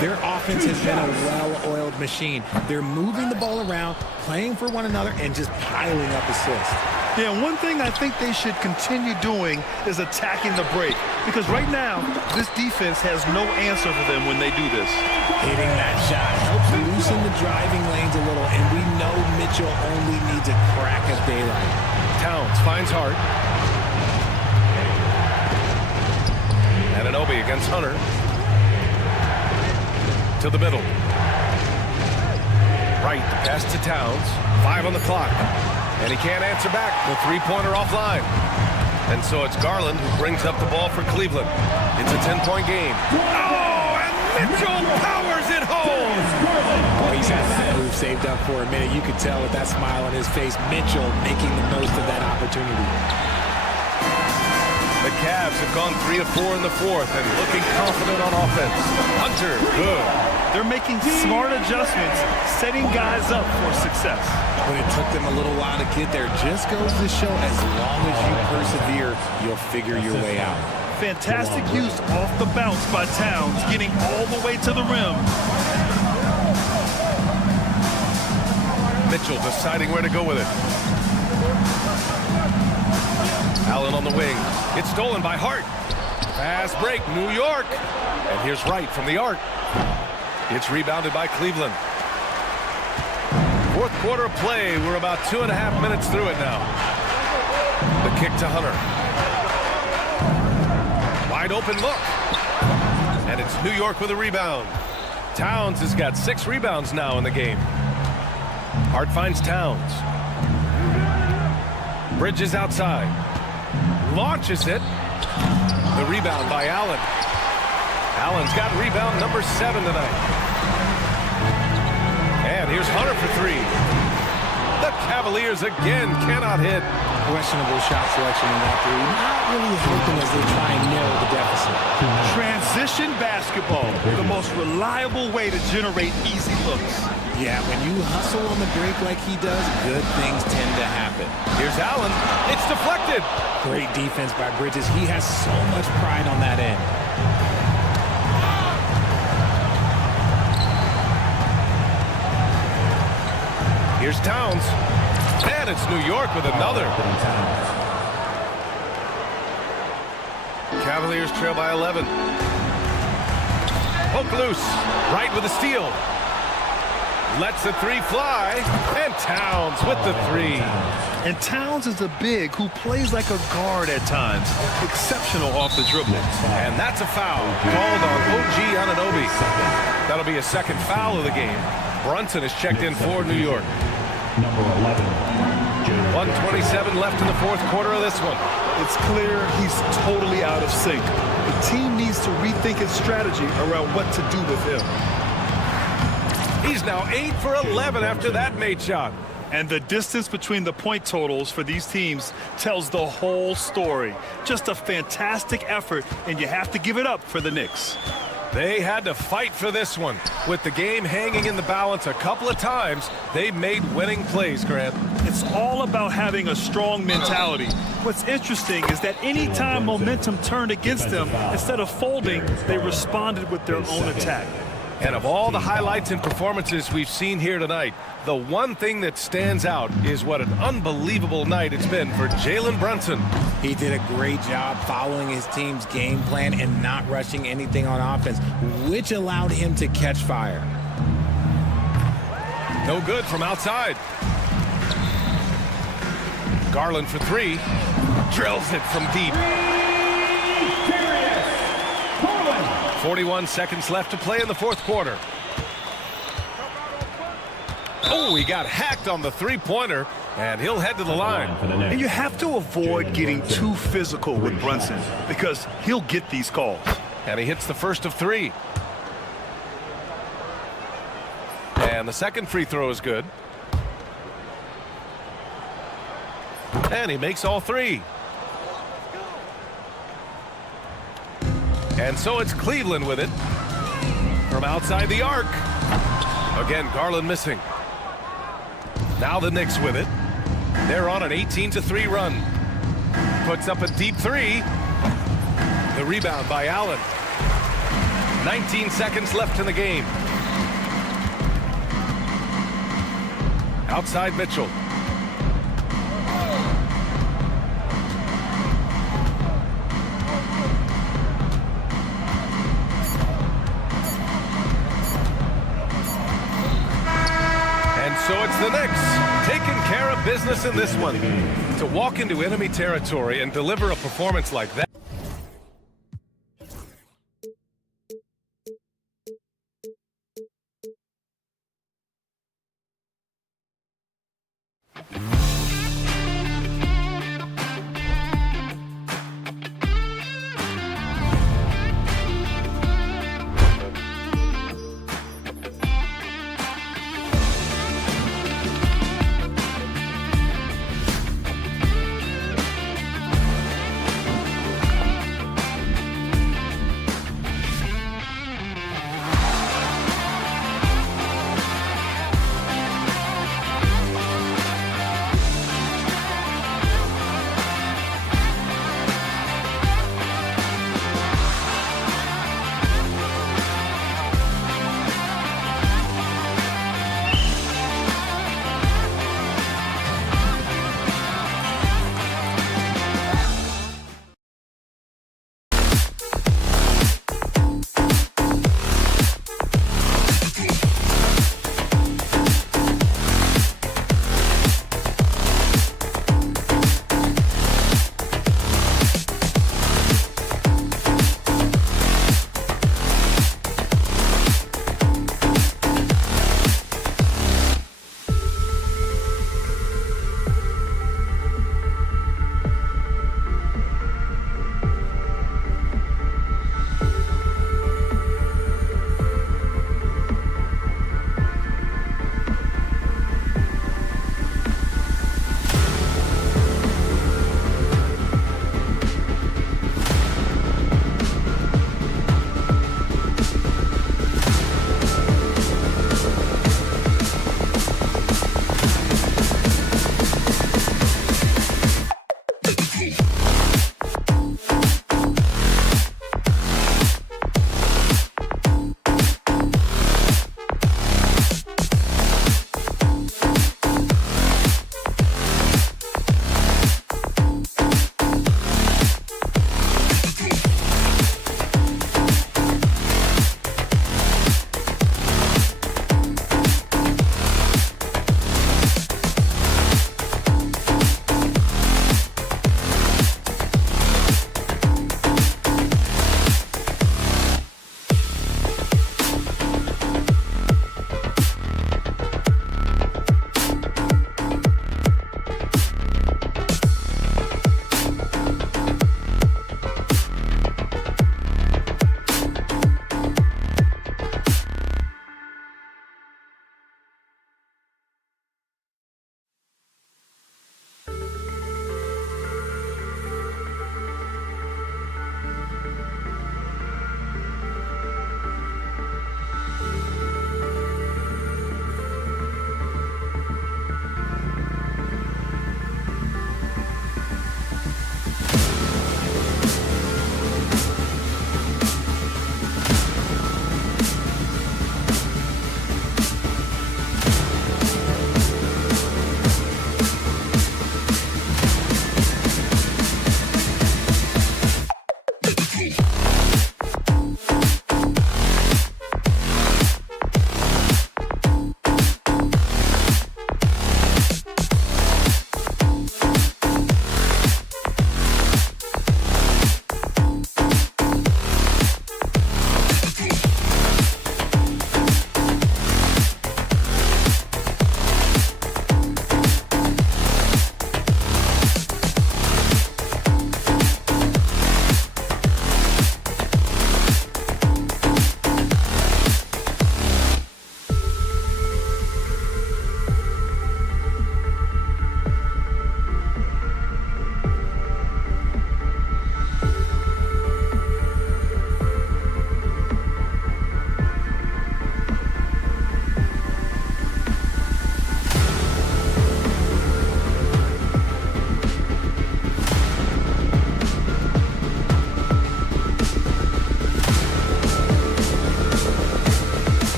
Their offense has been a well-oiled machine. They're moving the ball around, playing for one another, and just piling up assists. Yeah, one thing I think they should continue doing is attacking the break. Because right now, this defense has no answer for them when they do this. Hitting that shot helps loosen the driving lanes a little, and we know Mitchell only needs a crack of daylight. Towns finds Hart. Anunoby against Hunter. To the middle. Right, pass to Towns. 5 on the clock. And he can't answer back. The three-pointer offline. And so it's Garland who brings up the ball for Cleveland. It's a 10-point game. Oh, and Mitchell powers it home! Oh, he's had that move saved up for a minute. You could tell with that smile on his face, Mitchell making the most of that opportunity. The Cavs have gone 3 of 4 in the fourth and looking confident on offense. Hunter, good. They're making smart adjustments, setting guys up for success. When it took them a little while to get there, just goes to show as long as you persevere, you'll figure your way out. Fantastic use off the bounce by Towns, getting all the way to the rim. Mitchell deciding where to go with it. Allen on the wing. It's stolen by Hart. Fast break, New York. And here's Wright from the arc. It's rebounded by Cleveland. Fourth quarter of play. We're about 2.5 minutes through it now. The kick to Hunter. Wide open look. And it's New York with a rebound. Towns has got 6 rebounds now in the game. Hart finds Towns. Bridges outside. Launches it. The rebound by Allen. Allen's got rebound number 7 tonight. And here's Hunter for 3. The Cavaliers again cannot hit. Questionable shot selection in that three. Not really helping as they try and narrow the deficit. Transition basketball, the most reliable way to generate easy looks. Yeah, when you hustle on the break like he does, good things tend to happen. Here's Allen. It's deflected. Great defense by Bridges. He has so much pride on that end. Here's Towns. And it's New York with another. Cavaliers trail by 11. Poke loose. Right with a steal. Lets the 3 fly. And Towns with the 3. And Towns is a big who plays like a guard at times. Exceptional off the dribble. And that's a foul called on OG Anunoby. That'll be a second foul of the game. Brunson is checked in for New York. Number 11. 1:27 left in the fourth quarter of this one. It's clear he's totally out of sync. The team needs to rethink its strategy around what to do with him. He's now 8 for 11 after that made shot. And the distance between the point totals for these teams tells the whole story. Just a fantastic effort, and you have to give it up for the Knicks. They had to fight for this one. With the game hanging in the balance a couple of times, they made winning plays, Grant. It's all about having a strong mentality. What's interesting is that anytime momentum turned against them, instead of folding, they responded with their own attack. And of all the highlights and performances we've seen here tonight, the one thing that stands out is what an unbelievable night it's been for Jalen Brunson. He did a great job following his team's game plan and not rushing anything on offense, which allowed him to catch fire. No good from outside. Garland for 3. Drills it from deep. 41 seconds left to play in the fourth quarter. Oh, he got hacked on the three-pointer, And he'll head to the line. And you have to avoid getting too physical with Brunson because he'll get these calls. And he hits the first of 3. And the second free throw is good. And he makes all 3. And so it's Cleveland with it. From outside the arc. Again, Garland missing. Now the Knicks with it. They're on an 18-3 run. Puts up a deep 3. The rebound by Allen. 19 seconds left in the game. Outside Mitchell. So it's the Knicks taking care of business in this one. To walk into enemy territory and deliver a performance like that.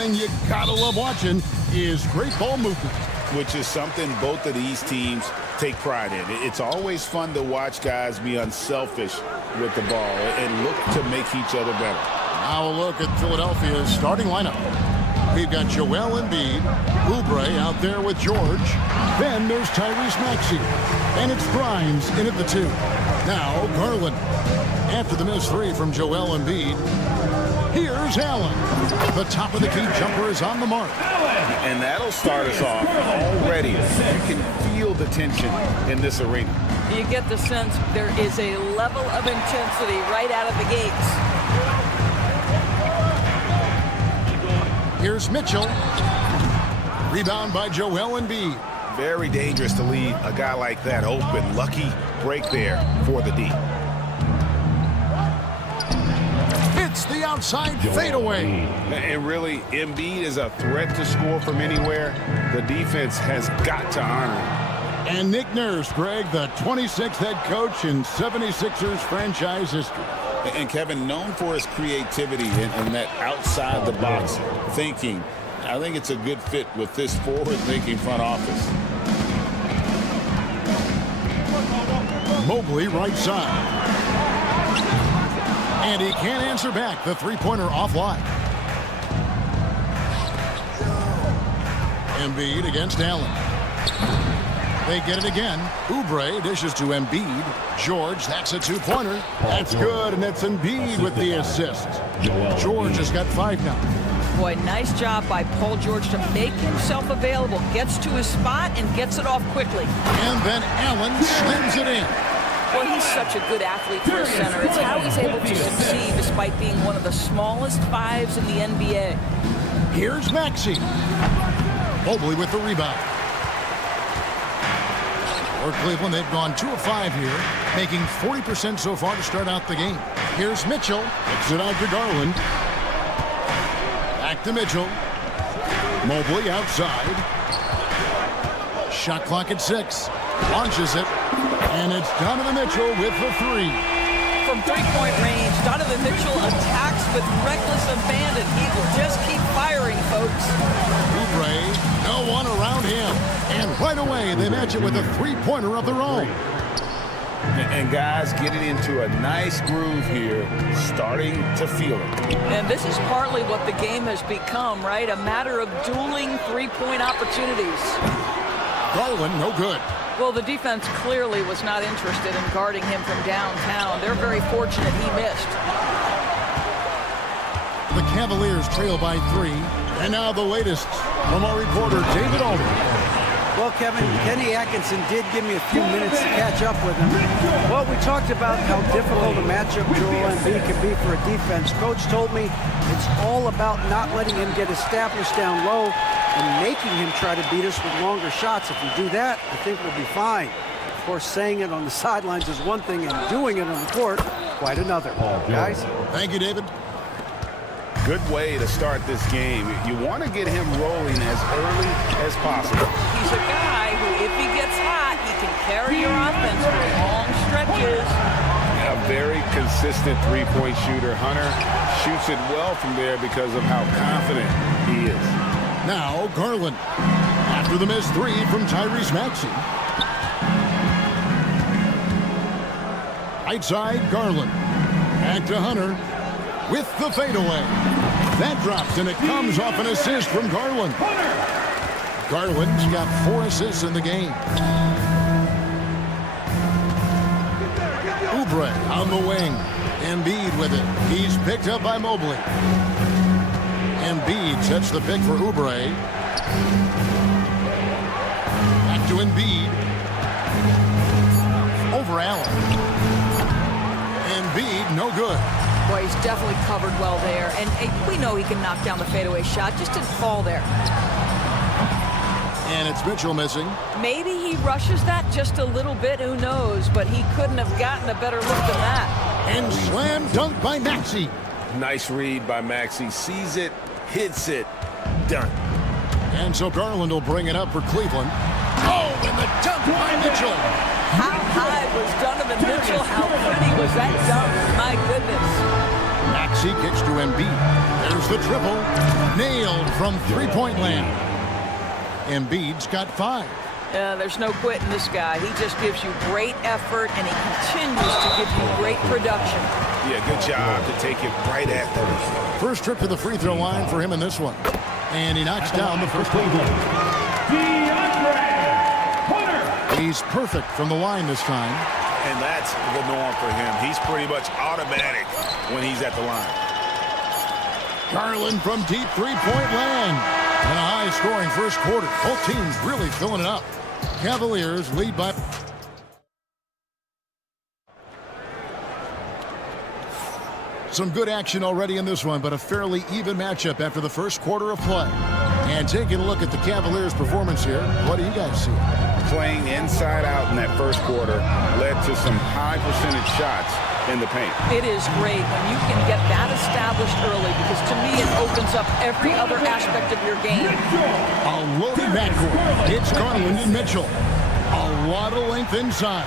thing you gotta love watching is great ball movement. Which is something both of these teams take pride in. It's always fun to watch guys be unselfish with the ball and look to make each other better. Now a look at Philadelphia's starting lineup. We've got Joel Embiid, Oubre out there with George. Then there's Tyrese Maxey. And it's Grimes in at the 2. Now Garland. After the missed 3 from Joel Embiid, here's Allen. The top of the key jumper is on the mark. And that'll start us off already. You can feel the tension in this arena. You get the sense there is a level of intensity right out of the gates. Here's Mitchell. Rebound by Joel Embiid. Very dangerous to leave a guy like that open. Lucky break there for the D. It's the outside fadeaway. And really, Embiid is a threat to score from anywhere. The defense has got to honor him. And Nick Nurse, Greg, the 26th head coach in 76ers franchise history. And Kevin, known for his creativity and that outside-the-box thinking, I think it's a good fit with this forward-thinking front office. Mobley right side. And he can't answer back. The three-pointer offline. Embiid against Allen. They get it again. Oubre dishes to Embiid. George, that's a two-pointer. That's good, and it's Embiid with the assist. George has got 5 now. Boy, nice job by Paul George to make himself available. Gets to his spot and gets it off quickly. And then Allen slams it in. Well, he's such a good athlete for a center. It's how he's able to succeed despite being one of the smallest 5s in the NBA. Here's Maxey. Mobley with the rebound. For Cleveland, they've gone 2 of 5 here, making 40% so far to start out the game. Here's Mitchell. Kicks it out to Garland. Back to Mitchell. Mobley outside. Shot clock at 6. Launches it. And it's Donovan Mitchell with the 3. From three-point range, Donovan Mitchell attacks with reckless abandon. He will just keep firing, folks. Oubre, no one around him. And right away, they match it with a three-pointer of their own. And guys getting into a nice groove here, starting to feel it. And this is partly what the game has become, right? A matter of dueling three-point opportunities. Garland, no good. Well, the defense clearly was not interested in guarding him from downtown. They're very fortunate he missed. The Cavaliers trail by 3. And now the latest from our reporter, David Alden. Well, Kevin, Kenny Atkinson did give me a few minutes to catch up with him. Well, we talked about how difficult a matchup Joel Embiid can be for a defense. Coach told me it's all about not letting him get established down low and making him try to beat us with longer shots. If we do that, I think we'll be fine. Of course, saying it on the sidelines is one thing, and doing it on the court, quite another. Guys? Thank you, David. Good way to start this game. You want to get him rolling as early as possible. He's a guy who, if he gets hot, he can carry your offense for long stretches. A very consistent three-point shooter. Hunter shoots it well from there because of how confident he is. Now Garland. After the missed 3 from Tyrese Maxey. Right side, Garland. Back to Hunter with the fadeaway. That drops, and it comes off an assist from Garland. Garland's got 4 assists in the game. Oubre on the wing. Embiid with it. He's picked up by Mobley. Embiid sets the pick for Oubre. Back to Embiid. Over Allen. Embiid, no good. Boy, he's definitely covered well there. And we know he can knock down the fadeaway shot. Just didn't fall there. And it's Mitchell missing. Maybe he rushes that just a little bit. Who knows? But he couldn't have gotten a better look than that. And slam dunk by Maxey. Nice read by Maxey. Sees it, hits it, done. And so Garland will bring it up for Cleveland. Oh, and the dunk by Mitchell. How high was Donovan Mitchell? How pretty was that dunk? My goodness. Maxey kicks to Embiid. There's the triple. Nailed from three-point land. Embiid's got 5. There's no quitting this guy. He just gives you great effort, and he continues to give you great production. Yeah, good job to take it right at them. First trip to the free throw line for him in this one. And he knocks down the first one. He's perfect from the line this time. And that's the norm for him. He's pretty much automatic when he's at the line. Garland from deep three-point land. And a high-scoring first quarter. Both teams really filling it up. Cavaliers lead by... Some good action already in this one, but a fairly even matchup after the first quarter of play. And taking a look at the Cavaliers' performance here, what do you guys see? Playing inside out in that first quarter led to some high percentage shots in the paint. It is great when you can get that established early, because to me it opens up every other aspect of your game. A loaded backcourt. It's Garland and Mitchell. A lot of length inside.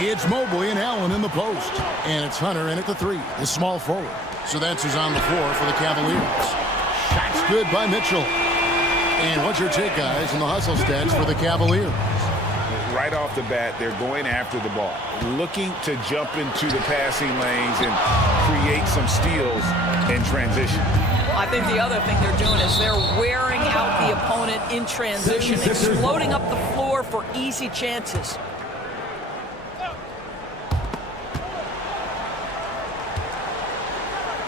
It's Mobley and Allen in the post. And it's Hunter in at the 3, the small forward. So that's who's on the floor for the Cavaliers. Shot's good by Mitchell. And what's your take, guys, in the hustle stats for the Cavaliers? Right off the bat, they're going after the ball, looking to jump into the passing lanes and create some steals in transition. I think the other thing they're doing is they're wearing out the opponent in transition, exploding up the floor for easy chances.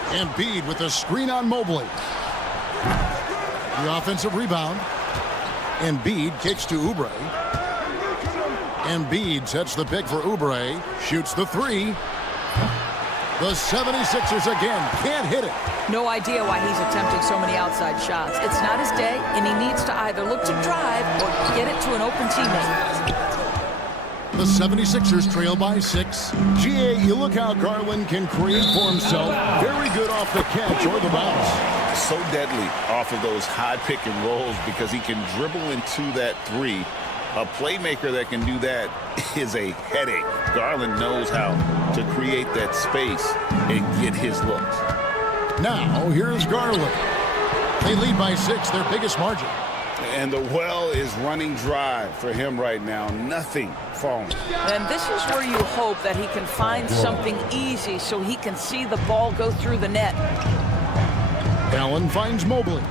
Embiid with a screen on Mobley. The offensive rebound. Embiid kicks to Oubre. Embiid sets the pick for Oubre. Shoots the 3. The 76ers again can't hit it. No idea why he's attempting so many outside shots. It's not his day, and he needs to either look to drive or get it to an open teammate. The 76ers trail by 6. GA, you look how Garland can create for himself. Very good off the catch or the bounce. So deadly off of those high pick and rolls because he can dribble into that 3. A playmaker that can do that is a headache. Garland knows how to create that space and get his looks. Now, here's Garland. They lead by 6, their biggest margin. And the well is running dry for him right now. Nothing falling. And this is where you hope that he can find something easy so he can see the ball go through the net. Allen finds Mobley.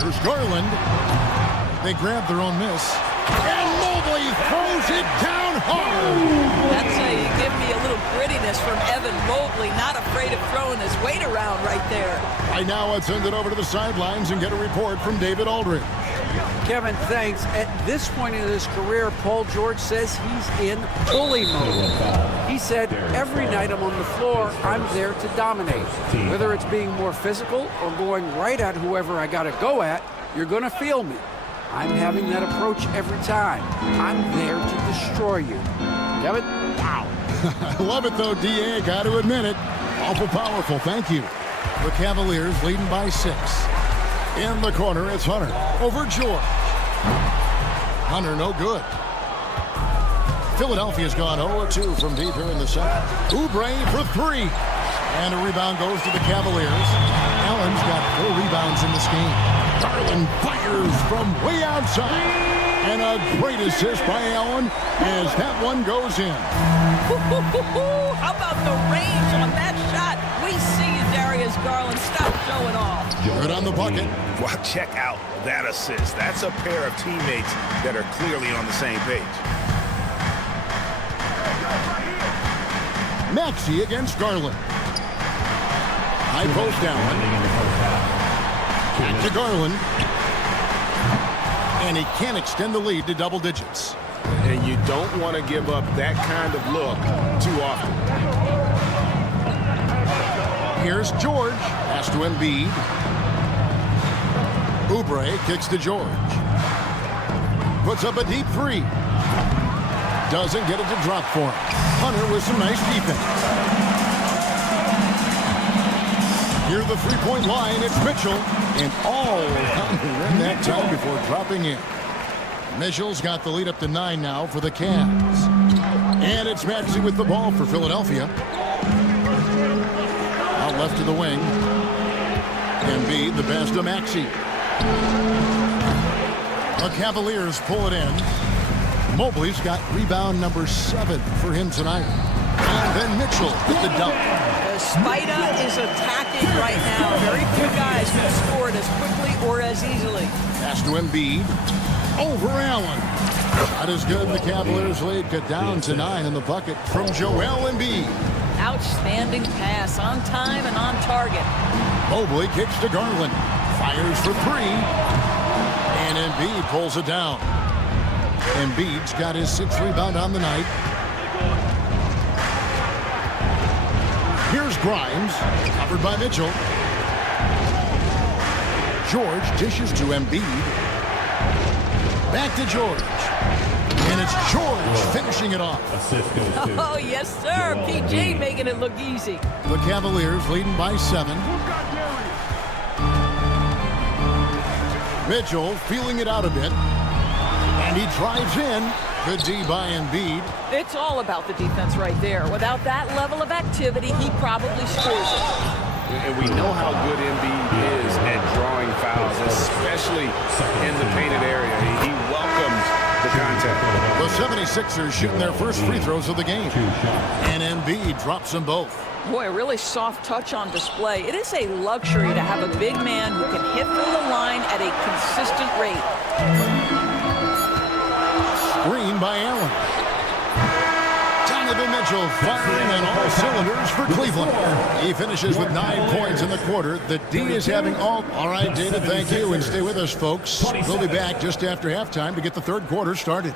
There's Garland. They grab their own miss. And Mobley throws it down hard. That's how you give me a little grittiness from Evan Mobley, not afraid of throwing his weight around right there. Right now, let's send it over to the sidelines and get a report from David Aldridge. Kevin, thanks. At this point in his career, Paul George says he's in bully mode. He said, every night I'm on the floor, I'm there to dominate. Whether it's being more physical or going right at whoever I got to go at, you're going to feel me. I'm having that approach every time. I'm there to destroy you. Kevin? Wow. I love it, though, D.A. Got to admit it. Awful powerful. Thank you. The Cavaliers leading by 6. In the corner, it's Hunter over George. Hunter, no good. Philadelphia's gone 0-2 from deep here in the second. Oubre for 3. And a rebound goes to the Cavaliers. Allen's got 4 rebounds in this game. Garland fires from way outside. And a great assist by Allen as that one goes in. How about the range on that shot? We see you, Darius Garland. Stop showing off. Good on the bucket. Well, check out that assist. That's a pair of teammates that are clearly on the same page. Maxey against Garland. High post Allen. Back to Garland. And he can't extend the lead to double digits. And you don't want to give up that kind of look too often. Here's George. Pass to Embiid. Oubre kicks to George. Puts up a deep 3. Doesn't get it to drop for him. Hunter with some nice defense. Near the three-point line, it's Mitchell. And all around that time before dropping in. Mitchell's got the lead up to 9 now for the Cavs. And it's Maxey with the ball for Philadelphia. Out left to the wing. Embiid, the pass to Maxey. The Cavaliers pull it in. Mobley's got rebound number 7 for him tonight. And then Mitchell with the dunk. Spida is attacking right now. Very few guys can score it as quickly or as easily. Pass to Embiid. Over Allen. Shot is good. The Cavaliers lead cut down to 9 in the bucket from Joel Embiid. Outstanding pass, on time and on target. Mobley kicks to Garland. Fires for 3. And Embiid pulls it down. Embiid's got his 6th rebound on the night. Here's Grimes, covered by Mitchell. George dishes to Embiid. Back to George. And it's George finishing it off. Oh, yes, sir. PG making it look easy. The Cavaliers leading by 7. Mitchell feeling it out a bit. And he drives in. Good D by Embiid. It's all about the defense right there. Without that level of activity, he probably scores it. And we know how good Embiid is at drawing fouls, especially in the painted area. He welcomes the contact. The 76ers shooting their first free throws of the game. And Embiid drops them both. Boy, a really soft touch on display. It is a luxury to have a big man who can hit from the line at a consistent rate. Screen by Allen. Donovan Mitchell firing on all cylinders for Cleveland. He finishes with 9 points in the quarter. The D is having all right, David, thank you. And stay with us, folks. We'll be back just after halftime to get the third quarter started.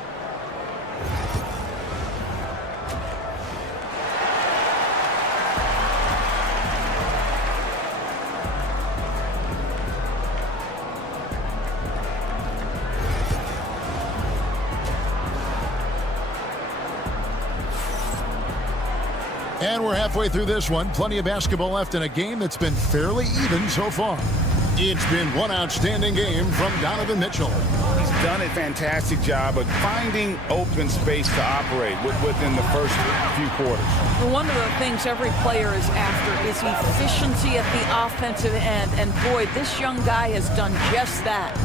And we're halfway through this one. Plenty of basketball left in a game that's been fairly even so far. It's been one outstanding game from Donovan Mitchell. He's done a fantastic job of finding open space to operate within the first few quarters. Well, one of the things every player is after is efficiency at the offensive end. And boy, this young guy has done just that.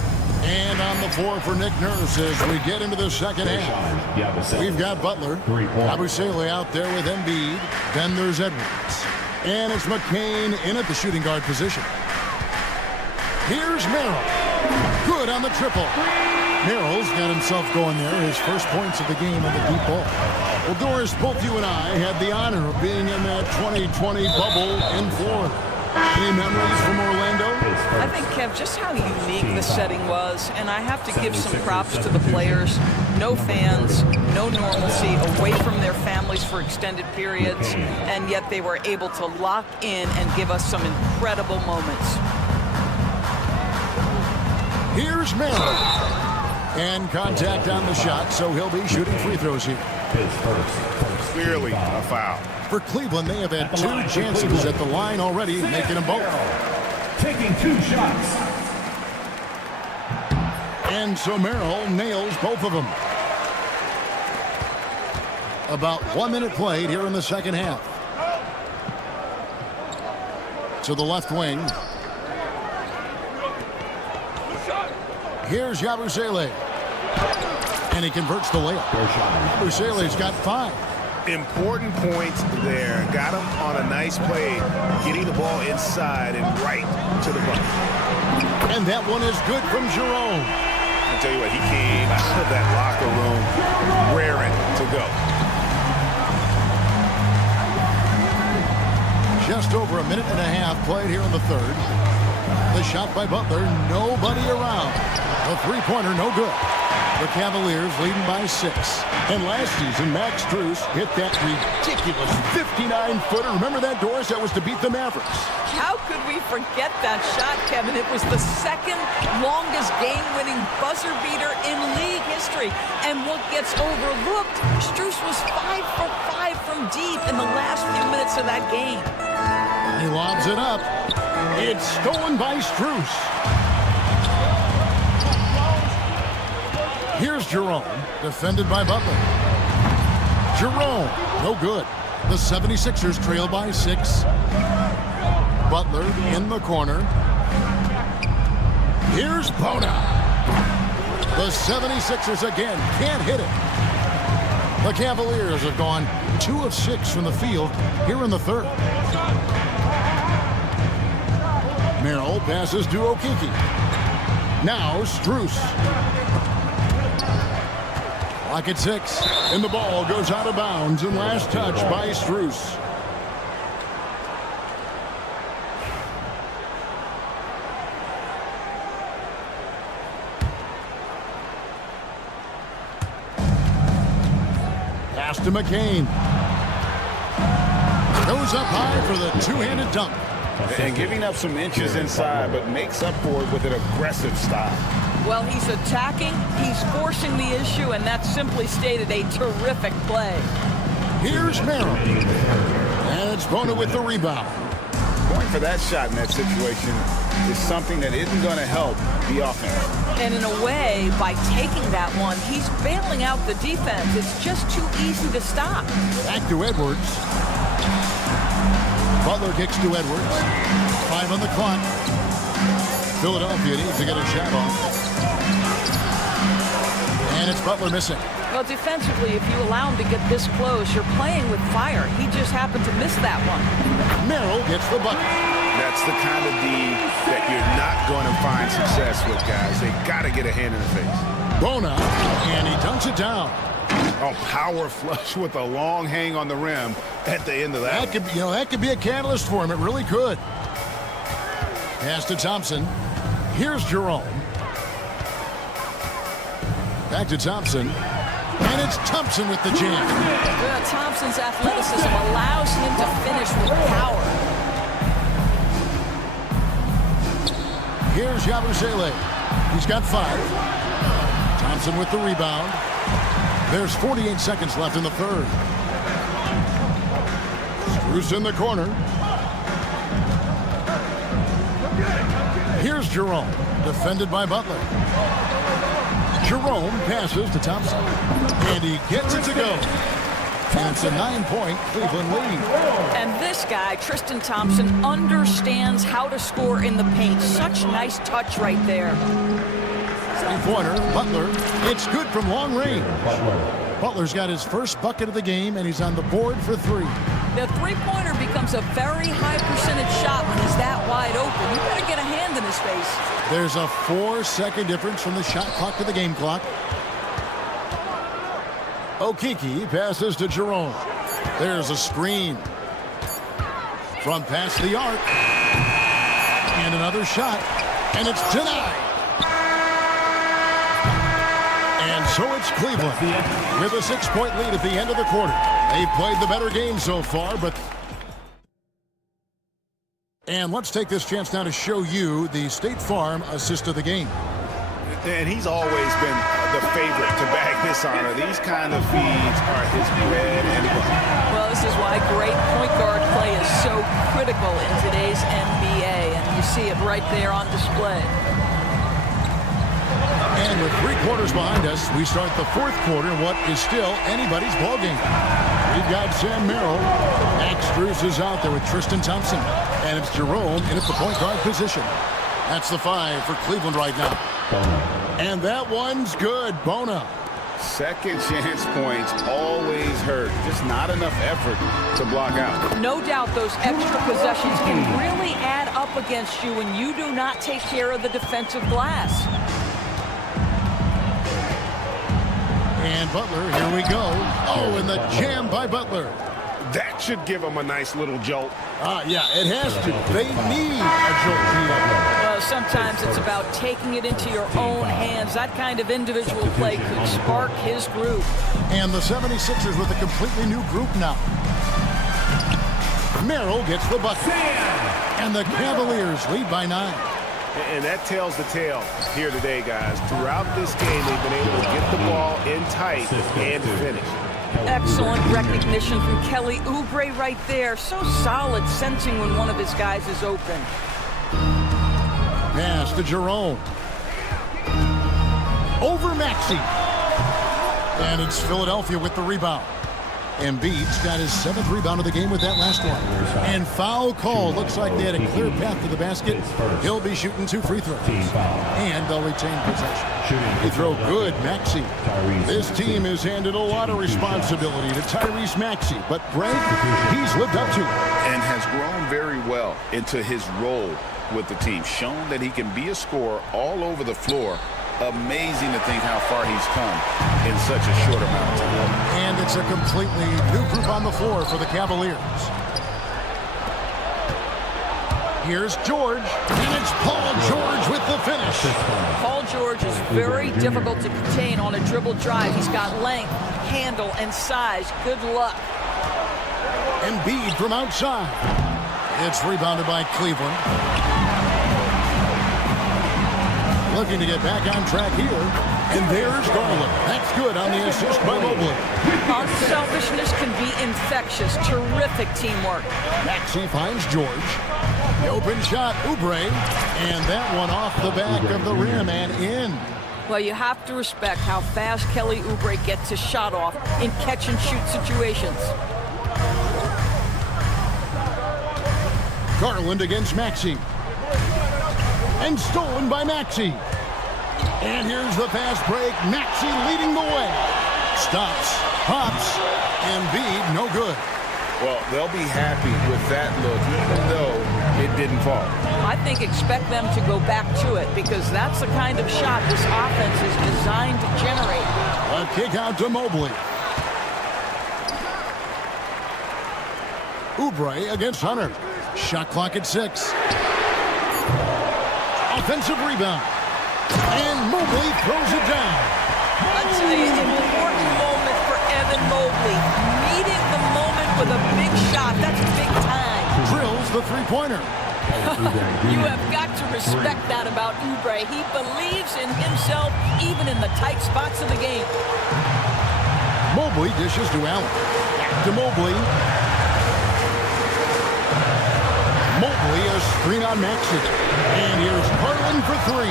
And on the floor for Nick Nurse as we get into the second half. We've got Butler. Yabusele out there with Embiid. Then there's Edwards. And it's McCain in at the shooting guard position. Here's Merrill. Good on the triple. Merrill's got himself going there. His first points of the game on the deep ball. Well, Doris, both you and I had the honor of being in that 2020 bubble in Florida. Any memories from Orlando? I think, Kev, just how unique the setting was, and I have to give some props to the players. No fans, no normalcy, away from their families for extended periods, and yet they were able to lock in and give us some incredible moments. Here's Merrill. And contact on the shot, so he'll be shooting free throws here. Clearly a foul. For Cleveland, they have had 2 chances at the line already, making them both. Taking 2 shots. And so Merrill nails both of them. About 1 minute played here in the second half. To the left wing. Here's Yabusele. And he converts the layup. Yabusele's got 5. Important points there. Got him on a nice play, getting the ball inside and right to the bucket. And that one is good from Jerome. I tell you what, he came out of that locker room raring to go. Just over a minute and a half played here in the third. The shot by Butler, nobody around. The three-pointer, no good. The Cavaliers leading by 6. And last season, Max Strus hit that ridiculous 59-footer. Remember that, Doris? That was to beat the Mavericks. How could we forget that shot, Kevin? It was the second longest game-winning buzzer beater in league history. And what gets overlooked, Strus was 5 for 5 from deep in the last few minutes of that game. He lobs it up. It's stolen by Strus. Here's Jerome, defended by Butler. Jerome, no good. The 76ers trail by 6. Butler in the corner. Here's Bona. The 76ers again can't hit it. The Cavaliers have gone 2 of 6 from the field here in the third. Merrill passes to Okeke. Now Strus. Clock at 6, and the ball goes out of bounds, and last touch by Strus. Pass to McCain. Goes up high for the two-handed dunk. And giving up some inches inside, but makes up for it with an aggressive style. Well, he's attacking, he's forcing the issue, and that's simply stated a terrific play. Here's Merrill. And it's Bona with the rebound. Going for that shot in that situation is something that isn't going to help the offense. And in a way, by taking that one, he's bailing out the defense. It's just too easy to stop. Back to Edwards. Butler kicks to Edwards. 5 on the clock. Philadelphia needs to get a shot off. And it's Butler missing. Well, defensively, if you allow him to get this close, you're playing with fire. He just happened to miss that one. Merrill gets the bucket. That's the kind of D that you're not going to find success with, guys. They got to get a hand in the face. Bona, and he dunks it down. Oh, power flush with a long hang on the rim at the end of that. That could be a catalyst for him. It really could. Pass to Thompson. Here's Jerome. Back to Thompson. And it's Thompson with the jam. Well, Thompson's athleticism allows him to finish with power. Here's Yabusele. He's got 5. Thompson with the rebound. There's 48 seconds left in the third. Bruce in the corner. Here's Jerome, defended by Butler. Jerome passes to Thompson, and he gets it to go. And it's a 9-point Cleveland lead. And this guy, Tristan Thompson, understands how to score in the paint. Such nice touch right there. 3-pointer, Butler. It's good from long range. Butler's got his first bucket of the game, and he's on the board for 3. The three-pointer becomes a very high percentage shot when he's that wide open. You better get a hand in his face. There's a 4-second difference from the shot clock to the game clock. Okeke passes to Jerome. There's a screen. From past the arc. And another shot. And it's denied. And so it's Cleveland with a 6-point lead at the end of the quarter. They've played the better game so far, but... And let's take this chance now to show you the State Farm assist of the game. And he's always been the favorite to bag this honor. These kind of feeds are his bread and butter. Well, this is why great point guard play is so critical in today's NBA, and you see it right there on display. And with 3 quarters behind us, we start the 4th quarter in what is still anybody's ballgame. We've got Sam Merrill. Max Strus is out there with Tristan Thompson. And it's Jerome in at the point guard position. That's the 5 for Cleveland right now. And that one's good. Bona. Second chance points always hurt. Just not enough effort to block out. No doubt those extra possessions can really add up against you when you do not take care of the defensive glass. And Butler, here we go. Oh, and the jam by Butler. That should give him a nice little jolt. Yeah, it has to. They need a jolt here. Well, sometimes it's about taking it into your own hands. That kind of individual play could spark his group. And the 76ers with a completely new group now. Merrill gets the bucket. And the Cavaliers lead by 9. And that tells the tale here today, guys. Throughout this game, they've been able to get the ball in tight and finish. Excellent recognition from Kelly Oubre right there. So solid, sensing when one of his guys is open. Pass to Jerome. Over Maxey. And it's Philadelphia with the rebound. Embiid's got his 7th rebound of the game with that last one. And foul call. Looks like they had a clear path to the basket. He'll be shooting 2 free throws. And they'll retain possession. They throw good, Maxey. This team has handed a lot of responsibility to Tyrese Maxey. But Greg, he's lived up to it. And has grown very well into his role with the team. Shown that he can be a scorer all over the floor. Amazing to think how far he's come in such a short amount of time. And it's a completely new group on the floor for the Cavaliers. Here's George, and it's Paul George with the finish. Paul George is very difficult to contain on a dribble drive. He's got length, handle, and size. Good luck. Embiid from outside. It's rebounded by Cleveland. Looking to get back on track here. And there's Garland. That's good on the assist by Mobley. Unselfishness can be infectious. Terrific teamwork. Maxey finds George. The open shot, Oubre, and that one off the back of the rim and in. Well, you have to respect how fast Kelly Oubre gets his shot off in catch-and-shoot situations. Garland against Maxey. And stolen by Maxey. And here's the fast break. Maxey leading the way. Stops, hops, and Embiid no good. Well, they'll be happy with that look, even though it didn't fall. I think expect them to go back to it because that's the kind of shot this offense is designed to generate. A kick out to Mobley. Oubre against Hunter. Shot clock at 6. Offensive rebound. And Mobley throws it down. That's an important moment for Evan Mobley. Meeting the moment with a big shot. That's big time. Drills the three-pointer. You have got to respect that about Oubre. He believes in himself even in the tight spots of the game. Mobley dishes to Allen. Back to Mobley. Mobley, a screen on Maxey. And here's Garland for 3.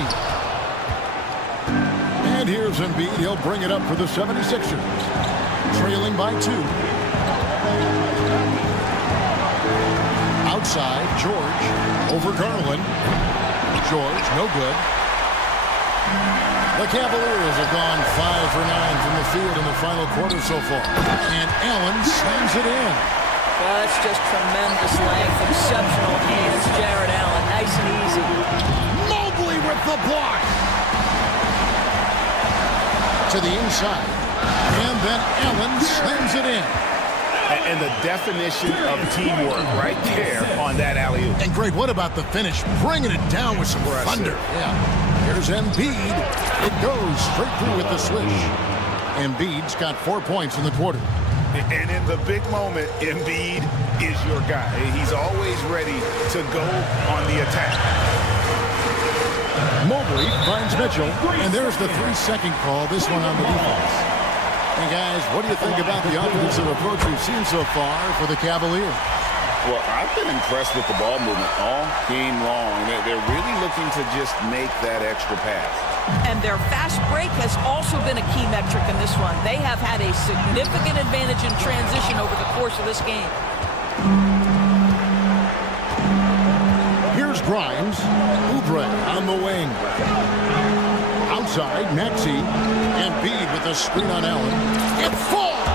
And here's Embiid. He'll bring it up for the 76ers. Trailing by 2. Outside, George over Garland. George, no good. The Cavaliers have gone 5 for 9 from the field in the final quarter so far. And Allen slams it in. Well, that's just tremendous length. Exceptional hands, Jared Allen. Nice and easy. Mobley with the block. To the inside. And then Allen slams it in. And the definition of teamwork right there on that alley-oop. And Greg, what about the finish? Bringing it down with some thunder. Yeah. Here's Embiid. It goes straight through with the swish. Embiid's got 4 points in the quarter. And in the big moment, Embiid is your guy. He's always ready to go on the attack. Mobley finds Mitchell. And there's the 3-second call. This one on the defense. And guys, what do you think about the offensive approach we've seen so far for the Cavaliers? Well, I've been impressed with the ball movement all game long. They're really looking to just make that extra pass. And their fast break has also been a key metric in this one. They have had a significant advantage in transition over the course of this game. Here's Grimes. Oubre on the wing. Outside, Maxey. Embiid with a screen on Allen. It falls!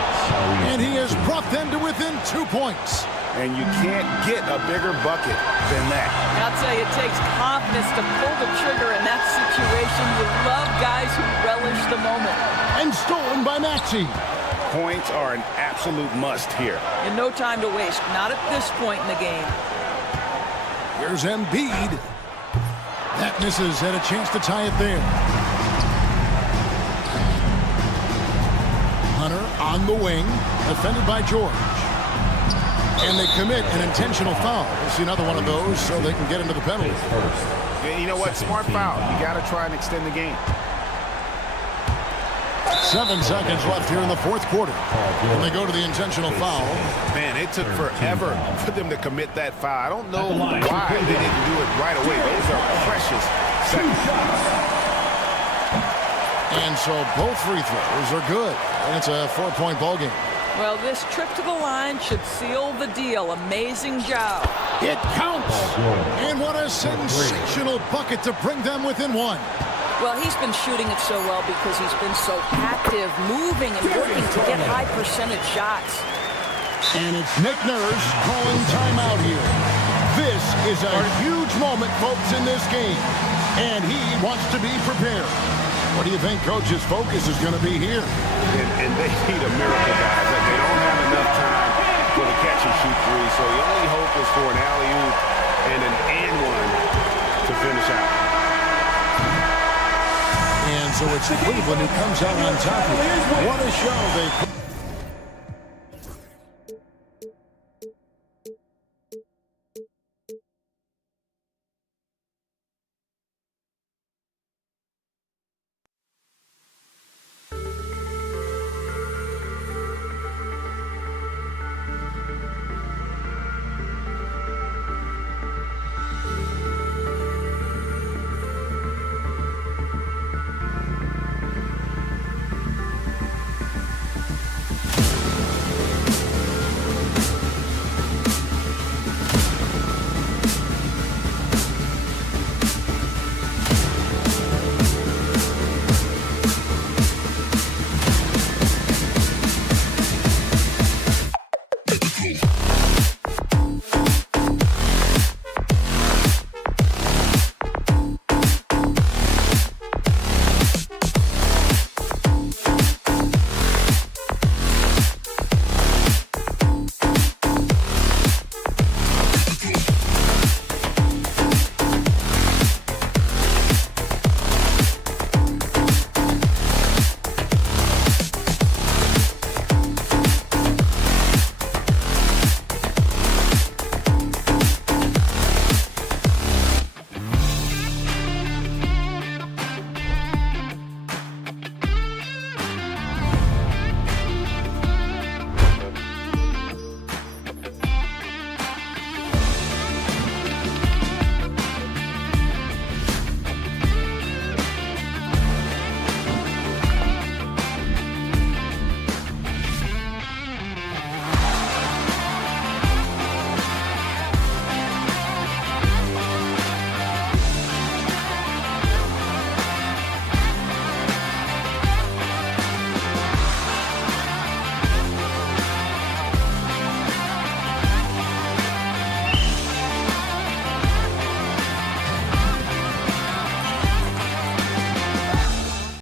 And he has brought them to within 2 points. And you can't get a bigger bucket than that. I'll tell you, it takes confidence to pull the trigger in that situation. You love guys who relish the moment. And stolen by Maxey. Points are an absolute must here. And no time to waste. Not at this point in the game. Here's Embiid. That misses. Had a chance to tie it there. Hunter on the wing. Defended by George. And they commit an intentional foul. We'll see another one of those so they can get into the penalty. And you know what? Smart foul. You got to try and extend the game. 7 seconds left here in the fourth quarter. When they go to the intentional foul. Man, it took forever for them to commit that foul. I don't know why they didn't do it right away. Those are precious seconds. And so both free throws are good. And it's a 4-point ball game. Well, this trip to the line should seal the deal. Amazing job. It counts. And what a sensational bucket to bring them within 1. Well, he's been shooting it so well because he's been so active, moving and working to get high percentage shots. And it's Nick Nurse calling timeout here. This is a huge moment, folks, in this game. And he wants to be prepared. What do you think Coach's focus is going to be here? And they need a miracle, guys. They don't have enough time for the catch-and-shoot three, so the only hope is for an alley-oop and an and-one to finish out. And so it's Cleveland who comes out on top of it. What a show they put. Eldorado.